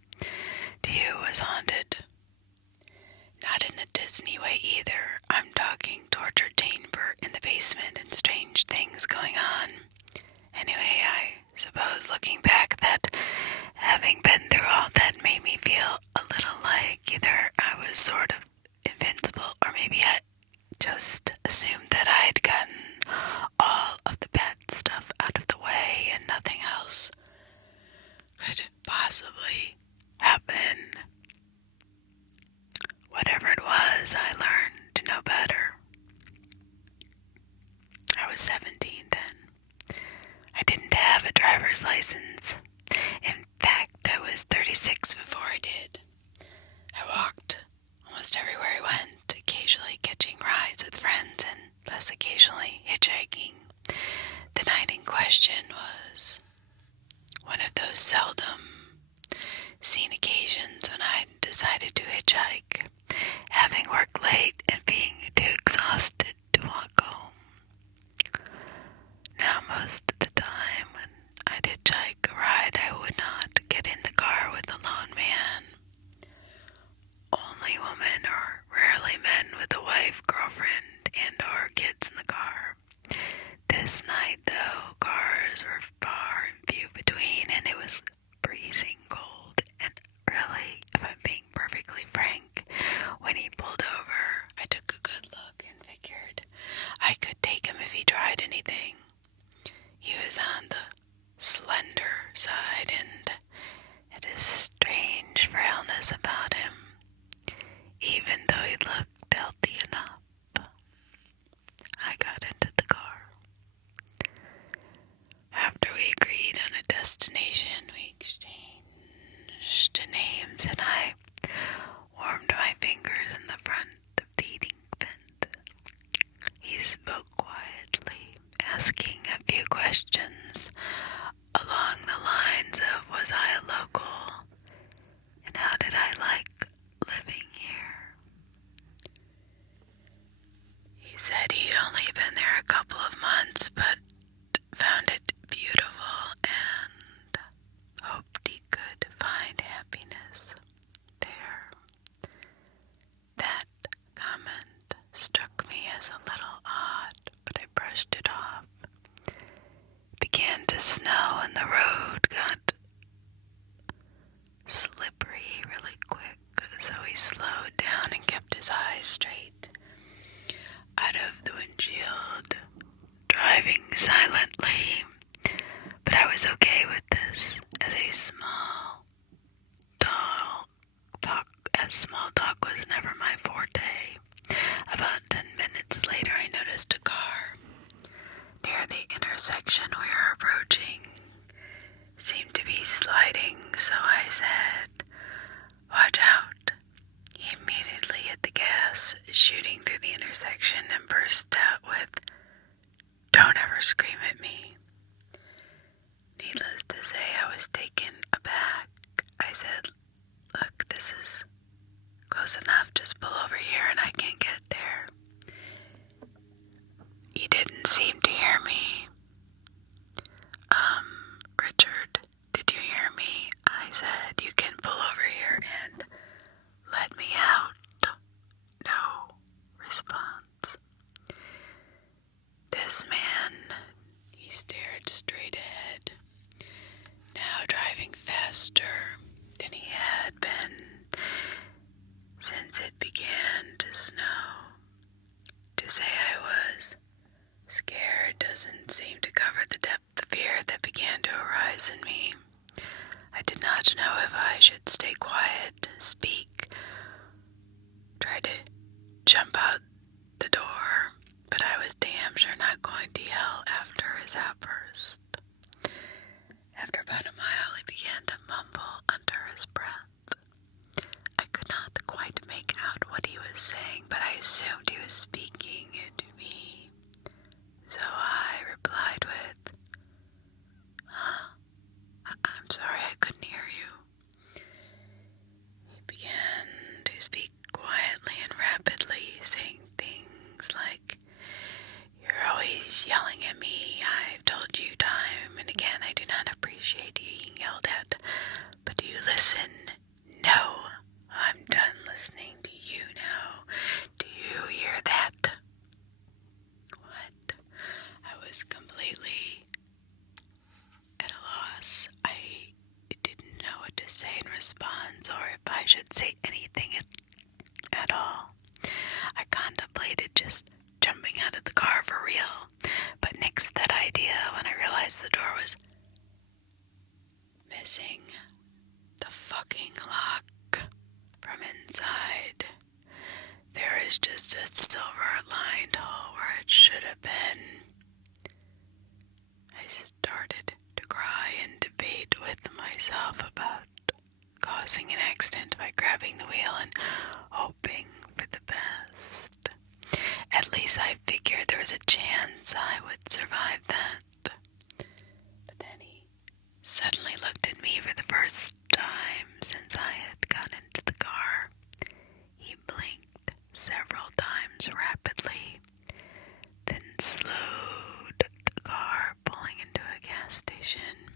to you was haunted. Not in the Disney way either. I'm talking torture chamber in the basement and strange things going on. Anyway, I suppose looking back that having been through all that made me feel a little like either I was sort of invincible or maybe I just assumed that I had gotten all of the bad stuff out of the way and nothing else could possibly happen. Whatever it was, I learned to know better. I was 17 then. I didn't have a driver's license. In fact, I was 36 before I did. I walked almost everywhere I went, occasionally catching rides with friends and less occasionally hitchhiking. The night in question was one of those seldom seen occasions when I decided to hitchhike, having worked late and being too exhausted to walk home. Now, most of the time when I'd hitchhike a ride, I would not get in the car with a lone man. Only women or rarely men with a wife, girlfriend, and or kids in the car. This night, though, cars were far and few between, and it was freezing cold. And really, if I'm being perfectly frank, when he pulled over, I took a good look and figured I could take him if he tried anything. He was on the slender side and had a strange frailness about him, even though he looked healthy enough. I got into the car. After we agreed on a destination, we exchanged names and I warmed my fingers in the front of the heating vent. He spoke quietly, asking a few questions along the lines of, was I a local? And how did I like living here? He said he'd only been there a couple of months, but found it beautiful and hoped he could find happiness there. That comment struck me as a little odd, but I brushed snow and the road got slippery really quick, so he slowed down and kept his eyes straight out of the windshield, driving silently. But I was okay with this, as small talk was never my forte. About 10 minutes later, I noticed a car near the intersection we were approaching. Seemed to be sliding, so I said, "Watch out." He immediately hit the gas, shooting through the intersection, and burst out with, "Don't ever scream at me." Needless to say, I was taken aback. I said, "Look, this is close enough. Just pull over here and I can get there." He didn't seem to hear me. "Richard, did you hear me?" I said. "You can pull over here and let me out." No response. This man, he stared straight ahead, now driving faster than he had been since it began to snow. To say I was scared doesn't seem to cover the depth of fear that began to arise in me. I did not know if I should stay quiet, speak, try to jump out the door, but I was damn sure not going to yell after his outburst. After about a mile, he began to mumble under his breath. I could not quite make out what he was saying, but I assumed he was speaking to me. So I replied with, "Huh? I'm sorry, I couldn't hear you." He began to speak quietly and rapidly, saying things like, "You're always yelling at me. I've told you time and again I do not appreciate being yelled at. But do you listen? No. I'm done listening to you now. Do you hear that?" What? I was completely at a loss. I didn't know what to say in response, or if I should say anything at all. I contemplated just jumping out of the car for real, but nixed that idea when I realized the door was missing the fucking lock from inside. There is just a silver-lined hole where it should have been. I started to cry and debate with myself about causing an accident by grabbing the wheel and hoping for the best. At least I figured there was a chance I would survive that. But then he suddenly looked at me for the first time since I had got into the car. He blinked several times rapidly, then slowed the car, pulling into a gas station.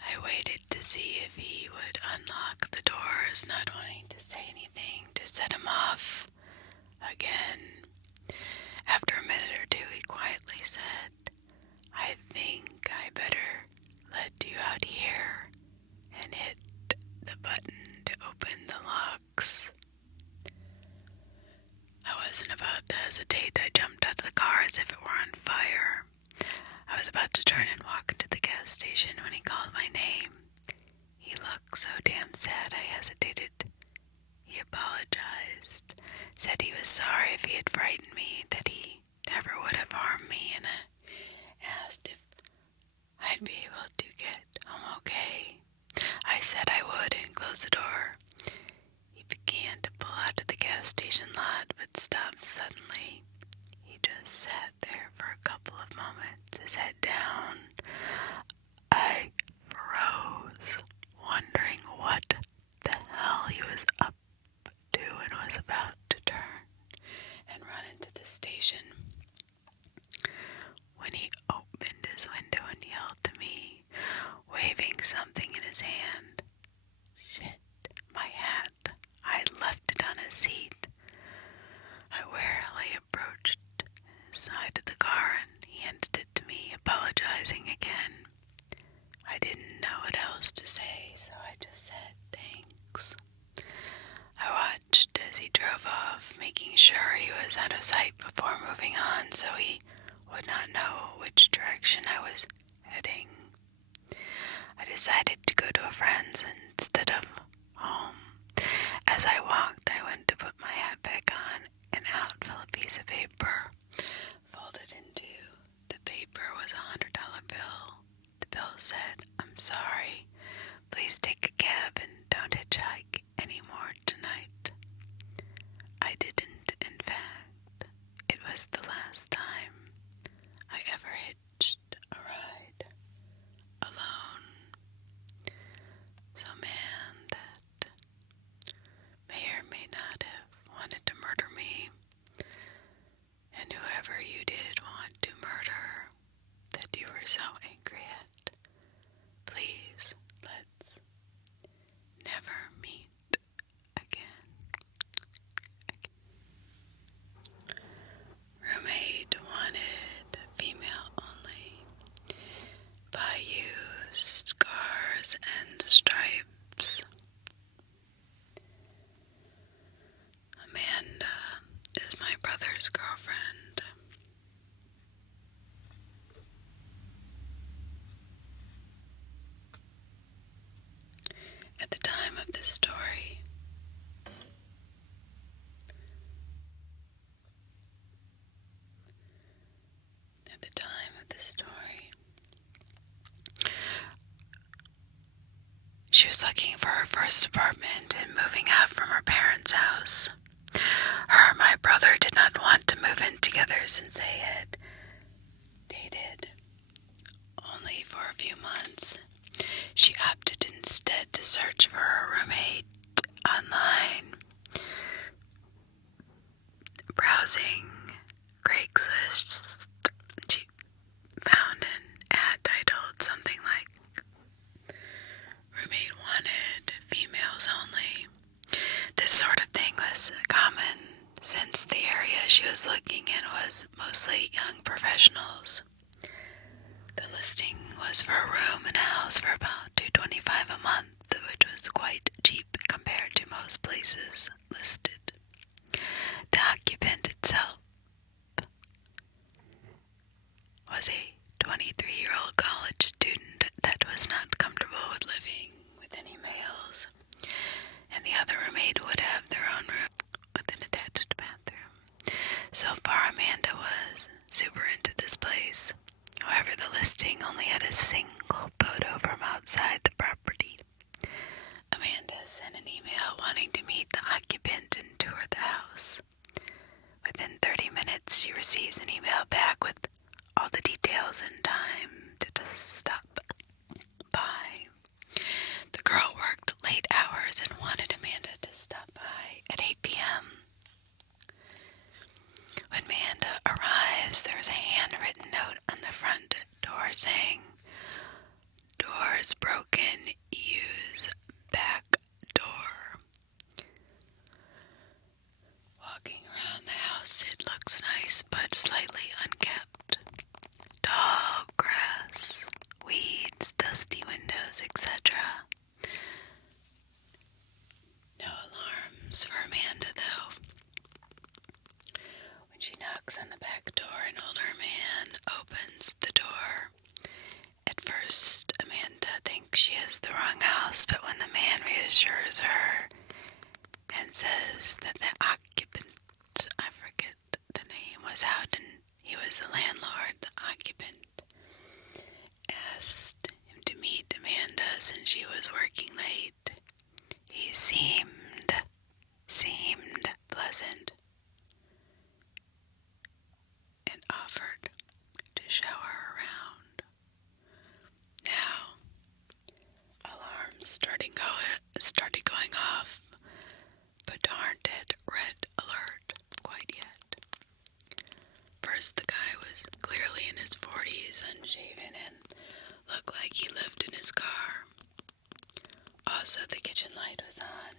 I waited to see if he would unlock the doors, not wanting to say anything to set him off again. After a minute or two, he quietly said, "I think I better let you out here," and hit the button to open the locks. I wasn't about to hesitate. I jumped out of the car as if it were on fire. I was about to turn and walk into the gas station when he called my name. He looked so damn sad I hesitated. He apologized, said he was sorry if he had frightened me, that he never would have harmed me, and asked if I'd be able to get home okay. I said I would and closed the door. He began to pull out of the gas station lot, but stopped suddenly. He just sat there for a couple of moments, his head down. I froze, wondering what the hell he was up to, and was about to turn and run into the station when he opened his window and yelled to me, waving something in his hand. Shit, my hat. I left it on his seat. I warily approached his side of the car and handed it to me, apologizing again. I didn't know what else to say, so I just said thanks. I watched as he drove off, making sure he was out of sight before moving on so he would not know which direction I was heading. I decided to go to a friend's instead of home. As I walked, I went to put my hat back on, and out fell a piece of paper. Folded into the paper was $100 bill. The bill said, "I'm sorry. Please take a cab and don't hitchhike anymore tonight." I didn't, in fact. It was the last time I ever hitched a ride alone. So man that may or may not have wanted to murder me, and whoever you did want to murder that you were so angry at, please, let's never meet again. Roommate wanted female only. Bayou, scars and stripes. Amanda is my brother's girlfriend. At the time of this story, she was looking for her first apartment and moving out from her parents' house. Her and my brother did not want to move in together since they had dated only for a few months. She opted instead to search for a roommate online. Browsing Craigslist, she found an ad titled something like "Roommate wanted, females only." This sort of thing was common since the area she was looking in was mostly young professionals. The listing was for a room in a house for about $225 a month, which was quite cheap compared to most places listed. The occupant itself was a 23-year-old college student that was not comfortable with living with any males, and the other roommate would have their own room with an attached bathroom. So far, Amanda was super into this place. However, the listing only had a single photo from outside the property. Amanda sent an email wanting to meet the occupant and tour the house. Within 30 minutes, she receives an email back with all the details and time to stop by. The girl worked late hours and wanted Amanda to stop by at 8 p.m. When Amanda arrives, there's a handwritten note on the front door saying, "Doors broken, use back door." Walking around the house, it looks nice but slightly unkept. Tall grass, weeds, dusty windows, etc. No alarms for Amanda, though. When she knocks on the back door, an older man opens the door. At first, Amanda thinks she has the wrong house, but when the man reassures her and says that the occupant, I forget the name, was out and he was the landlord, the occupant asked him to meet Amanda since she was working late. He seemed pleasant and offered to show her around. Now, alarms started going off, but aren't at red alert quite yet. First, the guy was clearly in his 40s, unshaven, and looked like he lived in his car. Also, the kitchen light was on.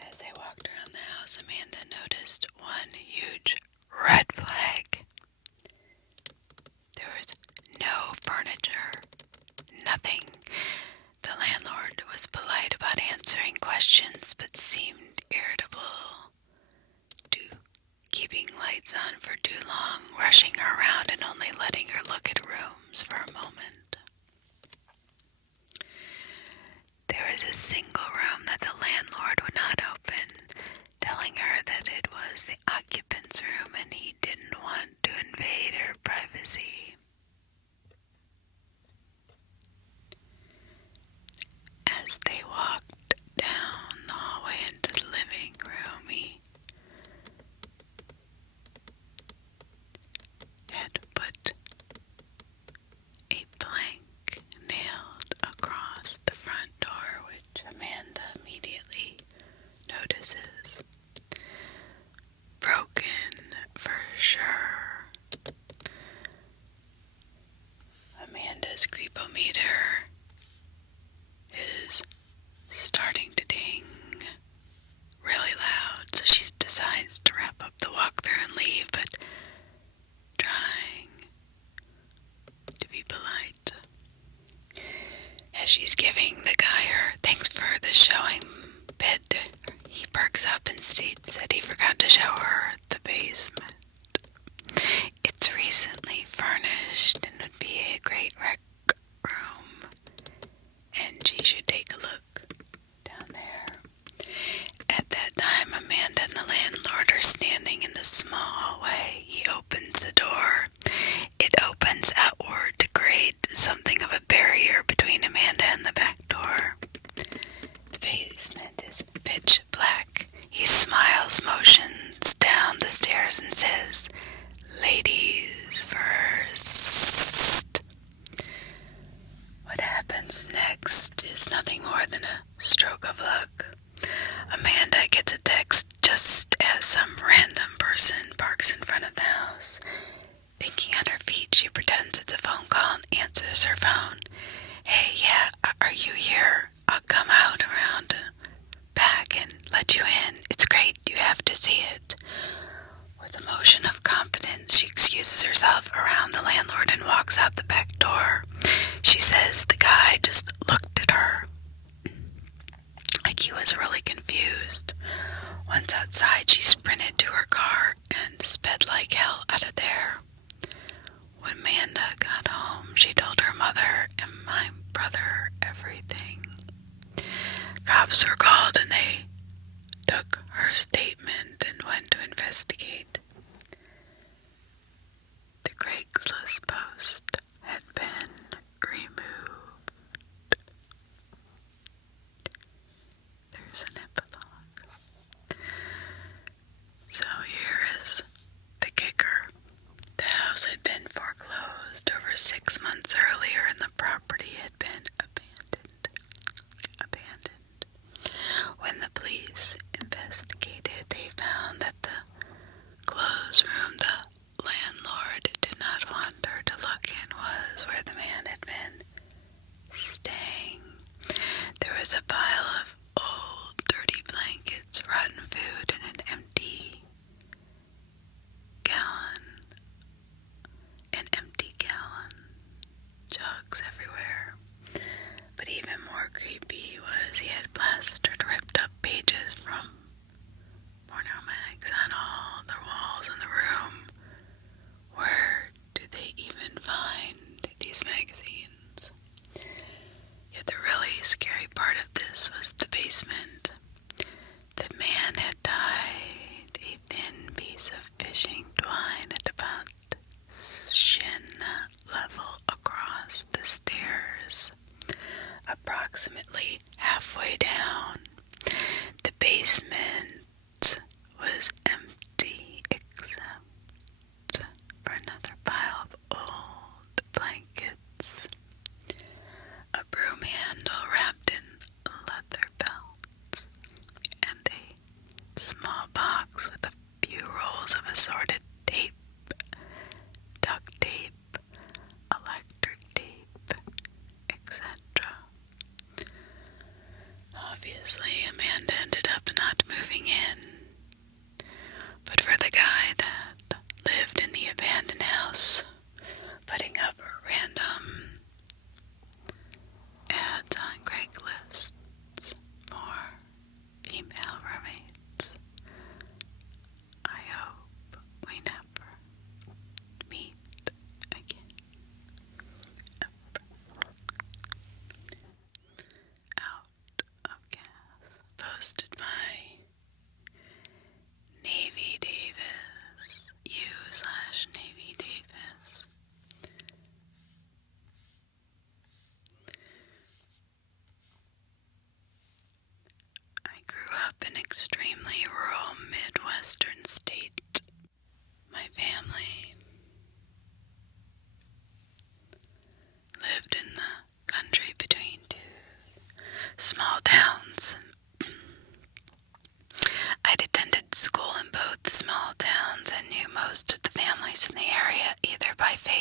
As they walked around the house, Amanda noticed one huge red flag. keeping lights on for too long, rushing her around and only letting her look at rooms for a moment. There was a single room that the landlord would not open, telling her that it was the occupant's room and he didn't want to invade her privacy. As they walked down the hallway into the living room, he had put a blank nailed across the front door, which Amanda immediately notices. Broken for sure. Amanda's creepometer is starting to ding really loud, so she decides to wrap up the walkthrough and leave, but trying to be polite. As she's giving the guy her thanks for the showing bid, he perks up and states that he forgot to show her the basement. It's recently furnished and would be a great rec room, and she should take a look down there. At that time, Amanda and the landlord are standing in the small hallway. He opens the door. It opens outward to create something of a barrier between Amanda and the back door. The basement is pitch black. He smiles, motions down the stairs, and says, "Ladies first." What happens next is nothing more than a stroke of luck. Amanda gets a text just as some random person parks in front of the house. Thinking on her feet, she pretends it's a phone call and answers her phone. "Hey, yeah, are you here? I'll come out around back and let you in. It's great, you have to see it." With a motion of confidence, she excuses herself around the landlord and walks out the back door. She says the guy just looked at her like he was really confused. Once outside, she sprinted to her car and sped like hell out of there. When Amanda got home, she told her mother and my brother everything. Cops were called and they took her statement and went to investigate. The Craigslist post had been removed. There's an epilogue. So here is the kicker. The house had been foreclosed over 6 months earlier and the property had been abandoned. When the police investigated, they found that the closed room the landlord did not want her to look in was where the man had been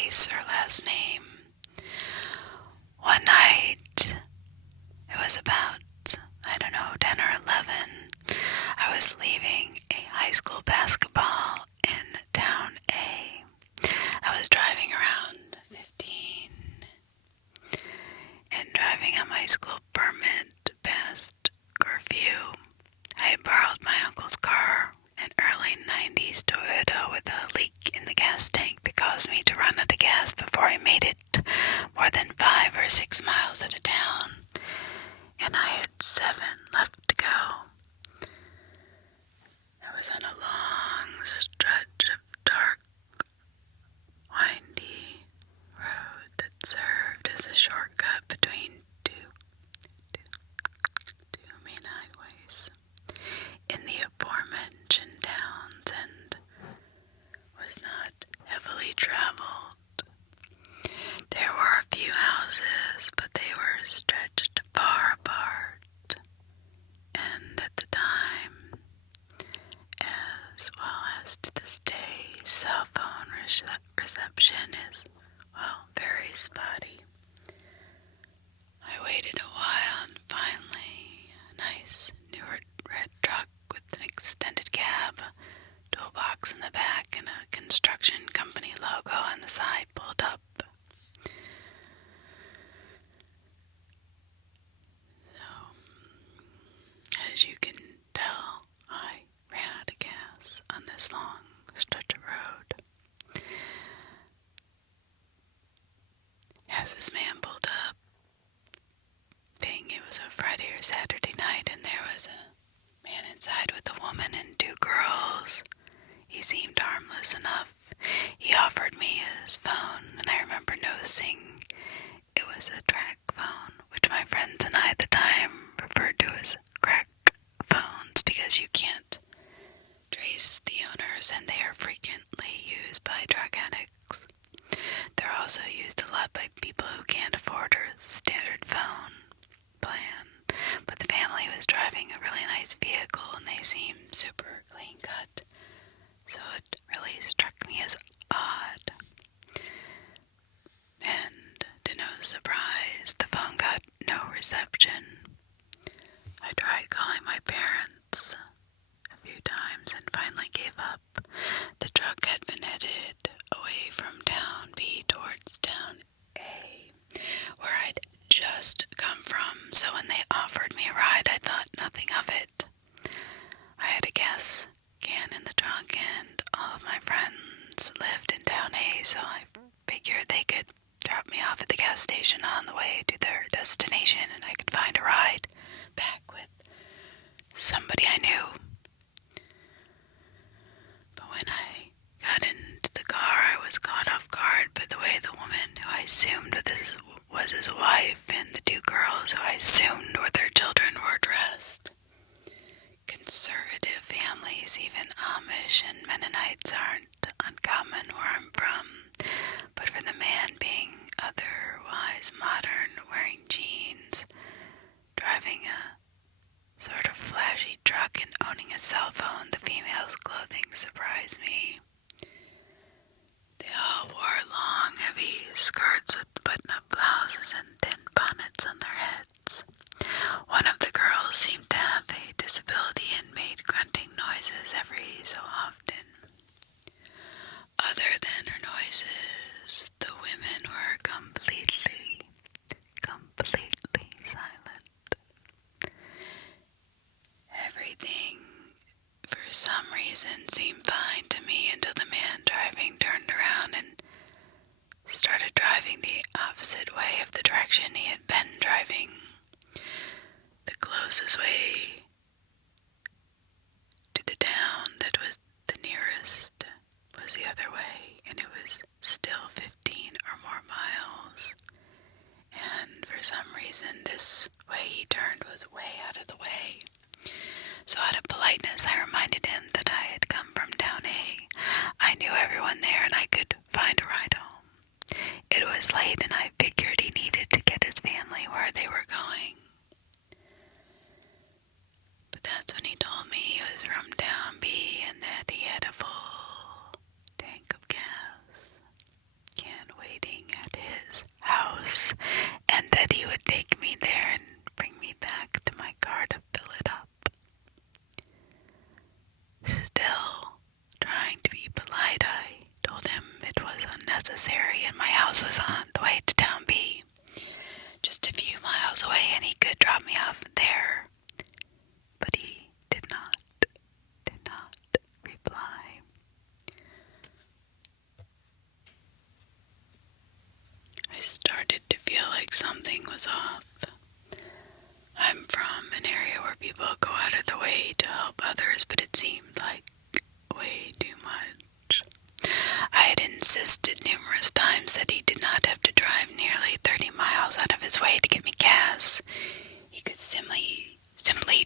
face or last name. One night, it was about, 10 or 11, I was leaving a high school basketball in town A. I was driving around 15 and driving on my school permit past curfew. I had borrowed my uncle's car, an early 90s Toyota with a leak in the gas tank that caused me to run out of gas before I made it more than 5 or 6 miles out of town, and I had 7 left to go. I was on a long stretch of dark, windy road that served as a shortcut between two main highways in the aforementioned towns and was not heavily traveled. There were a few houses, but they were stretched far apart, and at the time, as well as to this day, cell phone reception is, very spotty. I waited a while and finally a nice new red truck with an extended cab, toolbox in the back, and a construction company logo on the side pulled up. So, as you can tell, I ran out of gas on this long stretch of road. As this man pulled up, it was a Friday or Saturday night, and there was a man inside with a woman and 2 girls. He seemed harmless enough. He offered me his phone, and I remember noticing it was a track phone, which my friends and I at the time referred to as crack phones because you can't trace the owners, and they are frequently used by drug addicts. They're also used a lot by people who can't afford a standard phone plan, but the family was driving a really nice vehicle and they seemed super clean cut, so it really struck me as odd. And to no surprise, the phone got no reception. I tried calling my parents a few times and finally gave up. The truck had been headed away from town B towards town A, where I'd just come from, so when they offered me a ride, I thought nothing of it. I had a gas can in the trunk, and all of my friends lived in town A, so I figured they could drop me off at the gas station on the way to their destination, and I could find a ride back with somebody I knew. But when I got into the car, I was caught off guard by the way the woman who I assumed was his wife and the 2 girls who I assumed were their children were dressed. Conservative families, even Amish and Mennonites, aren't uncommon where I'm from, but for the man being otherwise modern, wearing jeans, driving a sort of flashy truck and owning a cell phone, the female's clothing surprised me. They all wore long, heavy skirts with button-up blouses and thin bonnets on their heads. One of the girls seemed to have a disability and made grunting noises every so often. Other than her noises, the women were completely silent. Everything, for some reason, seemed fine to me until the man driving turned around and started driving the opposite way of the direction he had been driving. The closest way to the town that was the nearest was the other way, and it was still 15 or more miles. And for some reason, this way he turned was way out of the way. So out of politeness, I reminded him that I had come from town A. I knew everyone there and I could find a ride home. It was late and I figured he needed to get his family where they were going. But that's when he told me he was from town B and that he had a full tank of gas. Can't wait house was on the way to Town B, just a few miles away, and he could drop me off there. But he did not reply. I started to feel like something was off. I'm from an area where people go out of the way to help others, but it seemed like way too much. I had insisted numerous times that he did not have to drive nearly 30 miles out of his way to get me gas. He could simply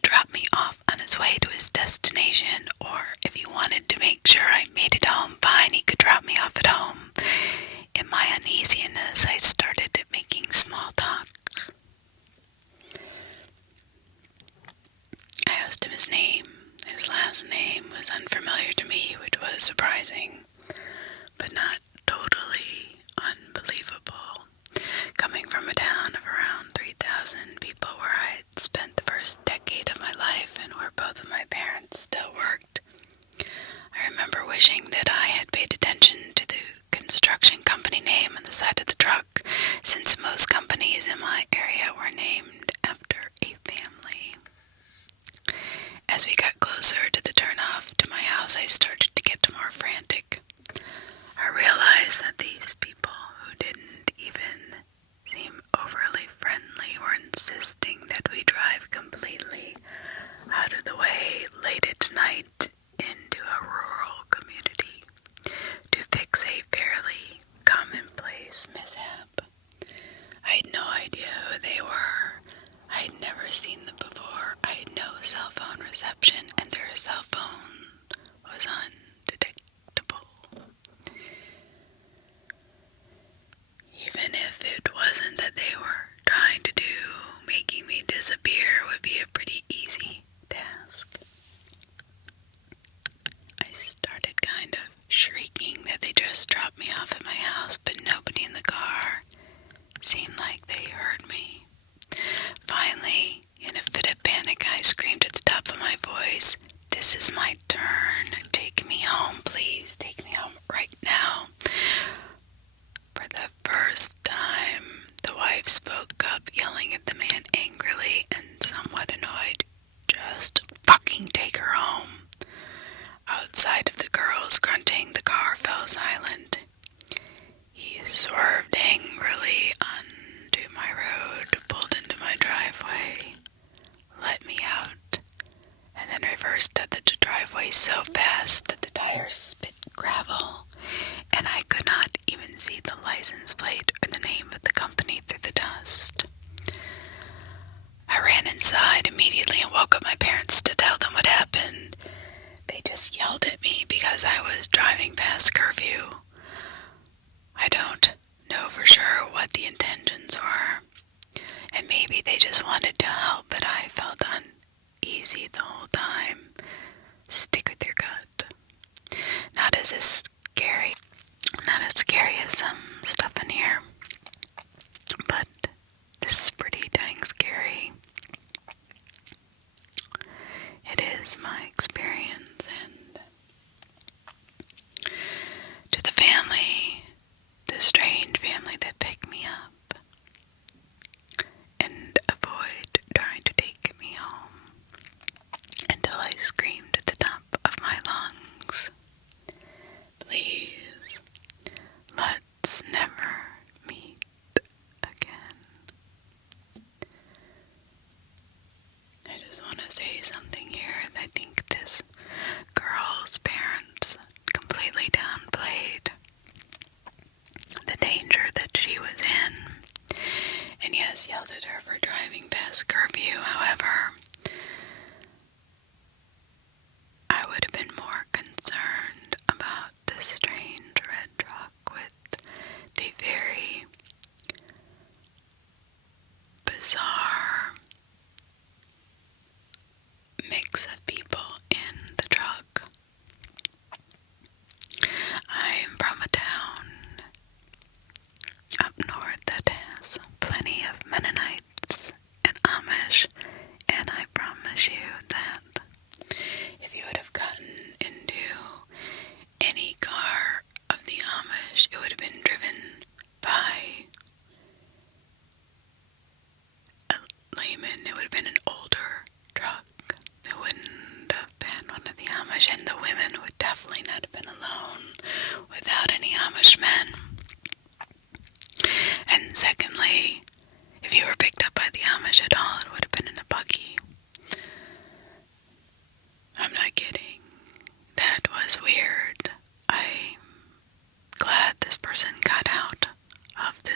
drop me off on his way to his destination, or if he wanted to make sure I made it home fine, he could drop me off at home. In my uneasiness, I started making small talk. I asked him his name. His last name was unfamiliar to me, which was surprising, but not totally unbelievable. Coming from a town of around 3,000 people where I had spent the first decade of my life and where both of my parents still worked, I remember wishing that I had paid attention to the construction company name on the side of the truck, since most companies in my area were named after a family. As we got closer to the turnoff to my house, I started to get more frantic. I realized that these people who didn't even seem overly friendly were insisting that we drive completely out of the way late at night into a rural community to fix a fairly commonplace mishap. I had no idea who they were. I had never seen them before. I had no cell phone reception, and their cell phone was undetectable. Even if it wasn't that they were trying to do, making me disappear would be a pretty easy task. I started kind of shrieking that they just dropped me off at my house, but nobody in the car seemed like they heard me. Finally, in a fit of panic, I screamed at the top of my voice, "This is my turn. Take me home, please. Take me home right now." For the first time, the wife spoke up, yelling at the man angrily and somewhat annoyed, "Just fucking take her home." Outside of the girls grunting, the car fell silent. He swerved angrily onto my road, pulled into my driveway, let me out, and then reversed at the driveway so fast that the tires spit gravel, and I could not even see the license plate or the name of the company through the dust. I ran inside immediately and woke up my parents to tell them what happened. They just yelled at me because I was driving past curfew. I don't know for sure what the intentions were, and maybe they just wanted to help, but I felt uneasy the whole time. Stick with your gut. Not as scary as some stuff in here, but this is pretty dang scary. It is my experience, and to the family, the strange family that picked me up and avoid trying to take me home until I screamed at the top of my lungs, "Please, let's never meet again." I just want to say something here. I think this girl's parents completely downplayed the danger that she was in, and yes, yelled at her for driving past curfew. However, I would have been more concerned about this strange red truck with the very bizarre mix of people in the truck. I'm from a town up north that has plenty of Mennonites and Amish, and I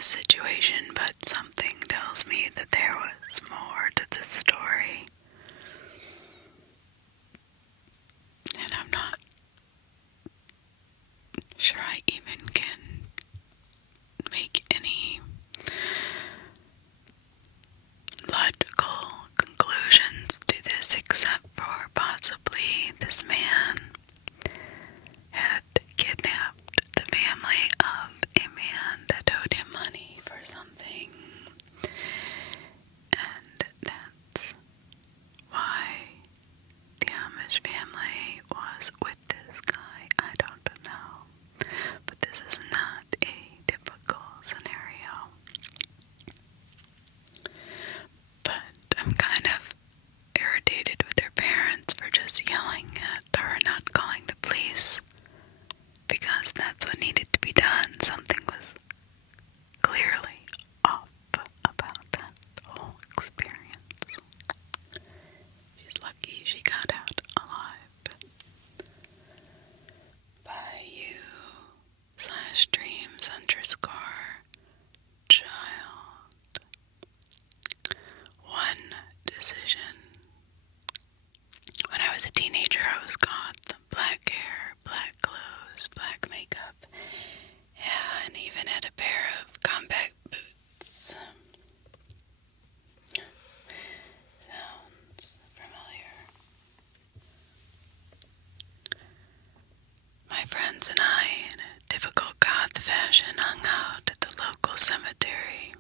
this situation, but something tells me that there was more to the story. And I'm not sure I even can make any logical conclusions to this except for possibly this man had kidnapped the family of a man that owed him money for something, and that's why the Amish family was with this guy. I don't know, but this is not a typical scenario. But I'm kind of irritated with their parents for just yelling at her, not calling the police, because that's what needed to be done. Something was clearly off about that whole experience. She's lucky she got out alive. By you /dreams_child. One decision. When I was a teenager, I was got the black hair, black clothes, black makeup, yeah, and even had a pair of combat boots. Sounds familiar. My friends and I, in a typical goth fashion, hung out at the local cemetery.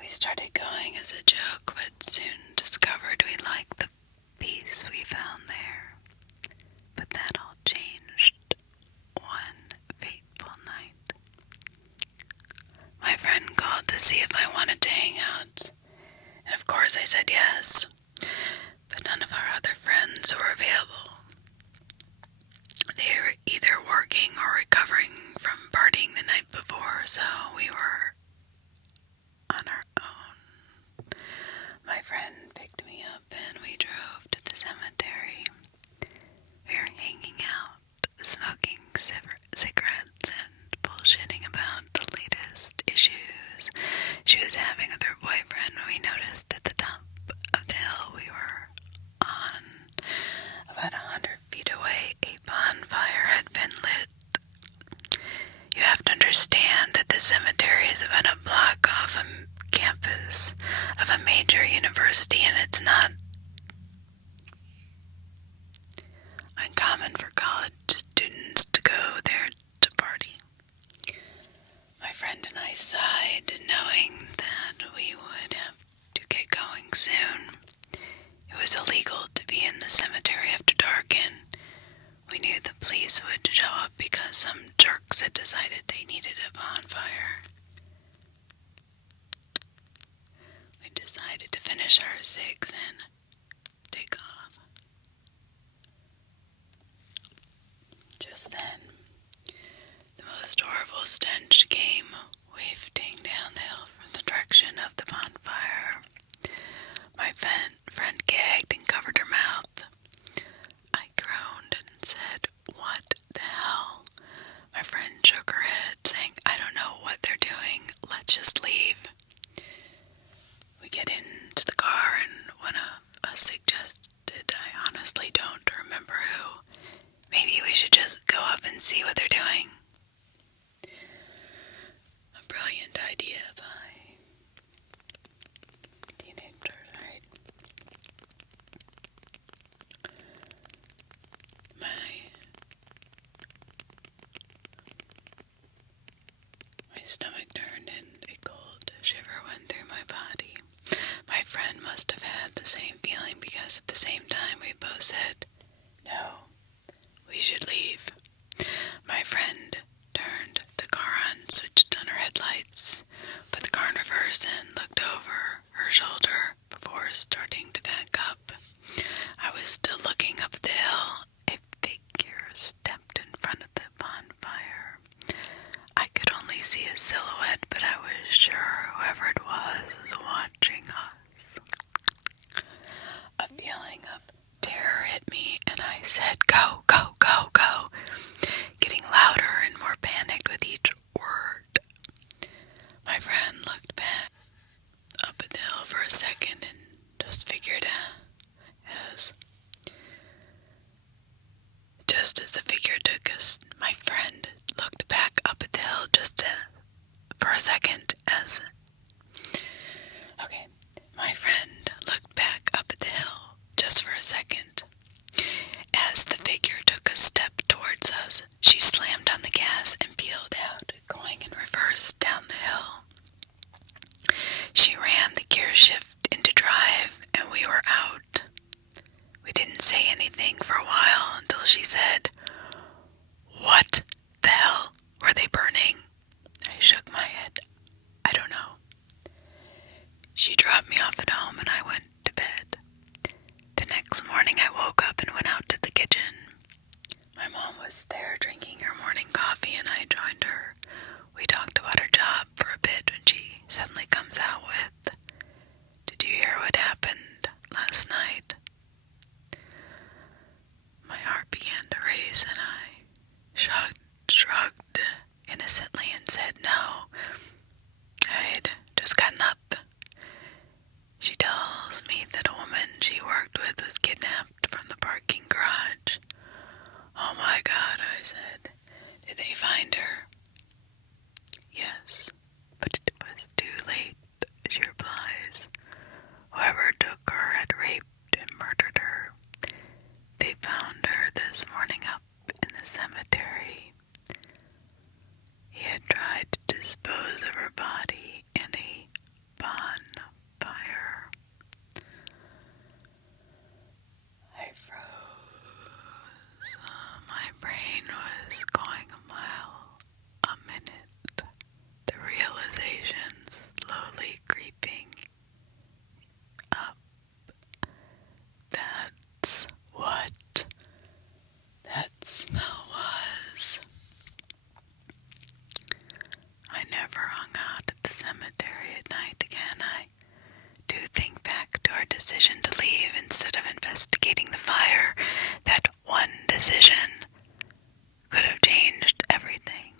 We started going as a joke, but soon discovered we liked the peace we found there. But that all changed one fateful night. My friend called to see if I wanted to hang out, and of course I said yes, but none of our other friends were available. They were either working or recovering from partying the night before, so we were on our own. My friend picked me up and we drove to the cemetery. We were hanging out, smoking cigarettes and bullshitting about the latest issues she was having with her boyfriend when we noticed at the top of the hill we were on, about 100 feet away, a bonfire had been lit. You have to understand that the cemetery is about a block off a campus of a major university, and it's not uncommon for college students to go there to party. My friend and I sighed, knowing that we would have to get going soon. It was illegal to be in the cemetery after dark, and we knew the police would show up because some jerks had decided they needed a bonfire. We decided to finish our cigs and take off. Just then, the most horrible stench came wafting down the hill from the direction of the bonfire. My friend gagged and covered her mouth. I groaned and said, "What the hell?" My friend shook her head, saying, "I don't know what they're doing. Let's just leave." We get into the car and one of us suggested, I honestly don't remember who, maybe we should just go up and see what they're doing. A brilliant idea by teenagers, right? My stomach turned and a cold shiver went through my body. My friend must have had the same feeling because at the same time we both said, "No, we should leave." My friend turned the car on, switched on her headlights, put the car in reverse, and looked over her shoulder before starting to back up. I was still looking up the hill. A figure stepped in front of the bonfire. I could only see a silhouette, but I was sure whoever it was watching us. A feeling of terror hit me, and I said, "Go, go, go, go," getting louder and more panicked with each word. for a second as... Okay, my friend looked back up at the hill just for a second. As the figure took a step towards us, she slammed on the gas and peeled out, going in reverse down the hill. She rammed the gear shift into drive, and we were out. We didn't say anything for a while until she said, "What the hell were they burning?" I shook my head. I don't know. She dropped me off at home and I went to bed. The next morning I woke up and went out to the kitchen. My mom was there drinking her morning coffee and I joined her. We talked about her job for a bit when she suddenly comes out with, "Did you hear what happened last night?" My heart began to race and I shrugged innocently and said no. I'd just gotten up. She tells me that a woman she worked with was kidnapped from the parking garage. "Oh my God," I said. "Did they find her?" "Yes, but it was too late," she replies. "Whoever took her had raped and murdered her. They found her this morning up in the cemetery. He had tried to dispose of her body in a bonfire." I froze. My brain was going a mile a minute. The realization slowly creeping up. That's what that smell was. I never hung out at the cemetery at night again. I do think back to our decision to leave instead of investigating the fire. That one decision could have changed everything.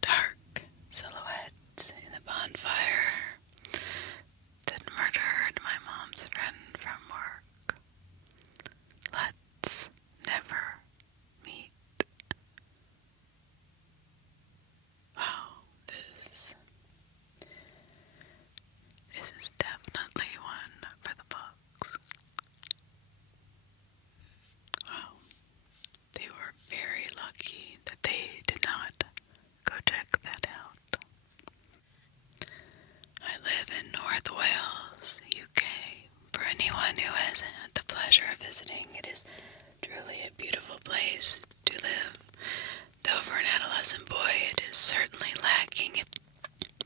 Dark silhouette in the bonfire that murdered my mom's friend from work. Let's never meet. Wow, this is definitely one for the books. Wow, they were very lucky that they did not go check that out. I live in North Wales, UK. For anyone who has had the pleasure of visiting, it is truly a beautiful place to live. Though for an adolescent boy, it is certainly lacking in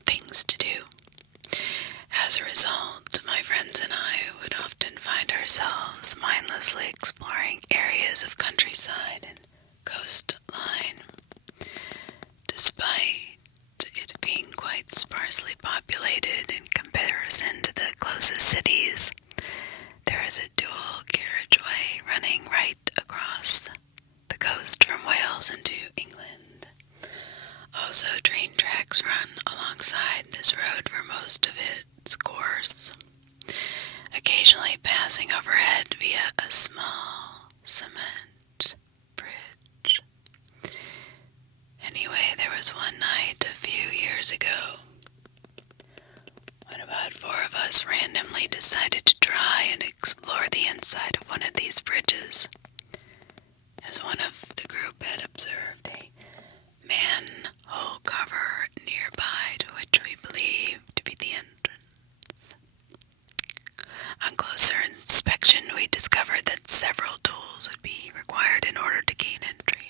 things to do. As a result, my friends and I would often find ourselves mindlessly exploring areas of countryside and coastline. Despite it being quite sparsely populated in comparison to the closest cities, there is a dual carriageway running right across the coast from Wales into England. Also, train tracks run alongside this road for most of its course, occasionally passing overhead via a small cement bridge. Anyway, there was one night a few years ago when about 4 of us randomly decided to try and explore the inside of one of these bridges. As one of the group had observed a manhole cover nearby to which we believed to be the entrance. On closer inspection, we discovered that several tools would be required in order to gain entry.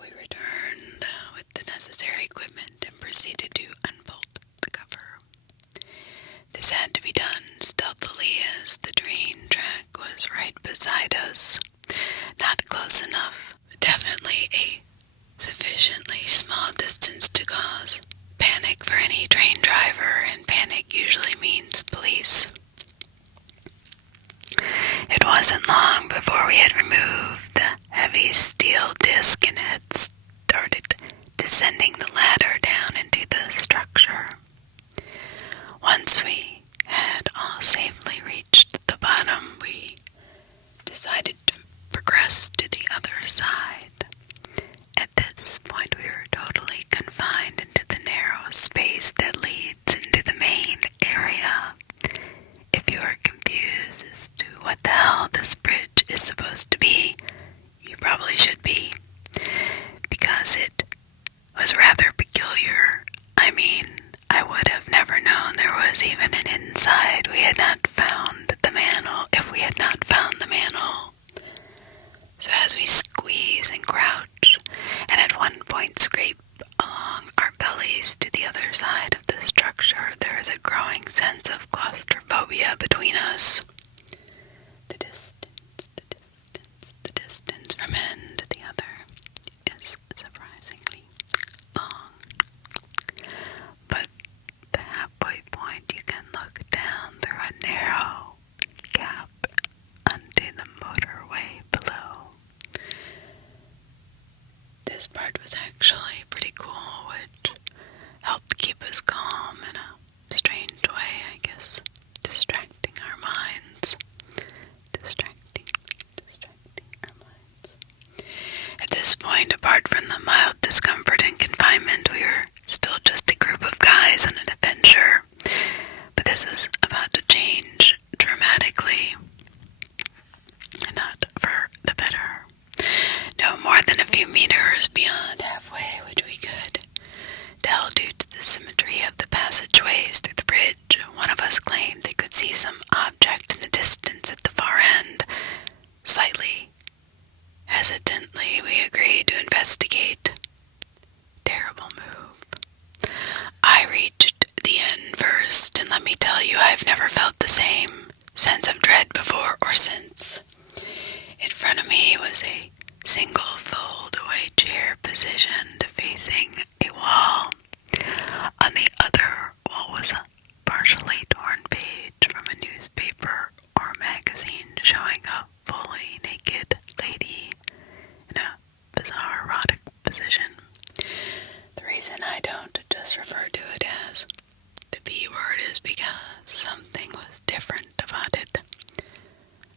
We returned with the necessary equipment and proceeded to unbolt the cover. This had to be done stealthily as the train track was right beside us. Not close enough, but definitely a sufficiently small distance to cause panic for any train driver, and panic usually means police. It wasn't long before we had removed the heavy steel disc and had started descending the ladder down into the structure. Once we had all safely reached the bottom, we decided to progress to the other side. At this point, we were probably should be, because it was rather peculiar. I mean, I would have never known there was even an inside if we had not found the manhole. So as we squeeze and crouch, and at one point scrape along our bellies to the other side of the structure, there is a growing sense of claustrophobia between us. The distance from end to the other is surprisingly long. But the halfway point, you can look down through a narrow gap onto the motorway below. This part was actually pretty cool, which helped keep us calm in a strange way, I guess. Distracting our minds. At this point, apart from the mild discomfort and confinement, we were still just a group of guys on an adventure. But this was about to change dramatically, and not for the better. No more than a few meters beyond halfway, which we could tell due to the symmetry of the passageways through the bridge, one of us claimed they could see some object in the distance at the far end. Slightly hesitantly, we agreed to investigate. Terrible move. I reached the end first, and let me tell you, I've never felt the same sense of dread before or since. In front of me was a single fold-away chair positioned facing a wall. On the other wall was a partially torn page from a newspaper or magazine showing a fully naked lady in a bizarre erotic position. The reason I don't just refer to it as the B word is because something was different about it.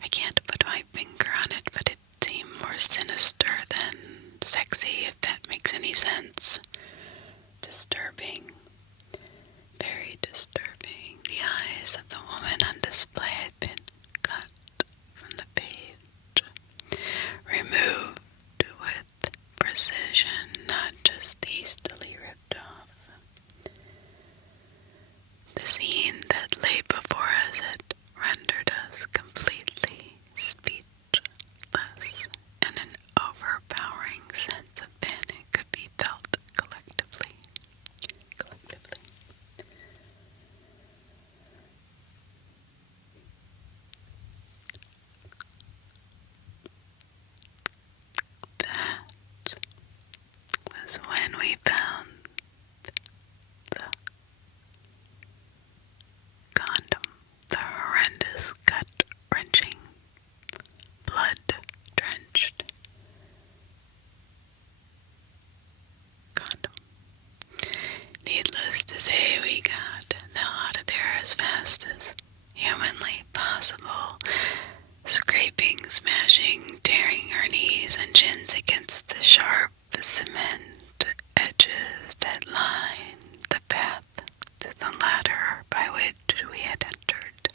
I can't put my finger on it, but it seemed more sinister than sexy, if that makes any sense. Disturbing. Very disturbing. The eyes of the woman on display had been cut from the page. Removed with precision, not just hastily ripped off. The scene that lay before us had rendered us completely speechless, and an overpowering sense of panic could be felt collectively. That was when we found the condom, the horrendous, gut-wrenching, blood-drenched condom. Needless to say, we got the hell out of there as fast as humanly possible, scraping, smashing, tearing our knees and shins against the sharp cement edges that lined the path to the ladder by which we had entered.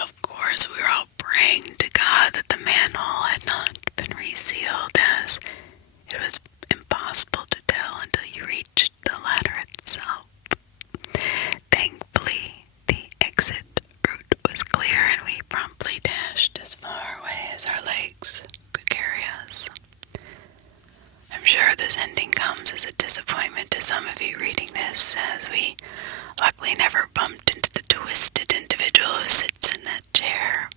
Of course, we were all praying to God that the manhole had not been resealed, as it was impossible to tell until you reached the ladder itself. Thankfully, the exit route was clear, and we promptly dashed as far away as our legs could carry us. I'm sure this ending comes as a disappointment to some of you reading this, as we luckily never bumped into the twisted individual who sits in that chair.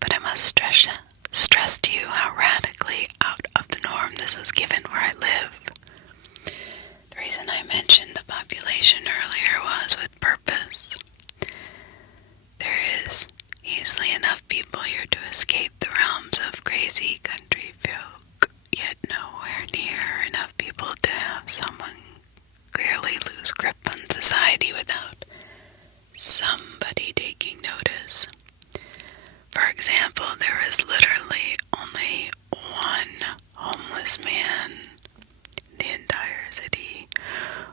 But I must stress to you how radically out of the norm this was given where I live. The reason I mentioned the population earlier was with purpose. There is easily enough people here to escape the realms of crazy country folk, yet nowhere near enough people to have someone clearly lose grip on society without somebody taking notice. For example, there is literally only one homeless man in the entire city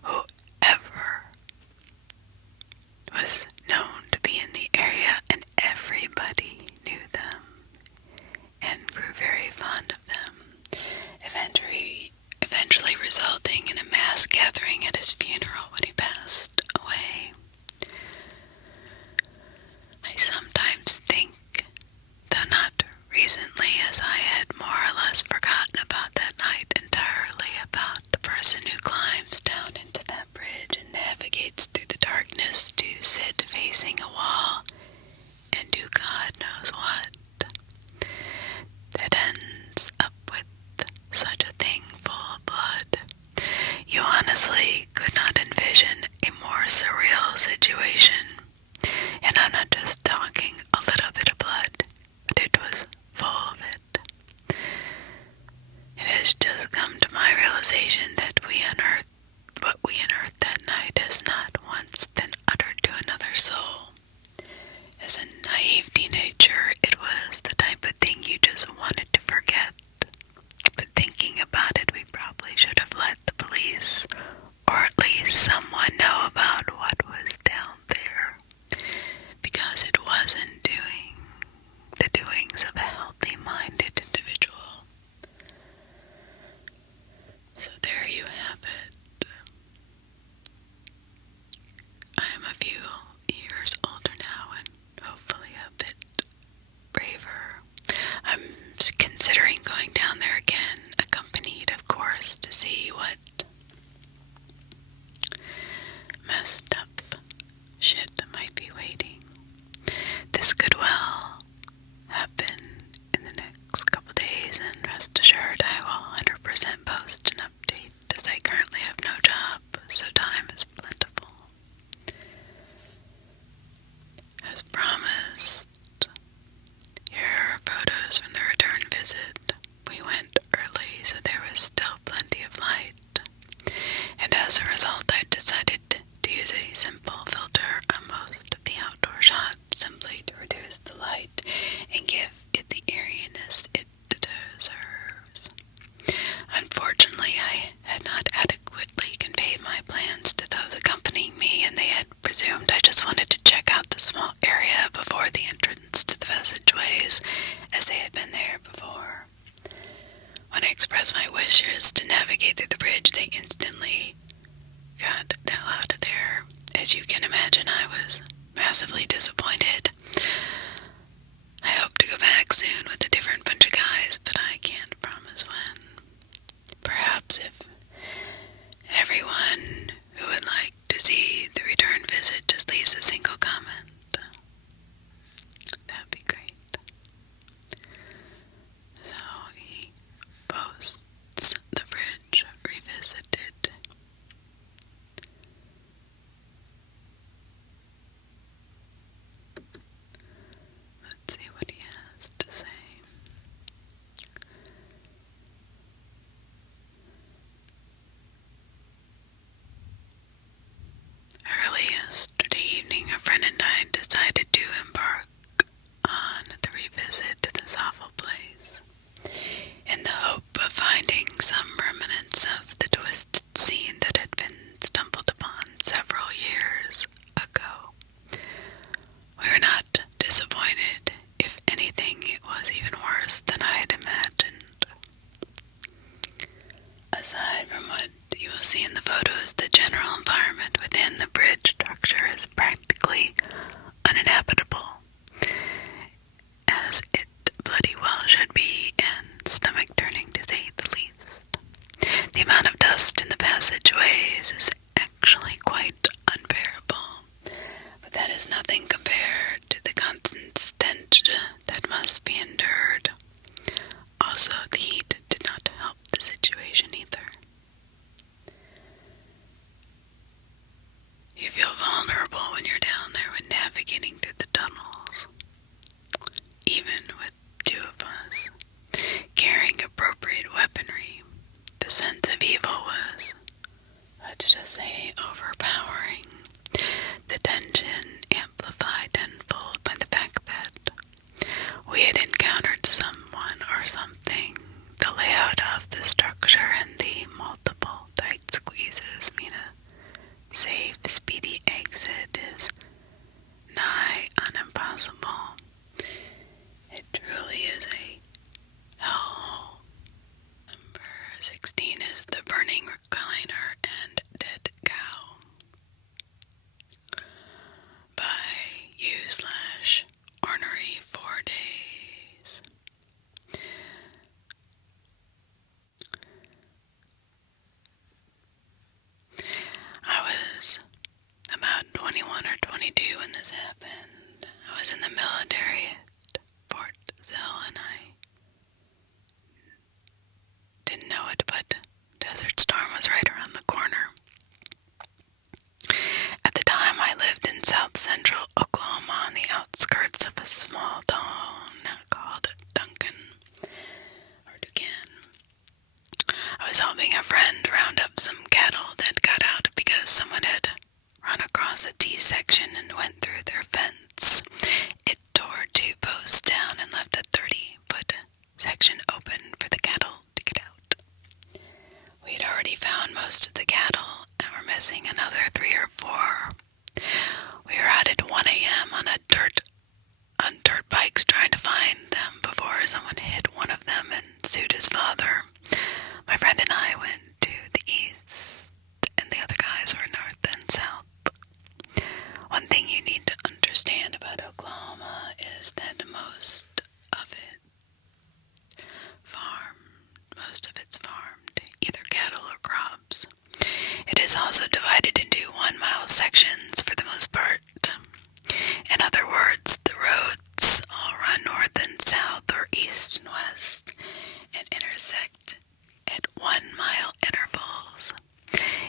who ever was known to be in the area, and everybody knew them and grew realization that what we unearthed that night has not once been uttered to another soul. As a naive teenager, it was the type of thing you just wanted to forget. But thinking about it, we probably should have let the police, or at least someone, know about what was down there, because it wasn't the doings of a healthy-minded individual. So there you have it. I am a few years older now and hopefully a bit braver. I'm considering going down there again, accompanied, of course, to see what messed up shit might be waiting. This could well happen in the next couple days, and rest assured I will 100% post an update, as I currently have no job, so time is plentiful. As promised, here are photos from the return visit. We went early, so there was still plenty of light, and as a result I decided to use a simple filter on most of the outdoor shots, simply to reduce the light and give it the eeriness it deserves. Unfortunately, I had not adequately conveyed my plans to those accompanying me, and they had presumed I just wanted to check out the small area before the entrance to the passageways, as they had been there before. When I expressed my wishes to navigate through the bridge, they instantly got the hell out of there. As you can imagine, I was massively disappointed. I hope to go back soon with a different bunch of guys, but I can't promise when. Perhaps if everyone who would like to see the return visit just leaves a single comment, that'd be great. So he posts the bridge revisited. Let's see what he has to say. Early yesterday evening, a friend and I decided to embark on the revisit to this awful place, in the hope of finding some remnants of the twisted scene that had been stumbled upon several years ago. We were not disappointed. If anything, it was even worse than I had imagined. Aside from what you will see in the photos, the general environment within the bridge structure is practically uninhabitable, as it bloody well should be, and stomach-turning to say the least. The amount of dust in the passageways is actually quite unbearable, but that is nothing compared to the constant stench that must be endured. Also, the heat did not help the situation either. You feel vulnerable when you're down there when navigating through the tunnels. Even with two of us carrying appropriate weaponry, the sense of evil was, let's just say, overpowering. The tension amplified tenfold by the fact that we had encountered someone or something. The layout of the structure and the multiple tight squeezes mean a safe, speedy exit is nigh unimpossible. It truly is a hellhole. Number 16 is the burning recliner and dead cow by U/Ornery 4 days. I was about 21 or 22 when this happened. I was in the military at Fort Zell, and I didn't know it, but Desert Storm was right around the corner. At the time, I lived in south central Oklahoma on the outskirts of a small town called Duncan. I was was helping a friend round up some cattle that got out because someone had run across a T section and went through their fence. It tore 2 posts down and left a 30-foot section open for the cattle to get out. We had already found most of the cattle and were missing another 3 or 4. We were out at 1 a.m. on dirt bikes trying to find them before someone hit one of them and sued his father. My friend and I went to the east, and the other guys were north and south. One thing you need to understand about Oklahoma is that most of it's farmed, either cattle or crops. It is also divided into 1-mile sections for the most part. In other words, the roads all run north and south or east and west and intersect at 1-mile intervals.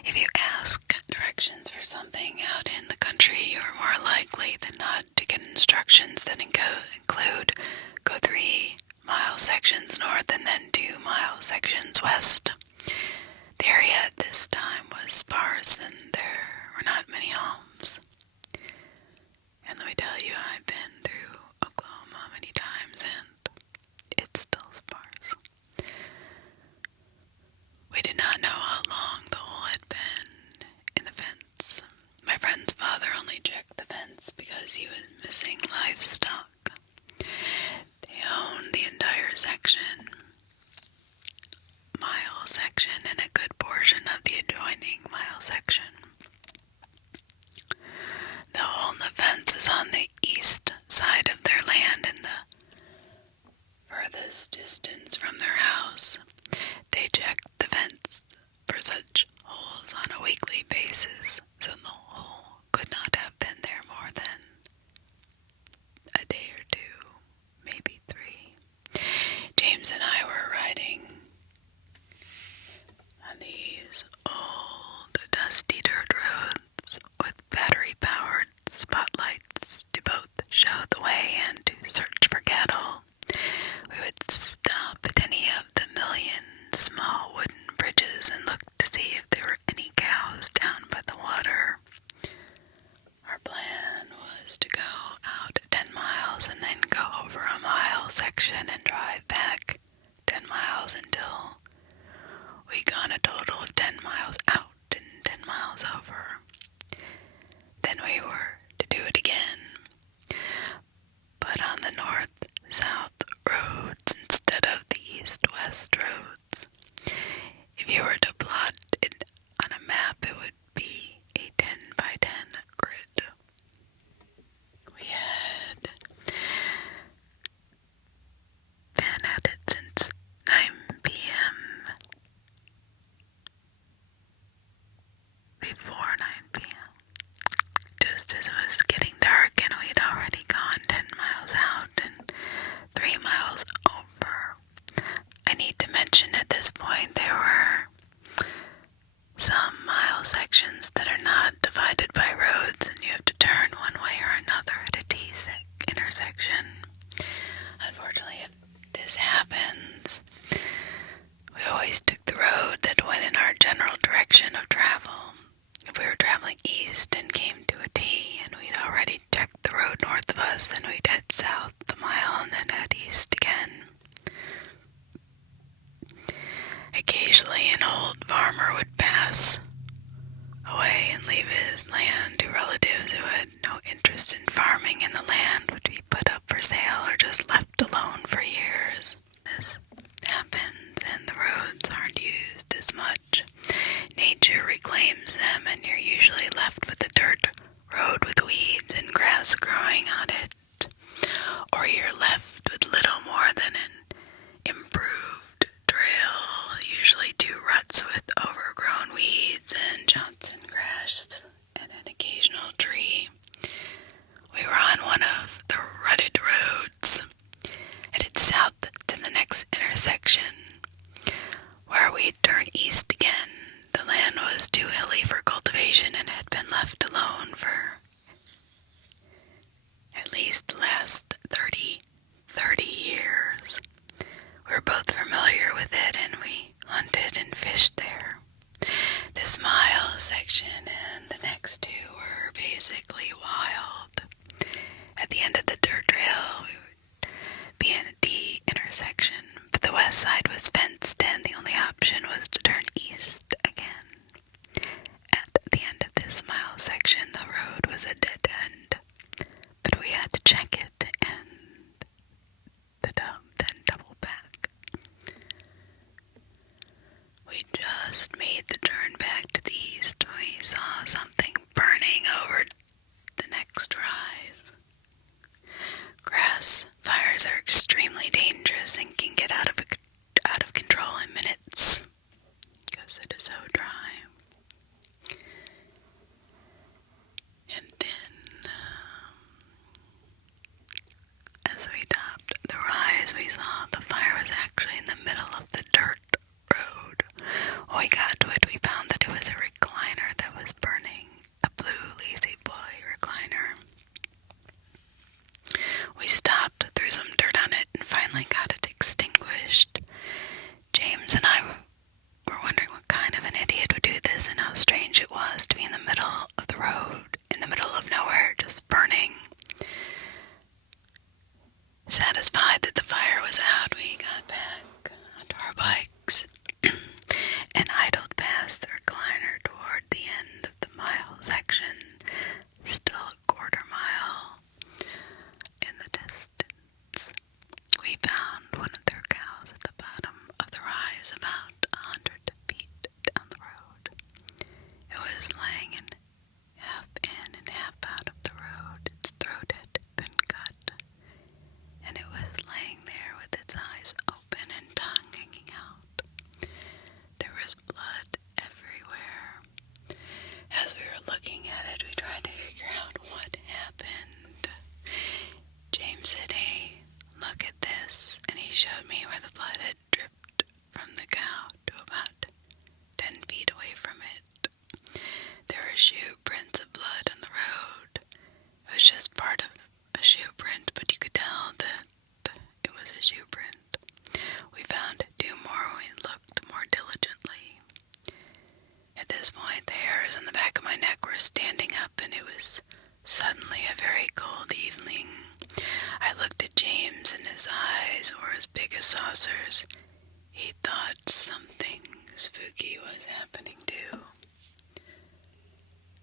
If you ask directions for something out in the country, you are more likely than not to get instructions that include go 3-mile sections north and then 2-mile sections west. The area at this time was sparse and there were not many homes. And let me tell you, I've been through Oklahoma many times and it's still sparse. We did not know how long the hole had been in the fence. My friend's father only checked the fence because he was missing livestock. They owned the entire mile section, and a good portion of the adjoining mile section. The hole in the fence was on the east side of their land and the furthest distance from their house. They checked the fence for such holes on a weekly basis, so the hole could not have been there more than a day or 2, maybe 3. James and I were riding on these old, dusty dirt roads with battery-powered spotlights to both show the way and to search for cattle. We would stop at any of the million small wooden bridges and look to see if there were any cows down by the water. Our plan was to go out 10 miles and then go over a mile section and drive back 10 miles until we got a total of 10 miles out and 10 miles over. Then we were to do it again, but on the north-south roads instead of the east-west roads. If you were to plot it on a map, it would be a 10 by 10 grid. We had been at it since 9 p.m. Before 9 p.m. Just as it was getting dark and we'd already gone 10 miles out and 3 miles over. I need to mention at this point there were some mile sections that are not divided by roads and you have to turn one way or another at a T-intersection. Unfortunately, if this happens, we always took the road that went in our general direction of travel. If we were traveling east and came to a T and we'd already checked the road north of us, then we'd head south the mile and then head east again. Occasionally an old farmer would pass away and leave his land to relatives who had no interest in farming, and the land would be put up for sale or just left alone for years. This happens and the roads aren't used as much. Nature reclaims them and you're usually left with a dirt road with weeds and grass growing on it, or you're left with little more than an improved trail, usually 2 ruts with overgrown weeds and Johnson grass and an occasional tree. We were on one of the rutted roads, headed south to the next intersection, where we'd turn east again. The land was too hilly for cultivation and had been left alone for at least the last 30 years. We were both familiar with it and we hunted and fished extinguished there. The smile section and the next two were basically wild. At the end of the dirt trail, we would be in a D intersection, but the west side was fenced and the only option was to turn east again. At the end of this mile section, the road was a dead end, but we had to check it and then double back. We just made the turn back to the east when we saw something burning over the next rise. Grass fires are extremely dangerous and can get out of control in minutes because it is so dry. And then, as we topped the rise, we saw the fire was actually in the middle of the dirt road. When we got to it, we found that it was a recliner that was burning, a blue Lazy Boy recliner. We stopped, threw some dirt on it, and finally got it extinguished. James and I were wondering what kind of an idiot would do this and how strange it was to be in the middle of the road, in the middle of nowhere, just burning. Satisfied that the fire was out, we got back onto our bikes and idled past the recliner toward the end of the mile section, still a quarter mile in the distance. We found one of their cows at the bottom of the rise about 100 feet down the road. It was laying half in and half out of the road. Its throat had been cut, and it was laying there with its eyes open and tongue hanging out. There was blood everywhere. As we were looking at it, we tried to figure out what happened. James said, "Hey, look at this," and he showed me where the blood had dripped from the cow to about 10 feet away from it. There were shoe prints of blood on the road. It was just part of a shoe print, but you could tell that it was a shoe print. We found 2 more when we looked more diligently. At this point, the hairs on the back of my neck were standing up, and it was suddenly a very cold evening. I looked at James, and his eyes were as big as saucers. He thought something spooky was happening too.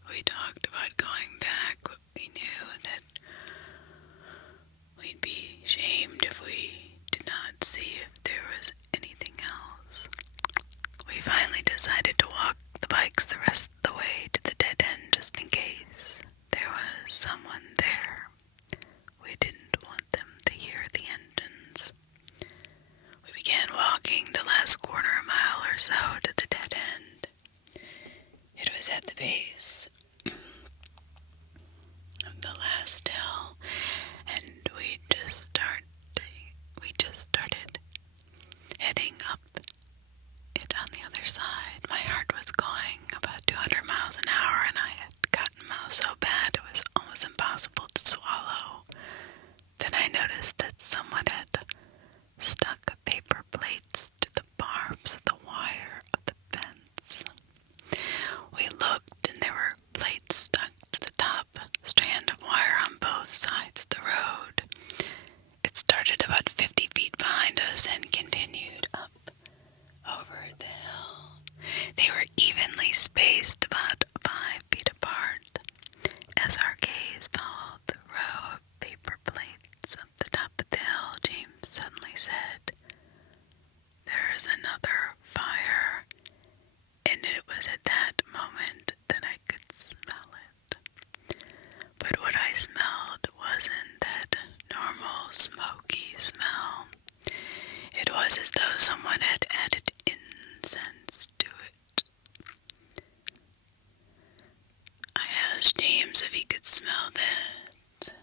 We talked about going back, but we knew that we'd be shamed if we did not see if there was anything else. We finally decided to walk the bikes the rest of the way to the dead end just in case there was someone there. We didn't want them to hear the engines. We began walking the last quarter mile or so to the dead end. It was at the base of the last hill, and we just started heading up it on the other side. My heart was going about 200 miles an hour, and I had cotton mouth so bad it was almost impossible to swallow. Then I noticed that someone had stuck paper plates to the barbs of the wire of the fence. We looked, and there were plates stuck to the top strand of wire on both sides of the road. It started about 50 feet behind us and continued up over the hill. They were evenly spaced about 5 feet apart. As our gaze followed the row of paper plates up the top of the hill, James suddenly said, "There's another fire." And it was at that moment that I could smell it. But what I smelled wasn't that normal smoky smell. It was as though someone had added incense to it. I asked James if he could smell that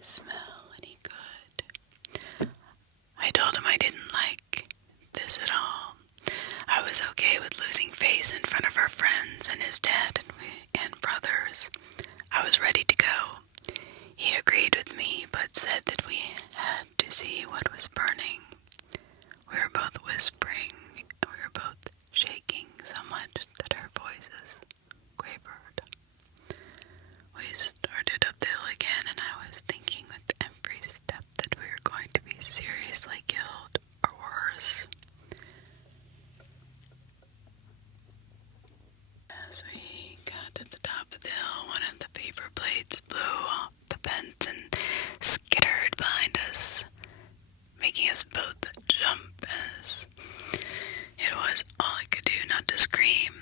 smell, and he could. I told him I didn't like this at all. I was okay with losing face in front of our friends and his dad and brothers. I was ready to go. He agreed with me, but said that we had to see what was burning. We were both whispering, and we were both shaking. blades blew off the fence and skittered behind us, making us both jump as it was all I could do not to scream.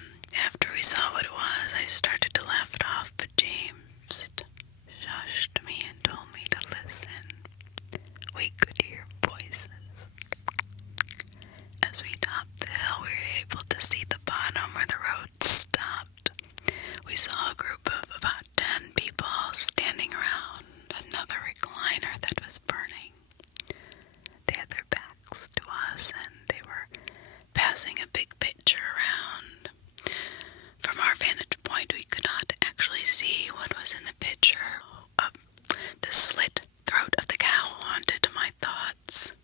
After we saw what it was, I started to laugh it off, but James shushed me and told me to listen. We could hear voices. As we topped the hill, we were able to see the bottom where the road stopped. We saw a group of about 10 people standing around another recliner that was burning. They had their backs to us, and they were passing a big picture around. From our vantage point, we could not actually see what was in the picture. The slit throat of the cow haunted my thoughts.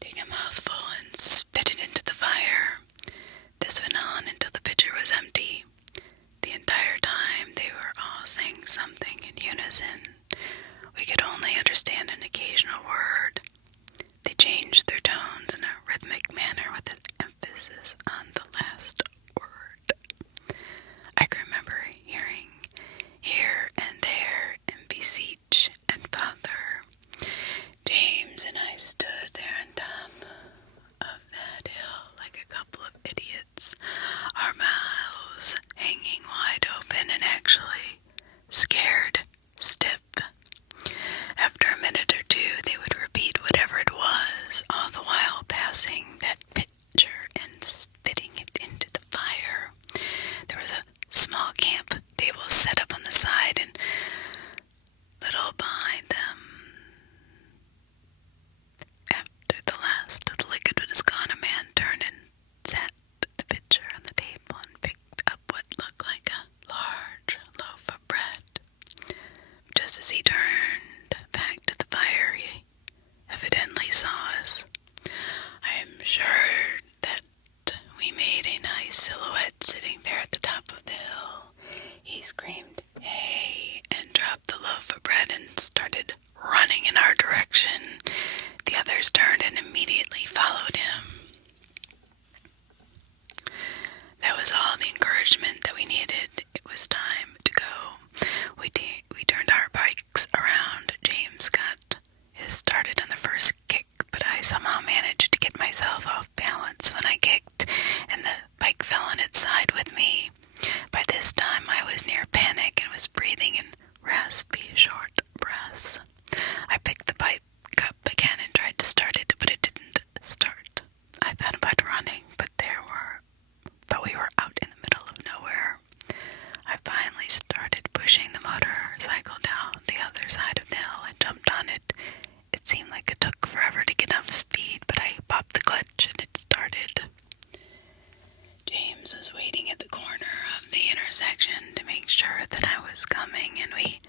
Take a mouthful and spit it into the fire. This went on until the pitcher was empty. The entire time they were all saying something in unison. We could only understand an occasional word. They changed their tones in a rhythmic manner with an emphasis on the last word. I can remember hearing here and there and beseech and bother. James and I stood there on top of that hill like a couple of idiots, our mouths hanging wide open and actually scared stiff. After a minute or two, they would repeat whatever it was, all the while passing that pitcher and spitting it into the fire. There was a small camp table set up on the side, and little behind them. After the last of the liquid was gone, a man turned and sat the pitcher on the table and picked up what looked like a large loaf of bread. Just as he turned back to the fire, he evidently saw us. I am sure that we made a nice silhouette sitting there at the top of the hill. He screamed, "Hey!" and dropped the loaf of bread and started running in our direction. The others turned and immediately followed him. That was all the encouragement that we needed. It was time to go. We turned our bikes around. James got his started on the first kick, but I somehow managed to get myself off balance when I kicked, and the bike fell on its side with me. By this time, I was near panic and was breathing in raspy, short breaths. I picked the bike up again and tried to start it, but it didn't start. I thought about running, but we were out in the middle of nowhere. I finally started pushing the motorcycle down the other side of the hill and jumped on it. It seemed like it took forever to get enough speed, but I popped the clutch and it started. James was waiting at the corner of the intersection to make sure that I was coming, and we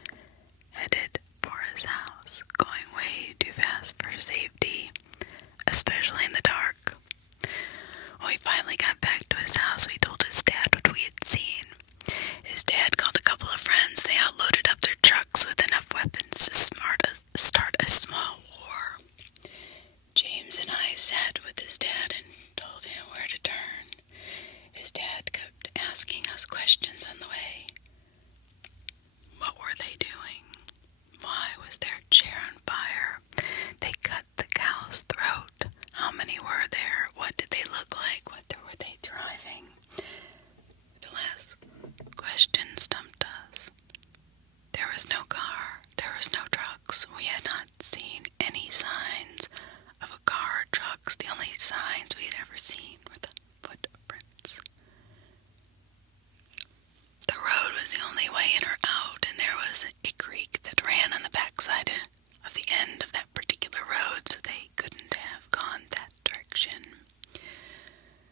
headed for his house, going way too fast for safety, especially in the dark. When we finally got back to his house, we told his dad what we had seen. His dad called a couple of friends. They all loaded up their trucks with enough weapons to start a small war. James and I sat with his dad and told him where to turn. His dad kept asking us questions on the way. What were they doing? Why was their chair on fire? They cut the cow's throat. How many were there? What did they look like? What were they driving? The last question stumped us. There was no car. There was no trucks. We had not seen any signs of a car or trucks. The only signs we had ever seen were the footprints. The road was the only way in or out, and there was a creek that ran on the backside of the end of that particular road, so they couldn't have gone that direction.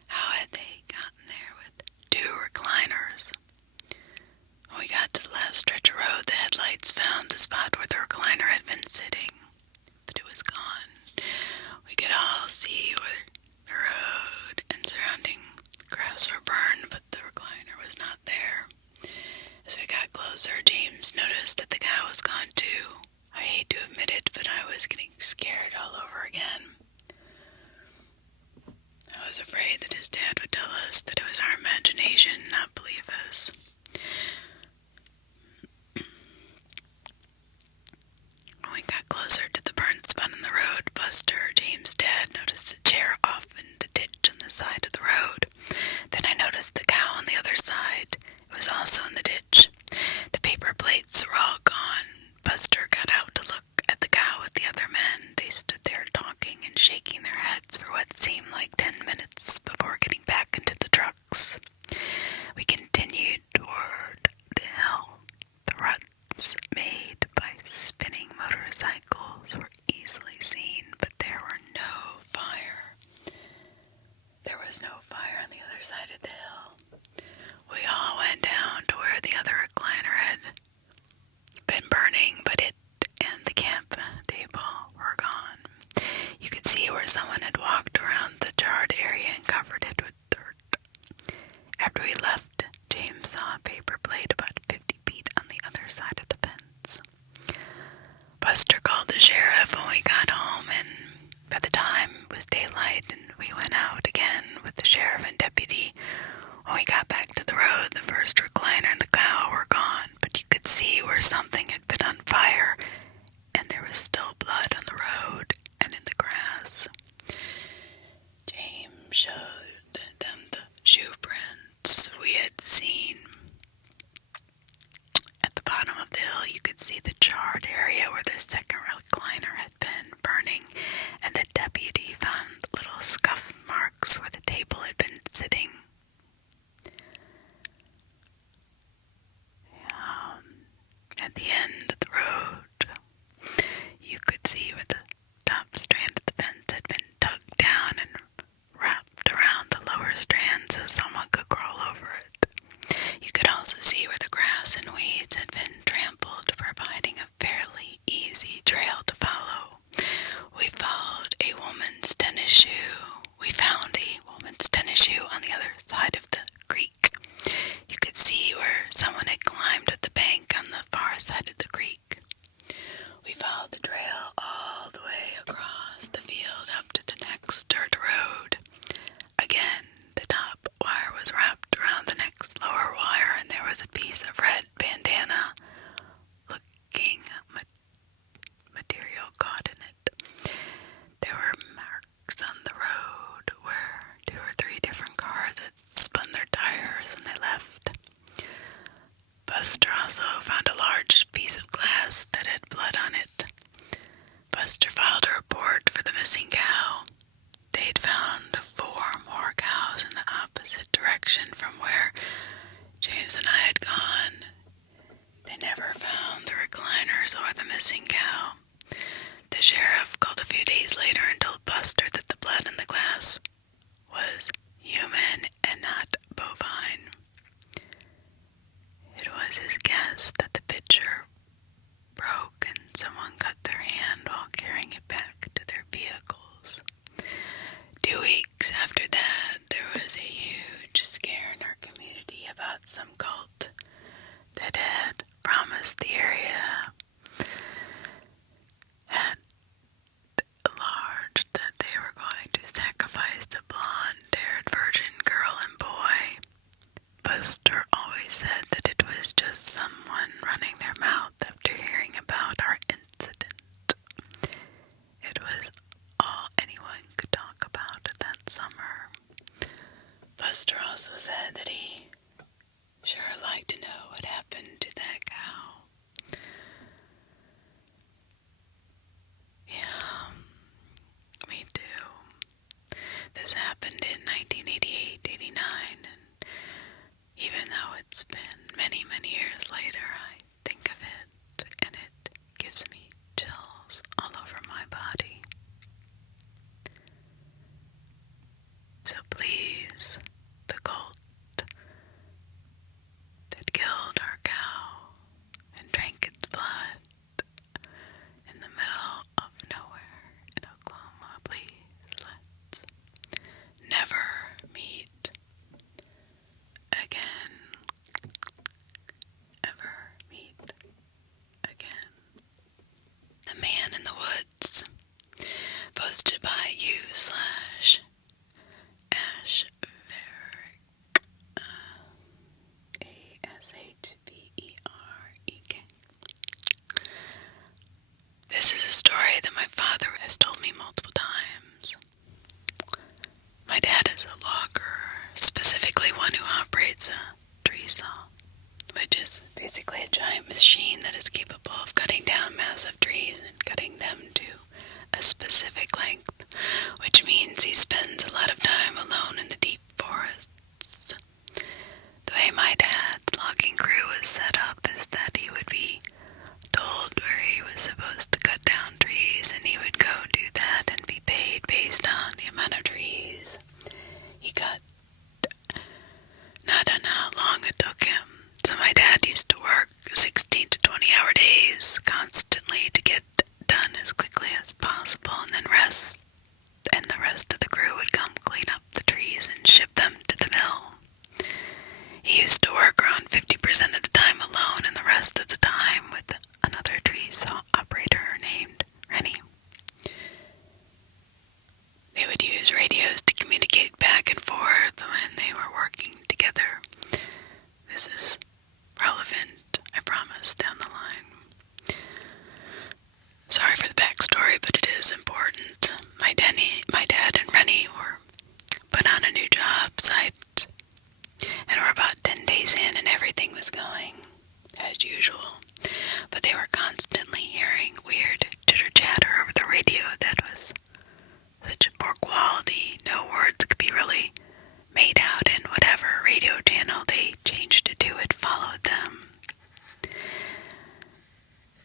How had they gotten there with 2 recliners? When we got to the last stretch of road, the headlights found the spot where the recliner had been sitting, but it was gone. We could all see where the road and surrounding grass were burned, but the recliner was not there. As we got closer, James noticed that the cow was gone too. I hate to admit it, but I was getting scared all over again. I was afraid that his dad would tell us that it was our imagination, not believe us. side of the road. Then I noticed the cow on the other side. It was also in the ditch. The paper plates were all gone. Buster got out to look at the cow with the other men. They stood there talking and shaking their heads for what seemed like 10 minutes before getting back into the trucks. We continued toward the hill. The ruts made by spinning motorcycles were easily seen, but there were no fire. There was no fire on the other side of the hill. We all went down to where the other recliner had been burning, but it and the camp table were gone. You could see where someone had walked around the charred area and covered it with dirt. After we left, James saw a paper plate about 50 feet on the other side of the fence. Buster called the sheriff when we got home, and by the time it was daylight and we went out again with the sheriff and deputy, when we got back to the road, the first recliner and the cow were gone, but you could see where something had been on fire, and there was still blood on the road and in the grass. James showed them the shoe prints we had seen. At the bottom of the hill, you could see the charred area where the second recliner had been burning, and the deputy found little scuff marks where the table had been sitting. At the end of the road, you could see where the top strand of the fence had been dug down and wrapped around the lower strand so someone could crawl over it. You could also see where the grass and weeds had been trampled, providing a fairly easy trail to follow. We found a woman's tennis shoe on the other side of the creek. You could see where someone had climbed up the bank on the far side of the creek. We followed the trail all the way across the field up to the next dirt road. Again, the top wire was wrapped around the next lower wire, and there was a piece of red bandana looking material caught in it. There were marks on the road where 2 or 3 different cars had spun their tires when they left. Buster also found a large piece of glass that had blood on it. Buster filed a report for the missing cow. They'd found 4 more cows in the opposite direction from where James and I had gone. They never found the recliners or the missing cow. The sheriff called a few days later and told Buster that the blood in the glass was human and not bovine. It was his guess that the pitcher broke and someone cut their hand while carrying it back to their vehicles. 2 weeks after that, there was a huge scare in our community about some cult that had promised the area at large that they were going to sacrifice a blonde-haired virgin girl and boy. Buster always said that it was just someone running their mouth after hearing about our incident. It was all anyone could talk about that summer. Buster also said that he sure liked to know what happened to that cow. Yeah, me too. This happened in 1988-89, and even though it's been many, many years later, I think of it, and it gives me chills all over my body. So please, the cult that killed our cow and drank its blood in the middle of nowhere in Oklahoma, please let's never is a logger, specifically one who operates a tree saw, which is basically a giant machine that is capable of cutting down massive trees and cutting them to a specific length, which means he spends a lot of time alone in the deep forests. The way my dad's logging crew was set up is that he would be told where he was supposed to cut down trees, and he would go do that and be paid based on the amount of trees he cut, not on how long it took him. So my dad used to work 16 to 20-hour days constantly to get done as quickly as possible, and then the rest of the crew would come clean up the trees and ship them to the mill. He used to work around 50% of the time alone, and the rest of the time with another tree saw operator named Rennie. They would use radios to communicate back and forth when they were working together. This is relevant, I promise, down the line. Sorry for the backstory, but it is important. My dad and Rennie were put on a new job site, and were about 10 days in, and everything was going as usual. But they were constantly hearing weird chitter-chatter over the radio that was such poor quality, no words could be really made out, and whatever radio channel they changed it to, it followed them.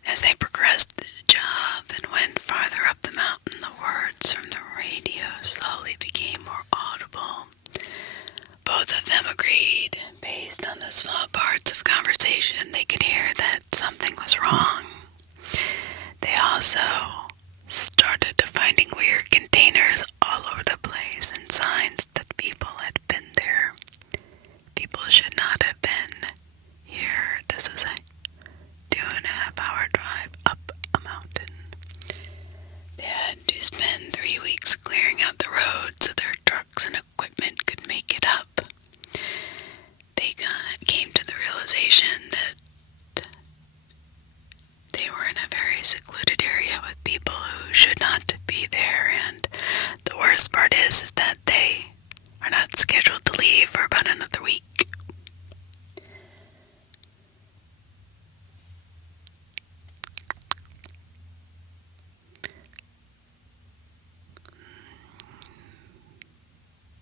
As they progressed the job and went farther up the mountain, the words from the radio slowly became more audible. Both of them agreed, based on the small parts of conversation they could hear, that something was wrong. They also started finding weird containers all over the place and signs that people had been there. People should not have been here. This was a 2.5-hour drive up a mountain. They had to spend 3 weeks clearing out the road so their trucks and equipment could make it up. They came to the realization that they were in a very secluded area with people who should not be there, and the worst part is that they are not scheduled to leave for about another week.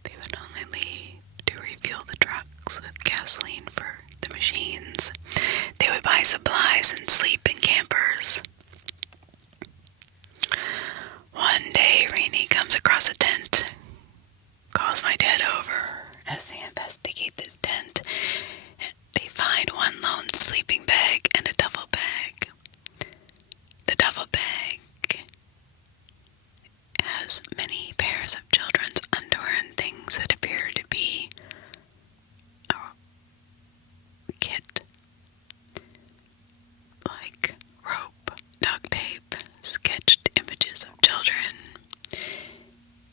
They would only leave to refuel the trucks with gasoline for the machines. They would buy supplies and sleep in campers. One day, Rainey comes across a tent, calls my dad over. As they investigate the tent, they find one lone sleeping bag and a duffel bag. The duffel bag has many pairs of children's underwear and things that appear to be a kit, like rope, duct tape, sketched images of children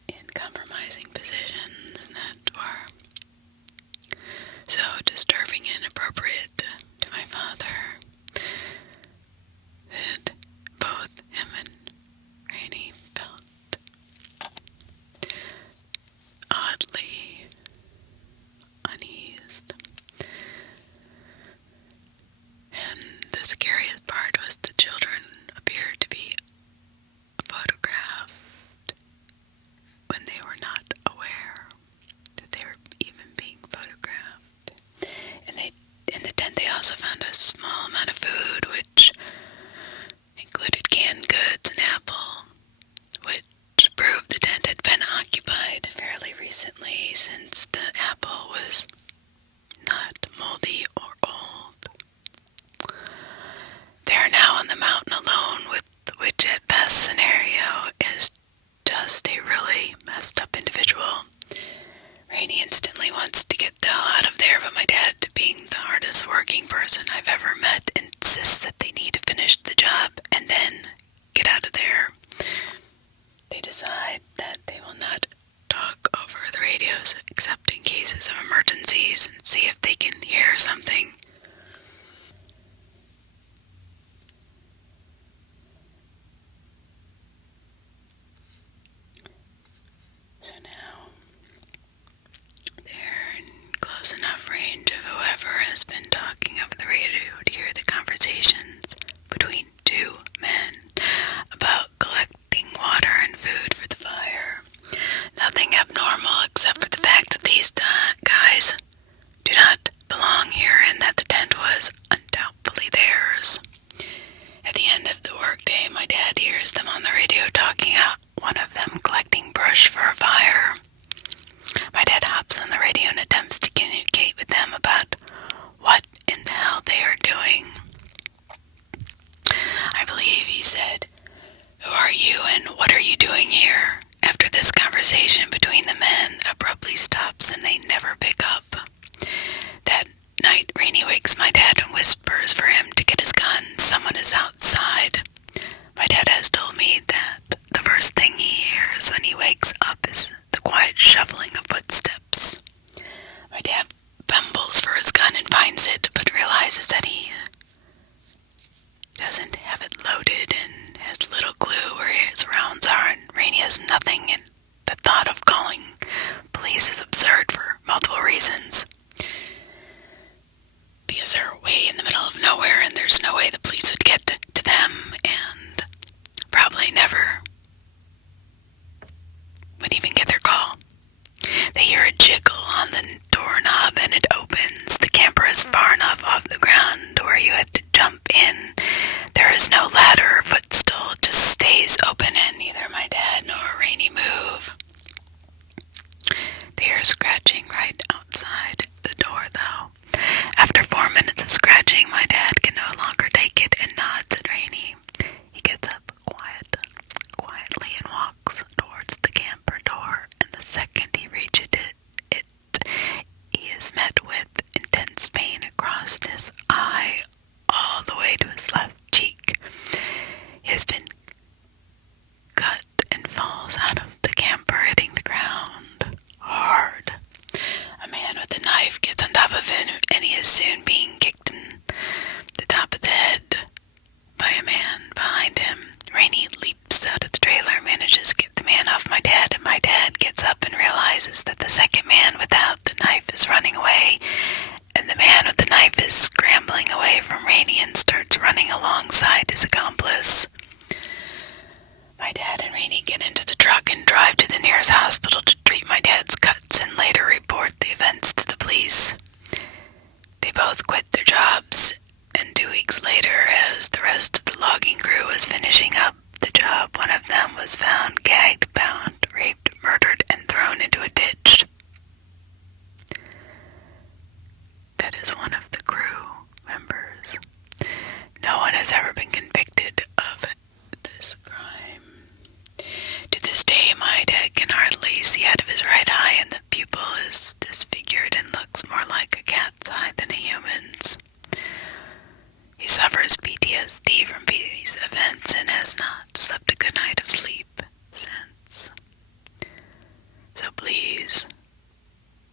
in compromising positions that were so disturbing and inappropriate to my father that both him and Rainey felt oddly uneased. And the scariest part was the children appeared to be photographed when they were not aware that they were even being photographed. And in the tent they also found a small amount of food, which included canned goods and apple, which proved the tent had been occupied fairly recently, since the apple was not moldy or old. They are now on the mountain alone, which at best scenario is just a really messed up individual. Rainey instantly wants to get the hell out of there, but my dad, being the hardest working person I've ever met, insists that they need to finish the job and then get out of there. They decide that they will not talk over the radios except in cases of emergencies and see if they can hear something. So now except for the fact that these guys do not belong here and that the tent was undoubtedly theirs. At the end of the workday, my dad hears them on the radio talking out, one of them collecting brush for a fire. My dad hops on the radio and attempts to communicate with them about what in the hell they are doing. I believe he said, "Who are you and what are you doing here?" After this conversation between the men abruptly stops and they never pick up. That night, Rainey wakes my dad and whispers for him to get his gun. Someone is outside. My dad has told me that the first thing he hears when he wakes up is the quiet shuffling of footsteps. My dad fumbles for his gun and finds it, but realizes that he doesn't have it loaded and has little clue where his rounds are, and Rainey has nothing, and the thought of calling police is absurd for multiple reasons. Because they're way in the middle of nowhere and there's no way the police would get to them, and probably never would even get their call. They hear a jiggle on the doorknob and it opens. The camper is far enough off the ground where you had to jump in. There is no ladder or footstool, it just stays open and neither my dad nor Rainey move. They are scratching right outside the door though. After 4 minutes of scratching, my dad can no longer take it and nods at Rainey. He gets up quietly and walks towards the camper door, and the second he reaches it, he is met with intense pain across his eye all the way to his left cheek. He has been cut and falls out of the camper, hitting the ground hard. A man with a knife gets on top of him, and he is soon being kicked in the top of the head by a man behind him. Rainey leaps out of the trailer, manages to get the man off my dad, and my dad gets up and realizes that the second man without the knife is running away, and the man with the knife is scrambling away from Rainey and starts running alongside his accomplice. My dad and Rainey get into the truck and drive to the nearest hospital to treat my dad's cuts and later report the events to the police. They both quit their jobs, and 2 weeks later, as the rest of the logging crew was finishing up the job, one of them was found gagged, bound, raped, murdered, and thrown into a ditch. That is one of the crew members. No one has ever been convicted of this crime. To this day, my dad can hardly see out of his right eye, and the pupil is disfigured and looks more like a cat's eye than a human's. He suffers PTSD from these events and has not slept a good night of sleep since. So please,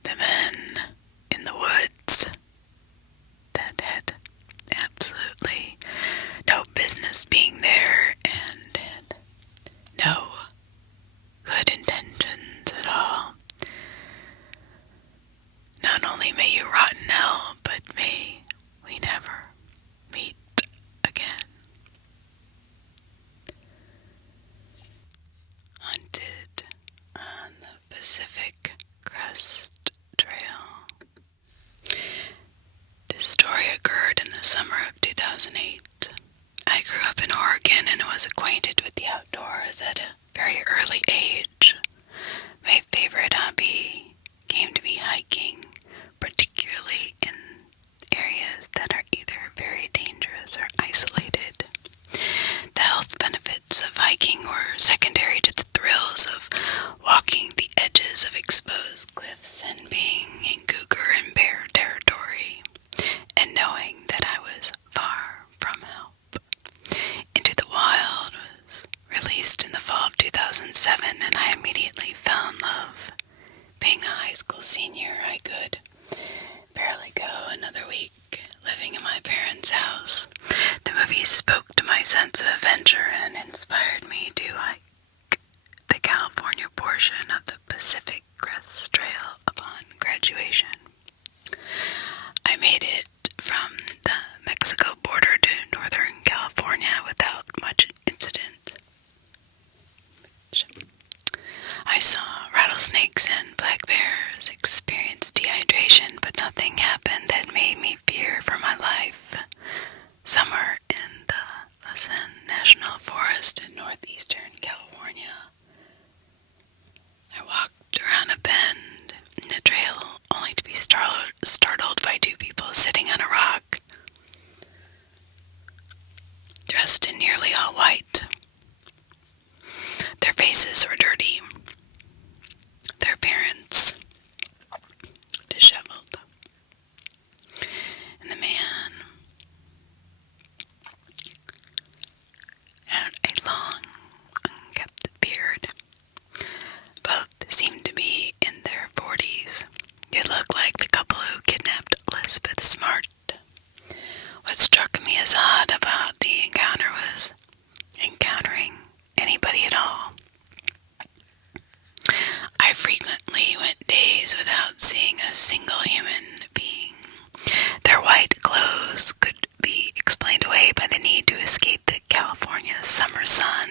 the men in the woods that had absolutely no business being there and had no good intentions at all, not only may you rot in hell, but may we never meet again. Hunted on the Pacific Crest Trail. This story occurred in the summer of 2008. I grew up in Oregon and was acquainted with the outdoors at a very early age. My favorite hobby came to be hiking, particularly in areas that are either very dangerous or isolated. The health benefits of hiking were secondary to the thrills of walking the edges of exposed cliffs and being in cougar and bear territory, and knowing that I was far from help. Into the Wild was released in the fall of 2007, and I immediately fell in love. Being a high school senior, I could barely go another week living in my parents' house. The movie spoke to my sense of adventure and inspired me to hike the California portion of the Pacific Crest Trail upon graduation. I made it from the Mexico border to Northern California without much incident. I saw rattlesnakes and black bears dressed in nearly all white. Their faces were dirty, their appearance disheveled, and the man had a long, unkept beard. Both seemed to be in their 40s. They looked like the couple who kidnapped Elizabeth Smart. What struck me as odd about the encounter was encountering anybody at all. I frequently went days without seeing a single human being. Their white clothes could be explained away by the need to escape the California summer sun.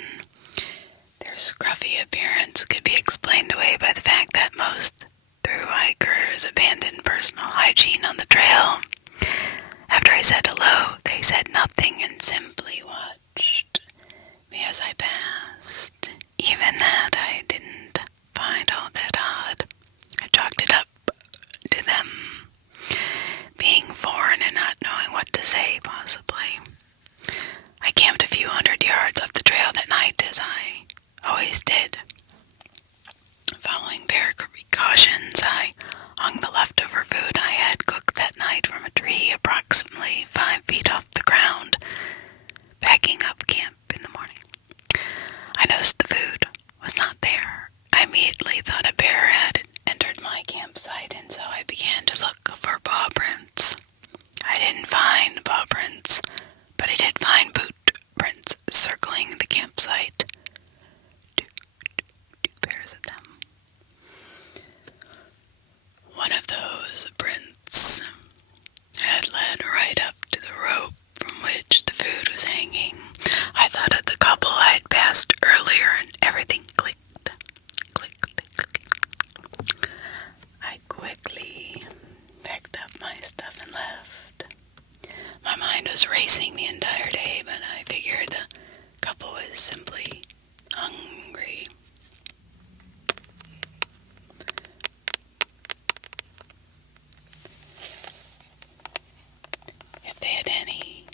Their scruffy appearance could be explained away by the fact that most thru-hikers abandoned personal hygiene on the trail. After I said hello, they said nothing and simply watched me as I passed. Even that I didn't find all that odd. I chalked it up to them being foreign and not knowing what to say, possibly. I camped a few hundred yards off the trail that night, as I always did. Following bare precautions, I hung the leftover food I had cooked that night from a tree approximately 5 feet off the ground, packing up camp in the morning. I noticed the food was not there. I immediately thought a bear had entered my campsite, and so I began to look for paw prints. I didn't find paw prints, but I did find boot prints circling the campsite. Two pairs of them. One of those prints had led right up to the rope from which the food was hanging. I thought of the couple I'd passed earlier, and everything clicked. I quickly packed up my stuff and left. My mind was racing the entire day, but I figured the couple was simply hungry. If they had any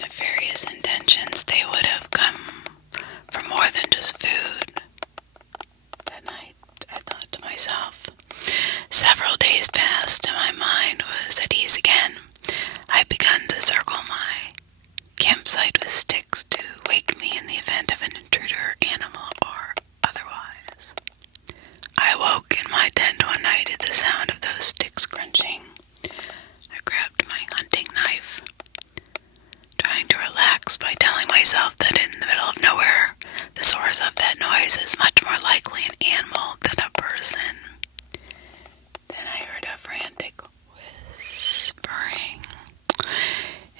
nefarious intentions, they would have come for more than just food. That night, I thought to myself. Several days passed, and my mind was at ease again. I'd begun to circle my campsite with sticks to wake me in the event of an intruder, animal or otherwise. I woke in my tent one night at the sound of those sticks crunching. I grabbed my hunting knife, trying to relax by telling myself that in the middle of nowhere, the source of that noise is much more likely an animal than a person. Then I heard a frantic whispering.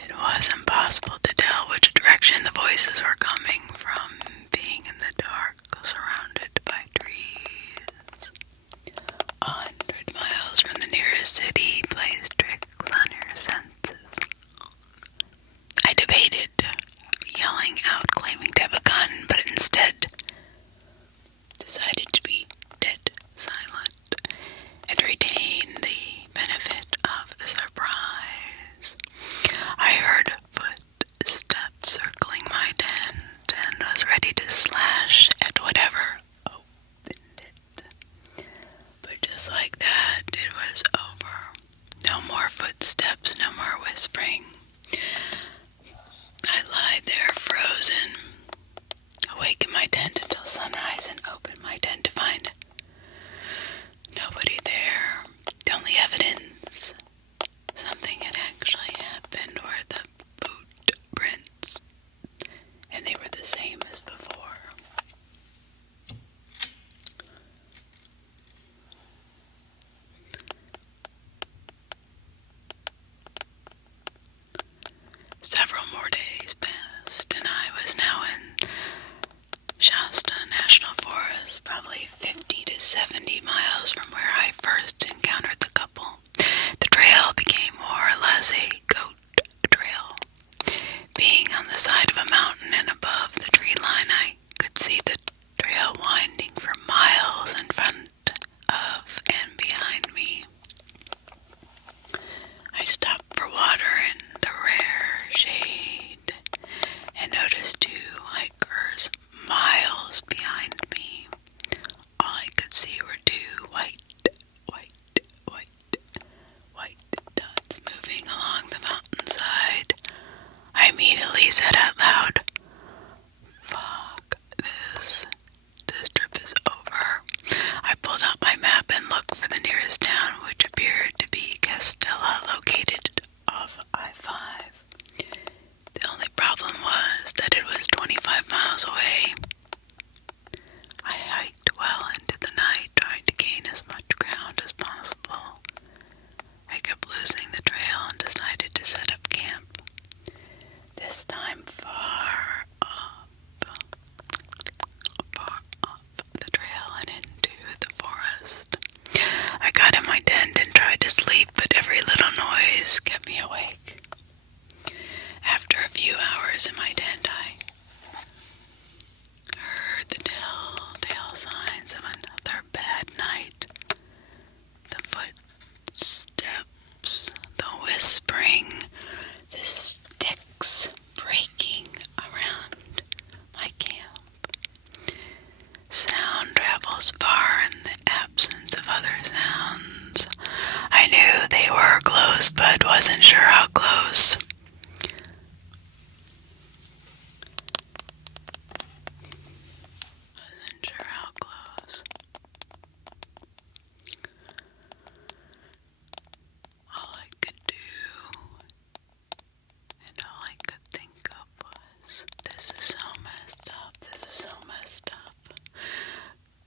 It was impossible to tell which direction the voices were coming from, being in the dark, surrounded by trees. 100 miles from the nearest city plays tricks on your senses. I debated yelling out, claiming to have a gun, but instead decided to be dead silent and retain the benefit of the surprise. I heard footsteps circling my tent and was ready to slash at whatever opened it. But just like that, it was over. No more footsteps, no more whispering. I lied there, frozen, awake in my tent until sunrise, and opened my tent to find nobody there. The only evidence something had actually happened were the boot prints, and they were the same as before. Several more days passed, and I was now in Shasta National Forest, probably 50 to 70 miles from where I first encountered the couple. The trail became more or less a goat trail. Being on the side of a mountain and above the tree line, I could see the trail winding for miles in front of and behind me. I stopped for water in the rare shade got in my tent and tried to sleep, but every little noise kept me awake. After a few hours in my tent, I heard the telltale signs of another bad night. The footsteps, the whispering, the sticks breaking around my camp. Sound travels far in the absence of other sounds. I knew they were close, but wasn't sure how close. All I could do and all I could think of was, this is so messed up, this is so messed up.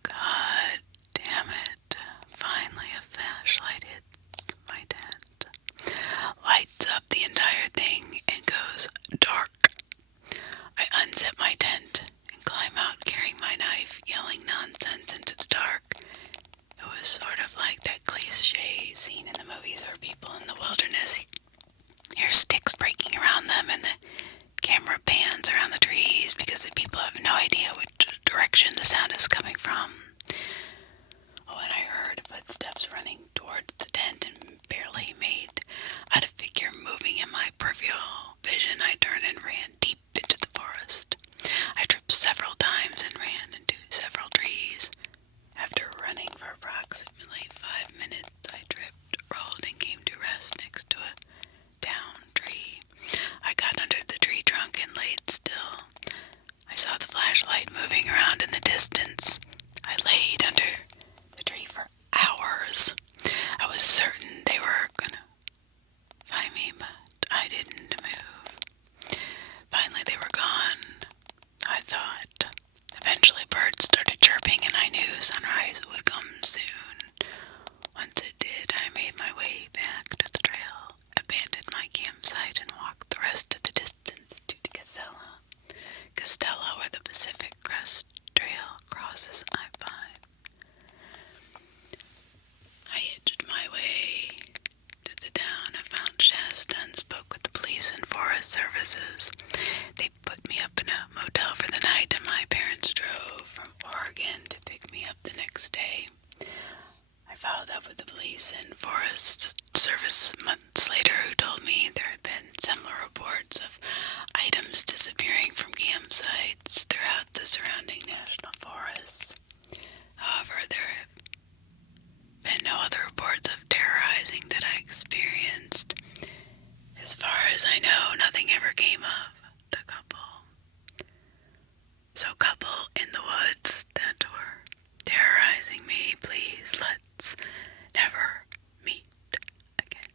God damn it. Finally a flashlight hits my tent, lights up the entire thing, and goes dark. I unzip my tent and climb out carrying my knife, yelling nonsense into the dark. It was sort of like that cliche scene in the movies where people in the wilderness hear sticks breaking around them and the camera pans around the trees because the people have no idea which direction the sound is coming from. When I heard footsteps running towards the tent and barely made out a figure moving in my peripheral vision, I turned and ran deep into the forest. I tripped several times and ran into several trees. After running for approximately 5 minutes, I tripped, rolled, and came to rest next to a down tree. I got under the tree trunk and laid still. I saw the flashlight moving around in the distance. I laid under the tree for hours. I was certain they were gonna find me, but I didn't move. Finally, they were gone, I thought. Eventually, birds started chirping, and I knew sunrise would come soon. Once it did, I made my way back to the trail, abandoned my campsite, and walked the rest of the distance to Castella, where the Pacific Crest Trail crosses I-5. I hitched my way to the town of Mount Shasta and spoke with the police and forest services. They put me up in a motel for the night, and my parents drove from Oregon to pick me up the next day. I followed up with the police and forest service months later, who told me there had been similar reports of items disappearing from campsites throughout the surrounding national forests. However, there have been no other reports of terrorizing that I experienced. As far as I know, nothing ever came of the couple. So, couple in the woods that were terrorizing me, please, let's never meet again.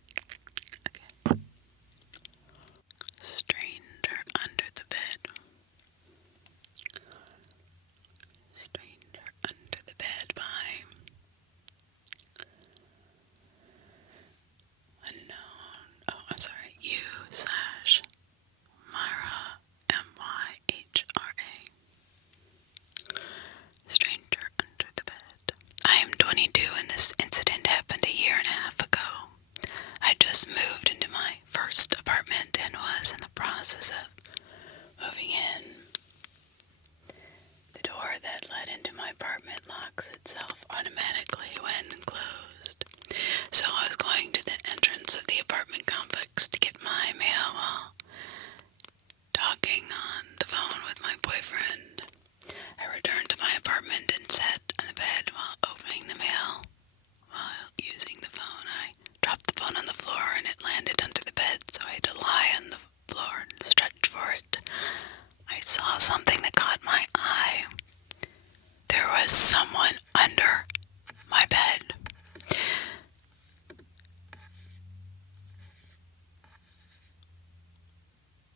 Stranger under the bed. Stranger under the bed by Myra, M-Y-H-R-A. Stranger under the bed. I am 22 and this incident happened a year and a half ago. I just moved into my first apartment and was in the process of moving in. The door that led into my apartment locks itself automatically when closed. So I was going to the entrance of the apartment complex to get my mail while talking on the phone with my boyfriend. I returned to my apartment and sat on the bed while opening the mail. While using the phone, I dropped the phone on the floor and it landed under the bed, so I had to lie on the floor and stretch for it. I saw something that caught my eye. There was someone under my bed.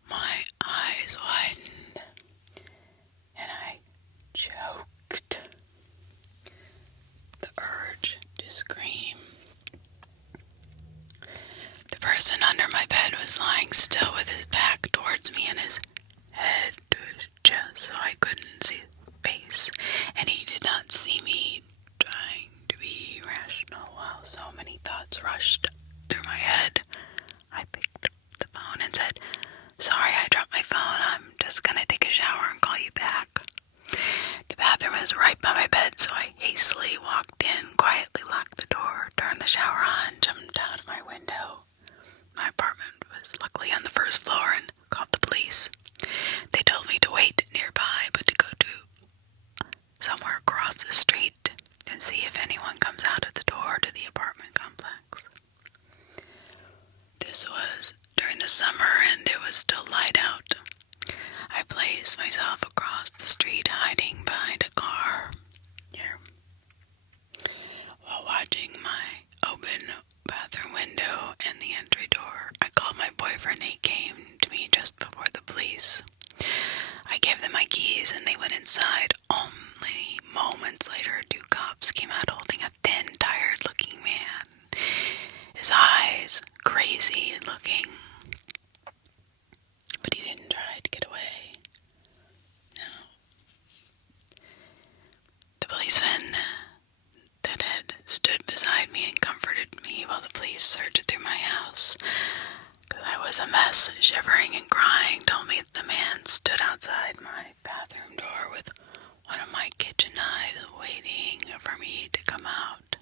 My eyes widened and I choked. The urge to scream. The person under my bed was lying still with his back towards me and his head to his chest, so I couldn't see his face, and he did not see me, trying to be rational while was still light out. I placed myself across the street, hiding behind a car here, while watching my open bathroom window and the entry door. I called my boyfriend. He came to me just before the police. I gave them my keys and they went inside. Only moments later, 2 cops came out holding a thin, tired-looking man. His eyes crazy looking. But he didn't try to get away. No. The policeman that had stood beside me and comforted me while the police searched through my house, because I was a mess, shivering and crying, told me that the man stood outside my bathroom door with one of my kitchen knives waiting for me to come out.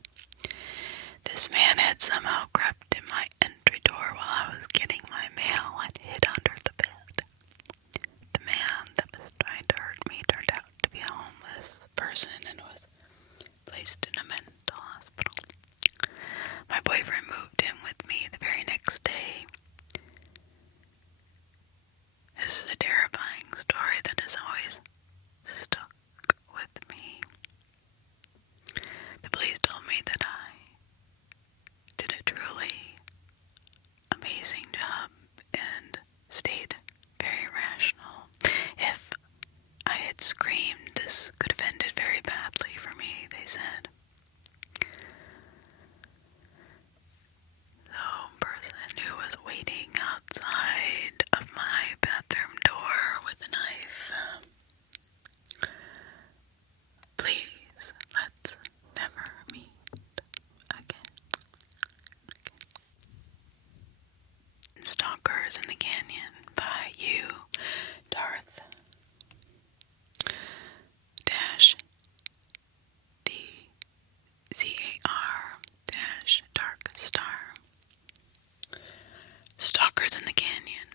This man had somehow crept in my entry door while I was getting my mail and hid under the bed. The man that was trying to hurt me turned out to be a homeless person and was placed in a mental hospital. My boyfriend moved in with me the very next day. This is a terrifying story that has always stuck with me. The police told me that I did a truly amazing job and stayed very rational. If I had screamed, this could have ended very badly for me, they said. The person who was waiting outside of my bathroom door with a knife, please, let's never meet again. Stalkers in the Canyon by you, Darth dash DZAR dash Dark Star. Stalkers in the Canyon.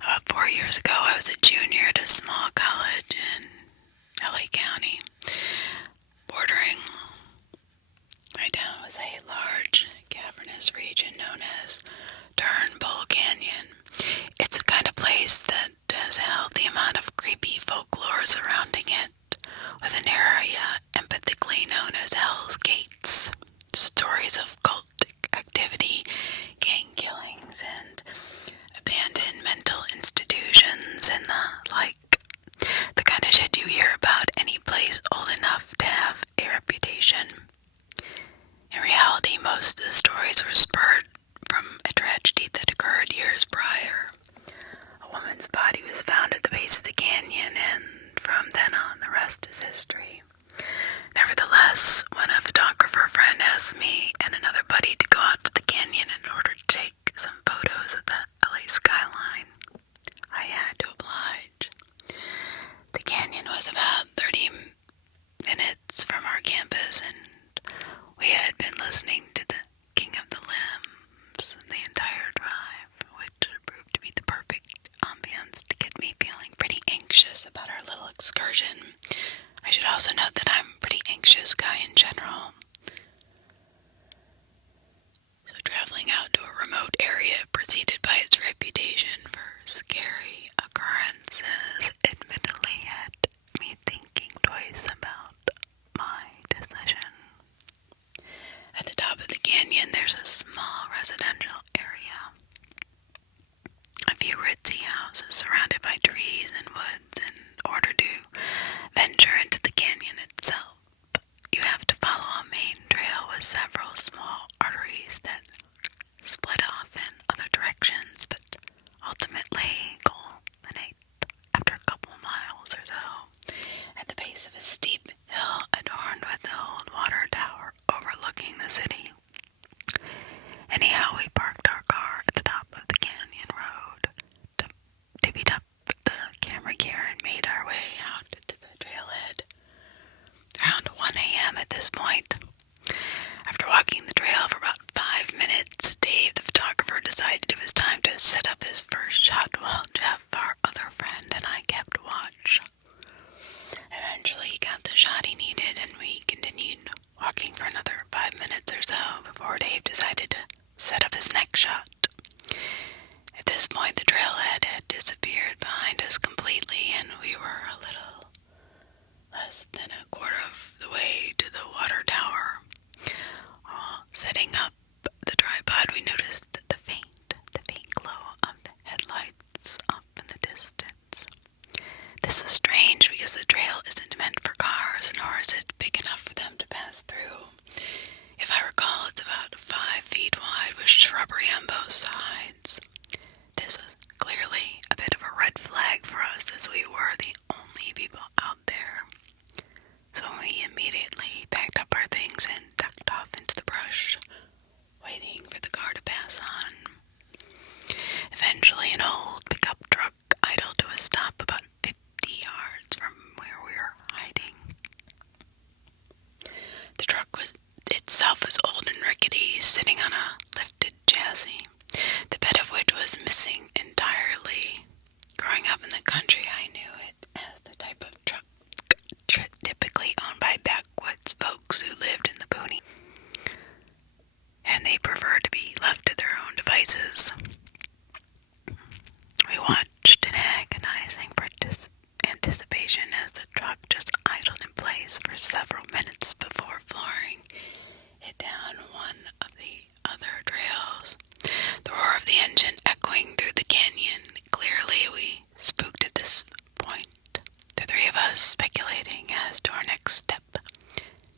About 4 years ago, I was a junior at a small college in LA County. Bordering my town was a large cavernous region known as Turnbull Canyon. It's a kind of place that has a healthy amount of creepy folklore surrounding it, with an area empathically known as Hell's Gates. Stories of cultic activity, gang killings, and abandoned mental institutions and the like. The kind of shit you hear about any place old enough to have a reputation. In reality, most of the stories were spurred from a tragedy that occurred years prior. A woman's body was found at the base of the canyon, and from then on, the rest is history. Nevertheless, when a photographer friend asked me and another buddy to go out to the canyon in order to take some photos of the LA skyline, I had to oblige. The canyon was about 30 minutes from our campus, and we had been listening to the King of the Limbs the entire drive, which proved to be the perfect ambience to get me feeling pretty anxious about our little excursion. I should also note that I'm a pretty anxious guy in general. So traveling out to a remote area preceded by its reputation for scary occurrences admittedly had me thinking twice about my decision. At the top of the canyon, there's a small residential area. A few ritzy houses surrounded by trees and woods. In order to venture into the canyon itself, you have to follow a main trail with several small arteries that split off in other directions, but ultimately culminate after a couple miles or so at the base of a steep hill adorned with the old water tower overlooking the city. Anyhow, we parked our car at the top of the canyon road, divvied up the camera gear, and made our way out to the trailhead. Around 1 a.m. at this point. After walking the trail for about 5 minutes, Dave, the photographer, decided it was time to set up his first shot while Jeff, our other friend, and I kept watch. Eventually he got the shot he needed, and we continued walking for another 5 minutes or so before Dave decided to set up his next shot. At this point, the trailhead had disappeared behind us completely, and we were a little less than a quarter of the way to the water tower. While setting up the tripod, we noticed the faint glow of the headlights up in the distance. This is strange because the trail isn't meant for cars, nor is it big enough for them to pass through. If I recall, it's about 5 feet wide with shrubbery on both sides. This was clearly a bit of a red flag for us, as we were the only people out there. So we immediately packed up our things and ducked off into the brush, waiting for the car to pass on. Eventually, an old pickup truck idled to a stop about 50 yards from where we were hiding. The truck itself was old and rickety, sitting on a lifted chassis, the bed of which was missing entirely. Growing up in the country, I knew it as the type of truck typically owned by backwoods folks who lived in the boonies, and they preferred to be left to their own devices. We watched in agonizing anticipation as the truck just idled in place for several minutes before flooring it down one of the other trails, the roar of the engine echoing through the canyon. Clearly, we spooked at this point, the three of us speculating as to our next step.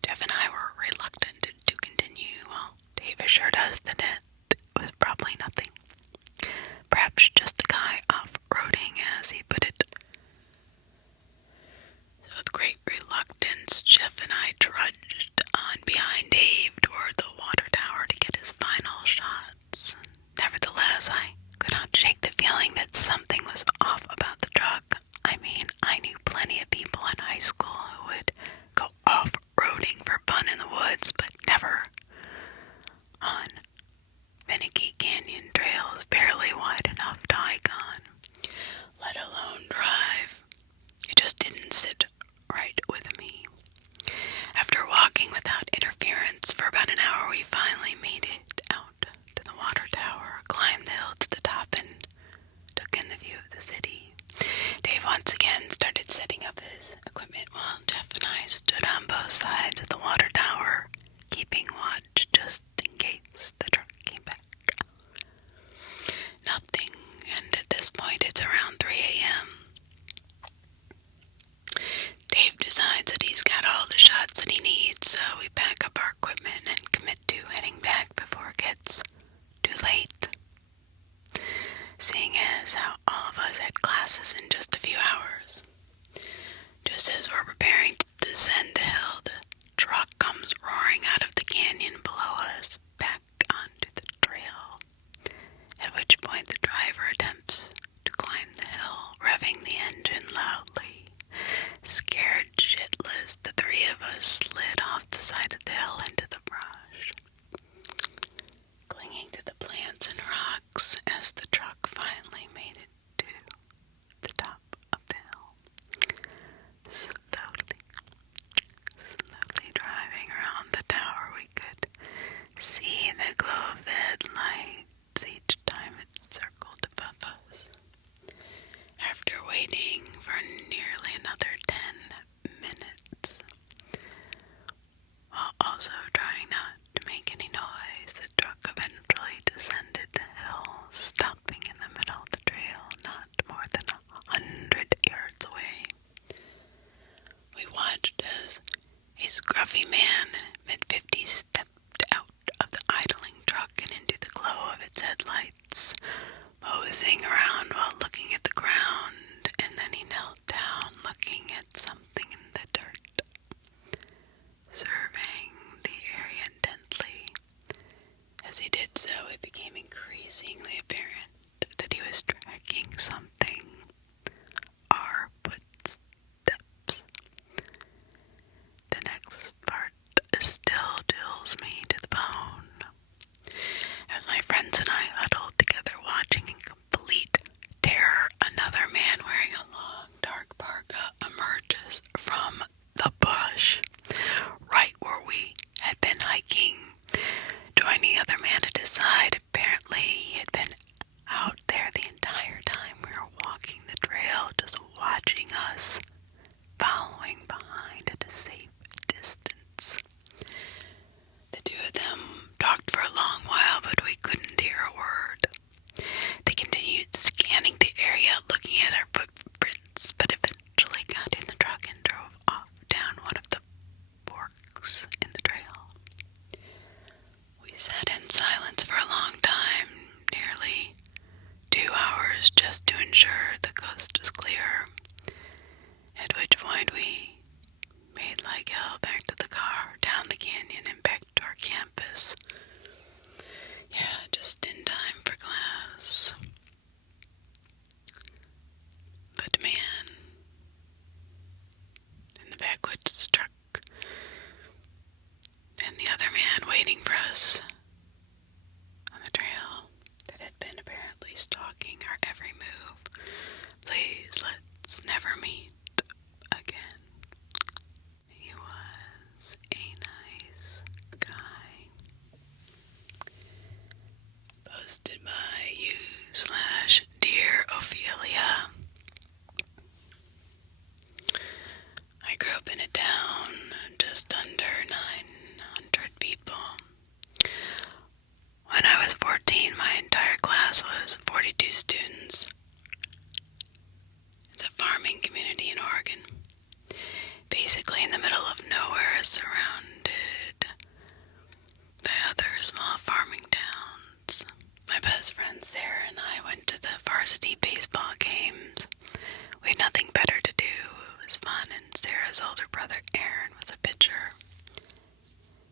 Jeff and I were reluctant to continue, while Dave assured us that it was probably nothing. Perhaps just a guy off-roading, as he put it. So with great reluctance, Jeff and I trudged on behind Dave toward the water tower to get his final shots. Nevertheless, I could not shake the feeling that something was off about the truck. I mean, I knew plenty of people in high school who would go off-roading for fun in the woods, but never on finicky canyon trails barely wide enough to hike on, let alone drive. It just didn't sit right with me. After walking without interference for about an hour, we finally made it out to the water tower, climbed the hill to the top, and took in the view of the city. Dave once again started setting up his equipment while Jeff and I stood on both sides of the water tower, keeping watch just in case the truck came back. Nothing, and at this point it's around 3 a.m. Dave decides that he's got all the shots that he needs, so we pack up our equipment and commit to heading back before it gets too late. Seeing as how all of us had classes in just a few hours. Just as we're preparing to descend the hill, the truck comes roaring out of the canyon below us, back onto the trail, at which point the driver attempts to climb the hill, revving the engine loudly. Scared shitless, the three of us slid off the side of the hill into the brush, clinging to the plants and rocks as the truck finally made it to the top of the hill. Slowly driving around the tower, we could see the glow of the headlights each time it circled above us. After waiting for nearly another 10 minutes, while also trying not to make any noise, the truck eventually descended the hill, stopping in the middle of the trail, not more than 100 yards away. We watched as a scruffy man, mid-50s, stepped out of the idling truck and into the glow of its headlights, moseying around while looking at the ground, and then he knelt down, looking at something in the dirt, surveying the area intently. As he did so, it became increasingly apparent that he was tracking something. Our footsteps. The next part still chills me to the bone. As my friends and I huddled together watching in complete silence for a long time, nearly 2 hours, just to ensure the coast was clear, at which point we made like hell back to the car, down the canyon, and back to our campus. Yeah, just in time for class. But man, in the backwoods truck, and the other man waiting for us on the trail that had been apparently stalking our every move. Please, let's never meet again. He was a nice guy. Posted by you/Dear Ophelia. I grew up in a town just under 900 people. When I was 14, my entire class was 42 students. It's a farming community in Oregon, basically in the middle of nowhere, surrounded by other small farming towns. My best friend Sarah and I went to the varsity baseball games. We had nothing better to do. It was fun, and Sarah's older brother Aaron was a pitcher.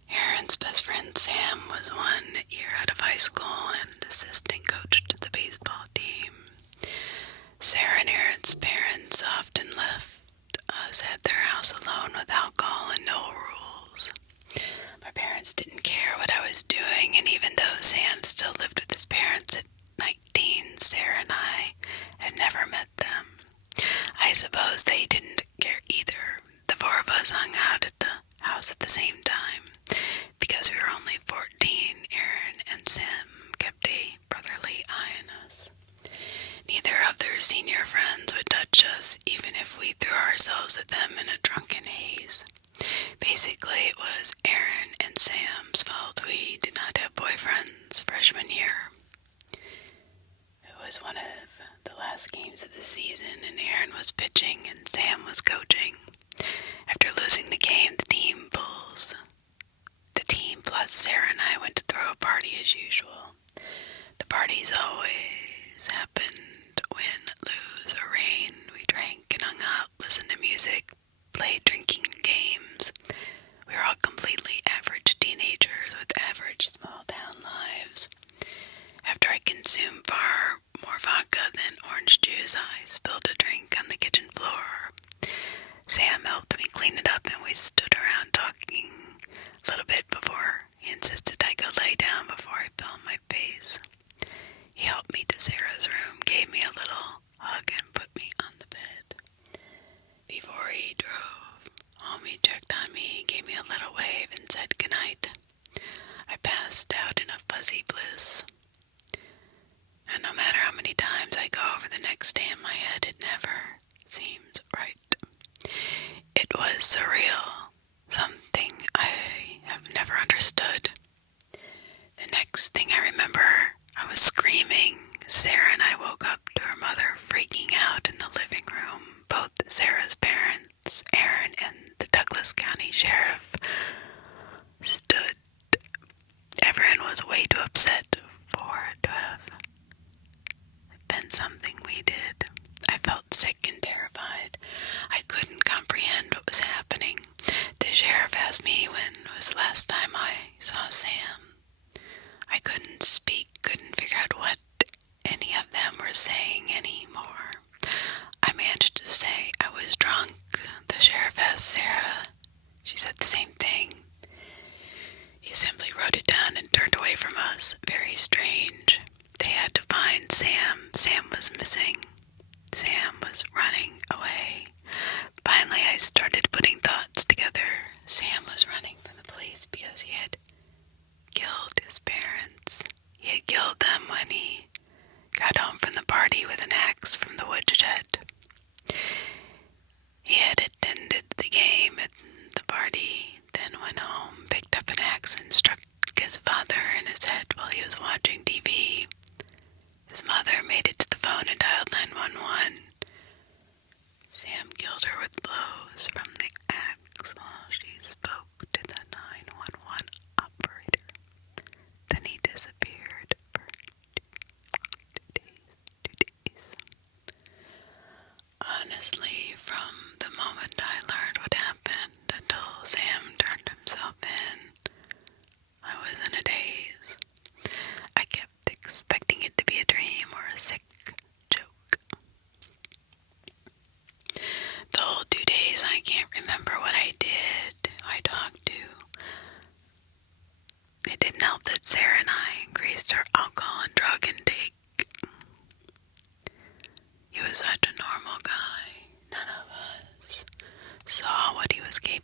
Aaron's best friend Sam was 1 year out of high school and assistant coach to the baseball team. Sarah and Aaron's parents often left us at their house alone with alcohol and no rules. My parents didn't care what I was doing, and even though Sam still lived with his parents at 19, Sarah and I had never met them. I suppose they didn't care either. The 4 of us hung out at the house at the same time. Because we were only 14, Aaron and Sam kept a brotherly eye on us. Neither of their senior friends would touch us, even if we threw ourselves at them in a drunken haze. Basically, it was Aaron and Sam's fault we did not have boyfriends freshman year. It was one of the last games of the season, and Aaron was pitching and Sam was coaching. After losing the game, the team plus Sarah and I went to throw a party as usual. The parties always happened win, lose, or rain. We drank and hung out, listened to music, played drinking games. We were all completely average teenagers with average small-town lives. After I consumed far more vodka than orange juice, I spilled a drink on the kitchen floor. Sam helped me clean it up, and we stood around talking a little bit before he insisted I go lay down before I fell on my face. He helped me to Sarah's room, gave me a little hug, and put me on the bed. Before he drove home, he checked on me, gave me a little wave, and said goodnight. I passed out in a fuzzy bliss. And no matter how many times I go over the next day in my head, it never seems right. It was surreal, something I have never understood. The next thing I remember, I was screaming. Sarah and I woke up to her mother freaking out in the living room. Both Sarah's parents, Aaron and the Douglas County Sheriff, stood. Everyone was way too upset for it to have been something we did. I felt sick and terrified. I couldn't comprehend what was happening. The sheriff asked me when was the last time I saw Sam. I couldn't speak, couldn't figure out what any of them were saying anymore. I managed to say I was drunk. The sheriff asked Sarah. She said the same thing. He simply wrote it down and turned away from us. Very strange. They had to find Sam. Sam was missing. Sam was running away. Finally, I started putting thoughts together. Sam was running from the police because he had killed his parents. He had killed them when he got home from the party with an axe from the woodshed. He had attended the game at the party, then went home, picked up an axe, and struck his father in his head while he was watching TV. His mother made it to the phone and dialed 911. Sam killed her with blows from the axe while she spoke to the 911 operator. Then he disappeared. turned himself in. I was in a daze. I kept expecting it to be a dream or a sick joke. The whole 2 days I can't remember what I did, who I talked to. It didn't help that Sarah and I increased our alcohol and drug intake. He was such a normal guy. None of us saw what he was capable